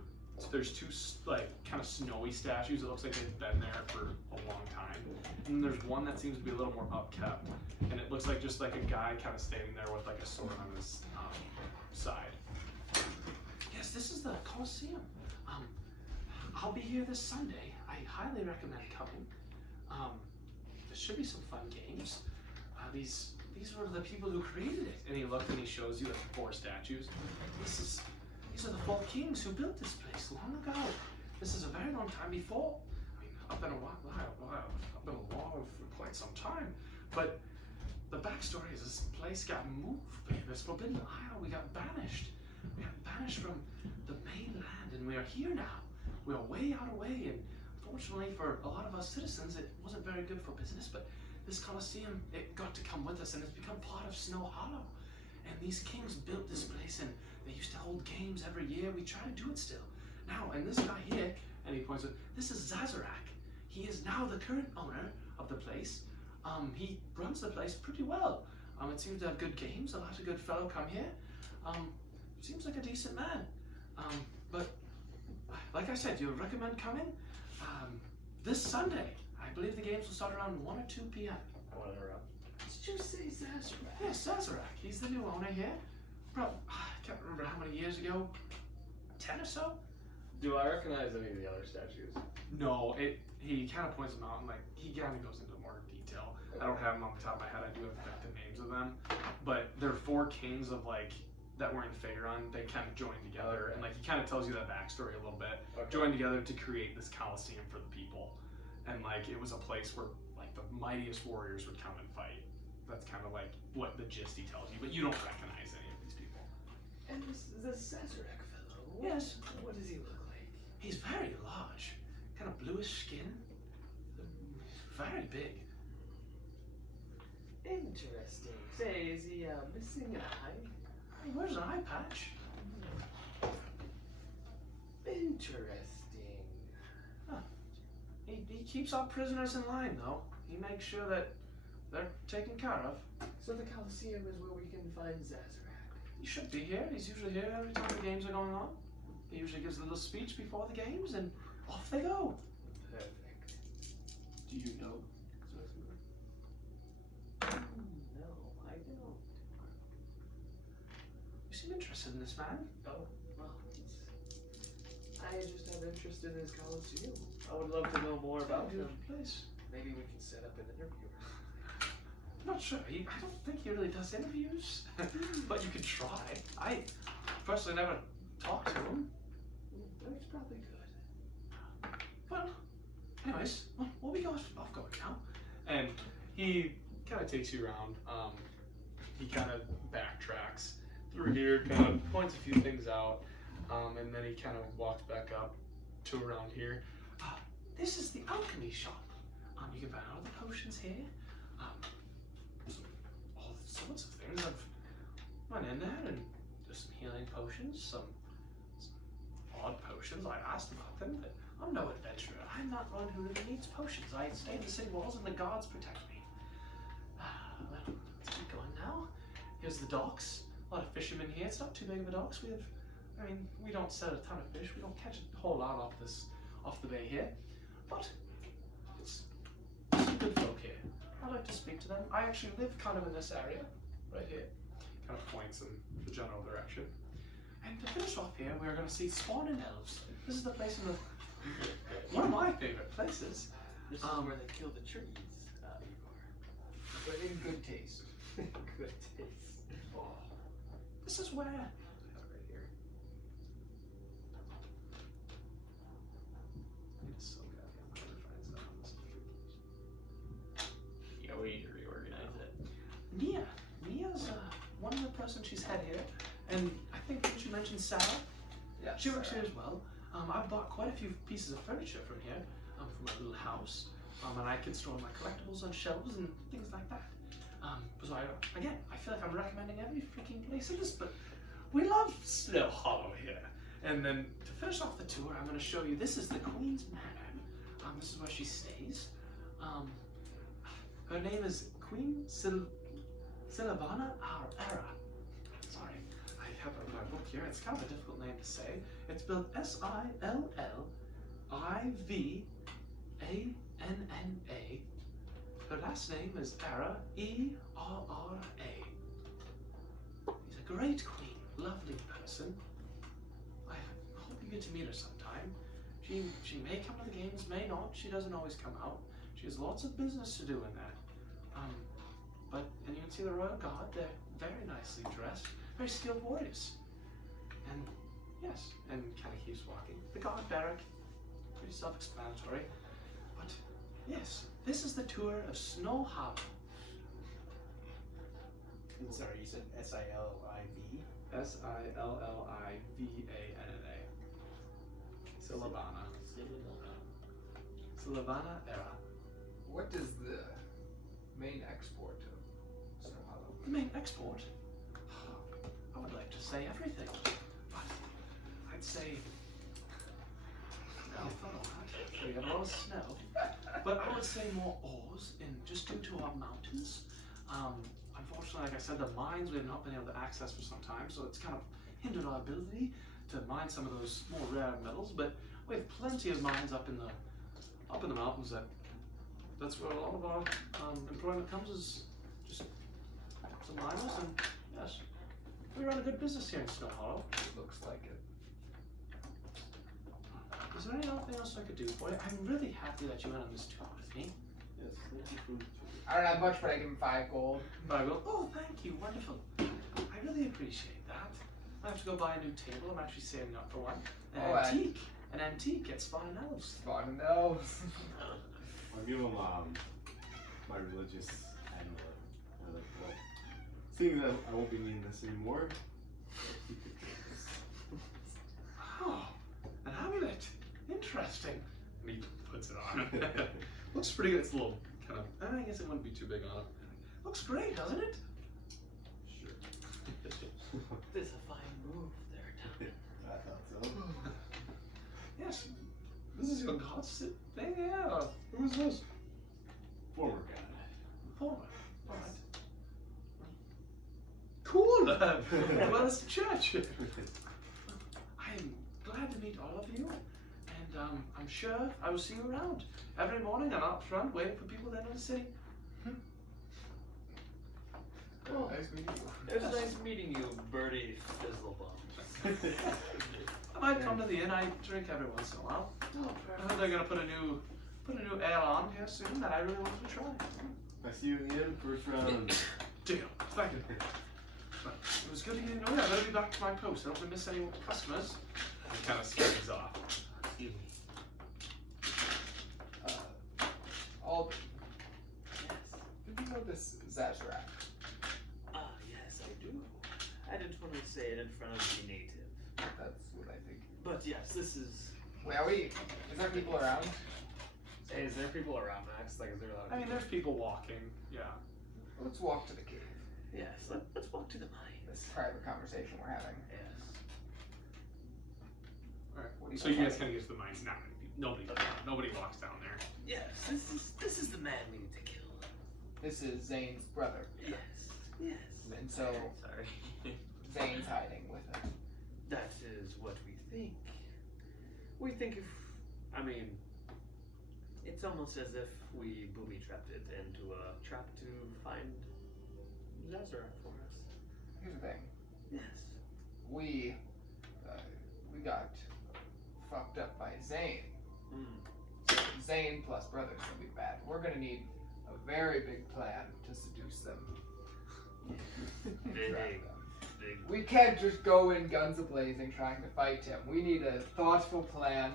like kind of snowy statues. It looks like they've been there for a long time. And there's one that seems to be a little more upkept, and it looks like just like a guy kind of standing there with like a sword on his side. Yes, this is the Colosseum. I'll be here this Sunday. I highly recommend coming. There should be some fun games. These were the people who created it. And he looks and he shows you the 4 statues. These are the 4 kings who built this place long ago. This is a very long time before. I've been alive for quite some time. But the backstory is this place got moved. This Forbidden Isle, we got banished. We got banished from the mainland, and we are here now. We are way out away, and fortunately for a lot of us citizens, it wasn't very good for business, but this Colosseum, it got to come with us, and it's become part of Snowhollow. And these kings built this place, and they used to hold games every year. We try to do it still. Now, and this guy here, and he points out, this is Zazarak. He is now the current owner of the place. He runs the place pretty well. It seems to have good games. A lot of good fellow come here. Seems like a decent man. But like I said, you recommend coming this Sunday. I believe the games will start around 1 or 2 p.m. Did you say Zazarak? Yes, Zazarak. He's the new owner here. I can't remember how many years ago. 10 or so? Do I recognize any of the other statues? No, he kind of points them out, and like he kind of goes into more detail. I don't have them on the top of my head. I do have like the names of them, but they're 4 kings of like that were in Faerun. They kind of joined together, and like he kind of tells you that backstory a little bit. Okay. Joined together to create this Colosseum for the people, and like it was a place where like the mightiest warriors would come and fight. That's kind of like what the gist he tells you, but you don't recognize any of these people. And the Zazarak fellow? Yes. What does he look like? He's very large, kind of bluish skin, very big. Interesting. Say, is he missing an eye? He wears an eye patch. Interesting. He keeps our prisoners in line, though. He makes sure that they're taken care of. So the Colosseum is where we can find Zazarak. He should be here. He's usually here every time the games are going on. He usually gives a little speech before the games, and off they go. Perfect. Do you know? No, I don't. You seem interested in this man. Oh, well, I just have interest in his Colosseum. I would love to know more about him. Place. Maybe we can set up an interview. I'm not sure. I don't think he really does interviews, but you could try. I personally never talked to him. That's probably good. Well, anyways, we'll be off going now. And he kind of takes you around. He kind of backtracks through here, kind of points a few things out, and then he kind of walks back up to around here. This is the alchemy shop. You can find all the potions here. All the sorts of things. I've went in there and there's some healing potions, some odd potions. I asked about them, but I'm no adventurer. I'm not one who really needs potions. I stay in the city walls and the guards protect me. Well, let's keep going now. Here's the docks. A lot of fishermen here. It's not too big of a docks. We don't sell a ton of fish. We don't catch a whole lot off the bay here. But it's some good folk here. I'd like to speak to them. I actually live kind of in this area, right here. Kind of points in the general direction. And to finish off here, we're going to see spawning elves. This is the place in the one of my favorite places. This is where they kill the trees. But in good taste. Good taste. Oh, this is where. Right here. It's so goddamn hard to find stuff on this. Yeah, we need to reorganize it. Nia's one of the persons she's had here, and I think did you mention Sarah? Yeah. She works here as well. I've bought quite a few pieces of furniture from here, from my little house, and I can store my collectibles on shelves and things like that. So I feel like I'm recommending every freaking place in this, but we love Snowhollow here. And then to finish off the tour, I'm going to show you. This is the Queen's Manor. This is where she stays. Her name is Queen Silvana Era. Sorry, I have my book here. It's kind of a difficult name to say. It's spelled Sillivana. Her last name is Era, Erra. She's a great queen, lovely person. I hope you get to meet her sometime. She may come to the games, may not. She doesn't always come out. She has lots of business to do in there. And you can see the Royal Guard. They're very nicely dressed, very skilled warriors. And yes, and kind of keeps walking. The guard barrack, pretty self-explanatory. But yes, this is the tour of Snowhollow. Sorry, you said S-I-L-I-V? Sillivana. Sillivana Era. What is the main export of Snowhollow? The main export? I would like to say everything, but I'd say I thought of that. We have a lot of snow, but I would say more ores, just due to our mountains. Unfortunately, like I said, the mines we have not been able to access for some time, so it's kind of hindered our ability to mine some of those more rare metals. But we have plenty of mines up in the mountains. That's where a lot of our employment comes, is just some miners. And yes, we run a good business here in Snowhollow. It looks like it. Is there anything else I could do for you? I'm really happy that you went on this tour with me. Yes, thank you for I don't have much, but I give him 5 gold. Oh, thank you, wonderful. I really appreciate that. I have to go buy a new table. I'm actually saving up for one. An antique at Spawning Elves. Spawning elves. I'll give him my religious amulet. Like, well, seeing that I won't be needing this anymore, keep it yours. Oh, an amulet. Interesting. And he puts it on. Looks pretty good. It's a little kind of, I guess it wouldn't be too big on it. Looks great, doesn't it? Sure. There's a fine move there, I thought so. Yes. This is your god's thing? Yeah. Who is this? Former god. Former. Alright. Cool. Well, it's the church. I'm glad to meet all of you. And I'm sure I will see you around. Every morning I'm out front waiting for people to enter the city. Oh, nice meeting you. It was nice meeting you, Birdie Fizzlebum. I might come to the inn. I drink every once in a while. I heard they're gonna put a new ale on here soon that I really wanted to try. I see you again, first round. Deal. Thank you. But it was good to get to know you. I better be back to my post. I don't want to miss any customers. And kind of scurries off. Excuse me. Alden. Yes. Did you know this Zazarak? Yes, I do. I didn't want to say it in front of the native. That's what I think. But yes, this is... Wait, is there people around? Hey, is there people around, Max? Like, is there a lot of I mean, there's people walking. Yeah. Let's walk to the cave. Yes, let's walk to the mines. This private conversation we're having. Yes. Alright. What do you So you think? guys kind of get to the mines. Not many people. Nobody walks down there. Yes, this is the man we need to kill. This is Zane's brother, Yes. Yes. and so Sorry. Zane's hiding with him. That is what we think. We think it's almost as if we booby-trapped it into a trap to find Zazarak for us. Here's the thing. Yes. We got fucked up by Zane. Zane plus brother's gonna be bad. We're gonna need a very big plan to seduce them. Big, Trap them. big. We can't just go in guns a-blazing trying to fight him. We need a thoughtful plan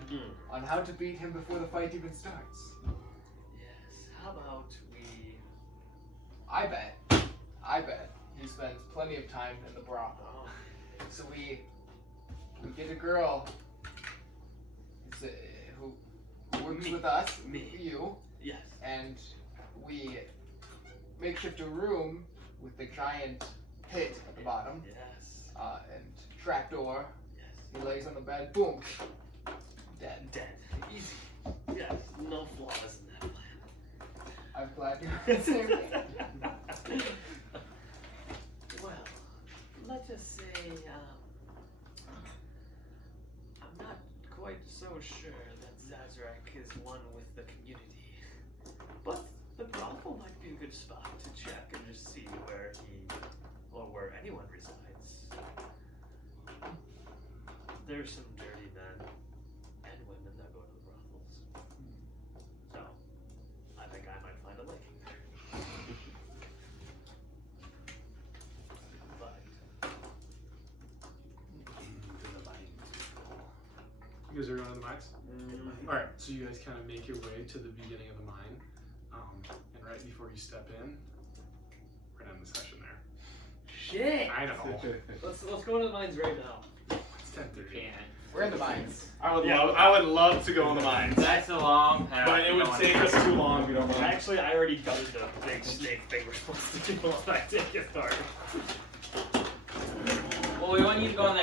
on how to beat him before the fight even starts. Yes. How about we? I bet he spends plenty of time in the brothel. Oh, So we get a girl who works with us, you, yes. and we makeshift a room with the giant pit at the bottom, Yes. and trapdoor. Yes. He lays on the bed, boom, dead. Dead. Easy. Yes. No flaws in that plan. I'm glad you have the same thing. Well, let's just say, I'm not quite so sure that Zazarak is one with the community. But the brothel might be a good spot to check and just see where he, or where anyone resides. There's some dirty men and women that go to the brothels. So, I think I might find a liking there. But You guys are going to the mines? Alright, so you guys kind of make your way to the beginning of the mine. And right before you step in, we're going to end the session there. shit! I know. Let's go to the mines right now. It's 10:30. We're in the mines. I would love to go in the mines. That's a long path. But it would take us too long if we don't mind. Actually, I already gutted the big snake thing we're supposed to do on that ticket card. Well, we want you to go on that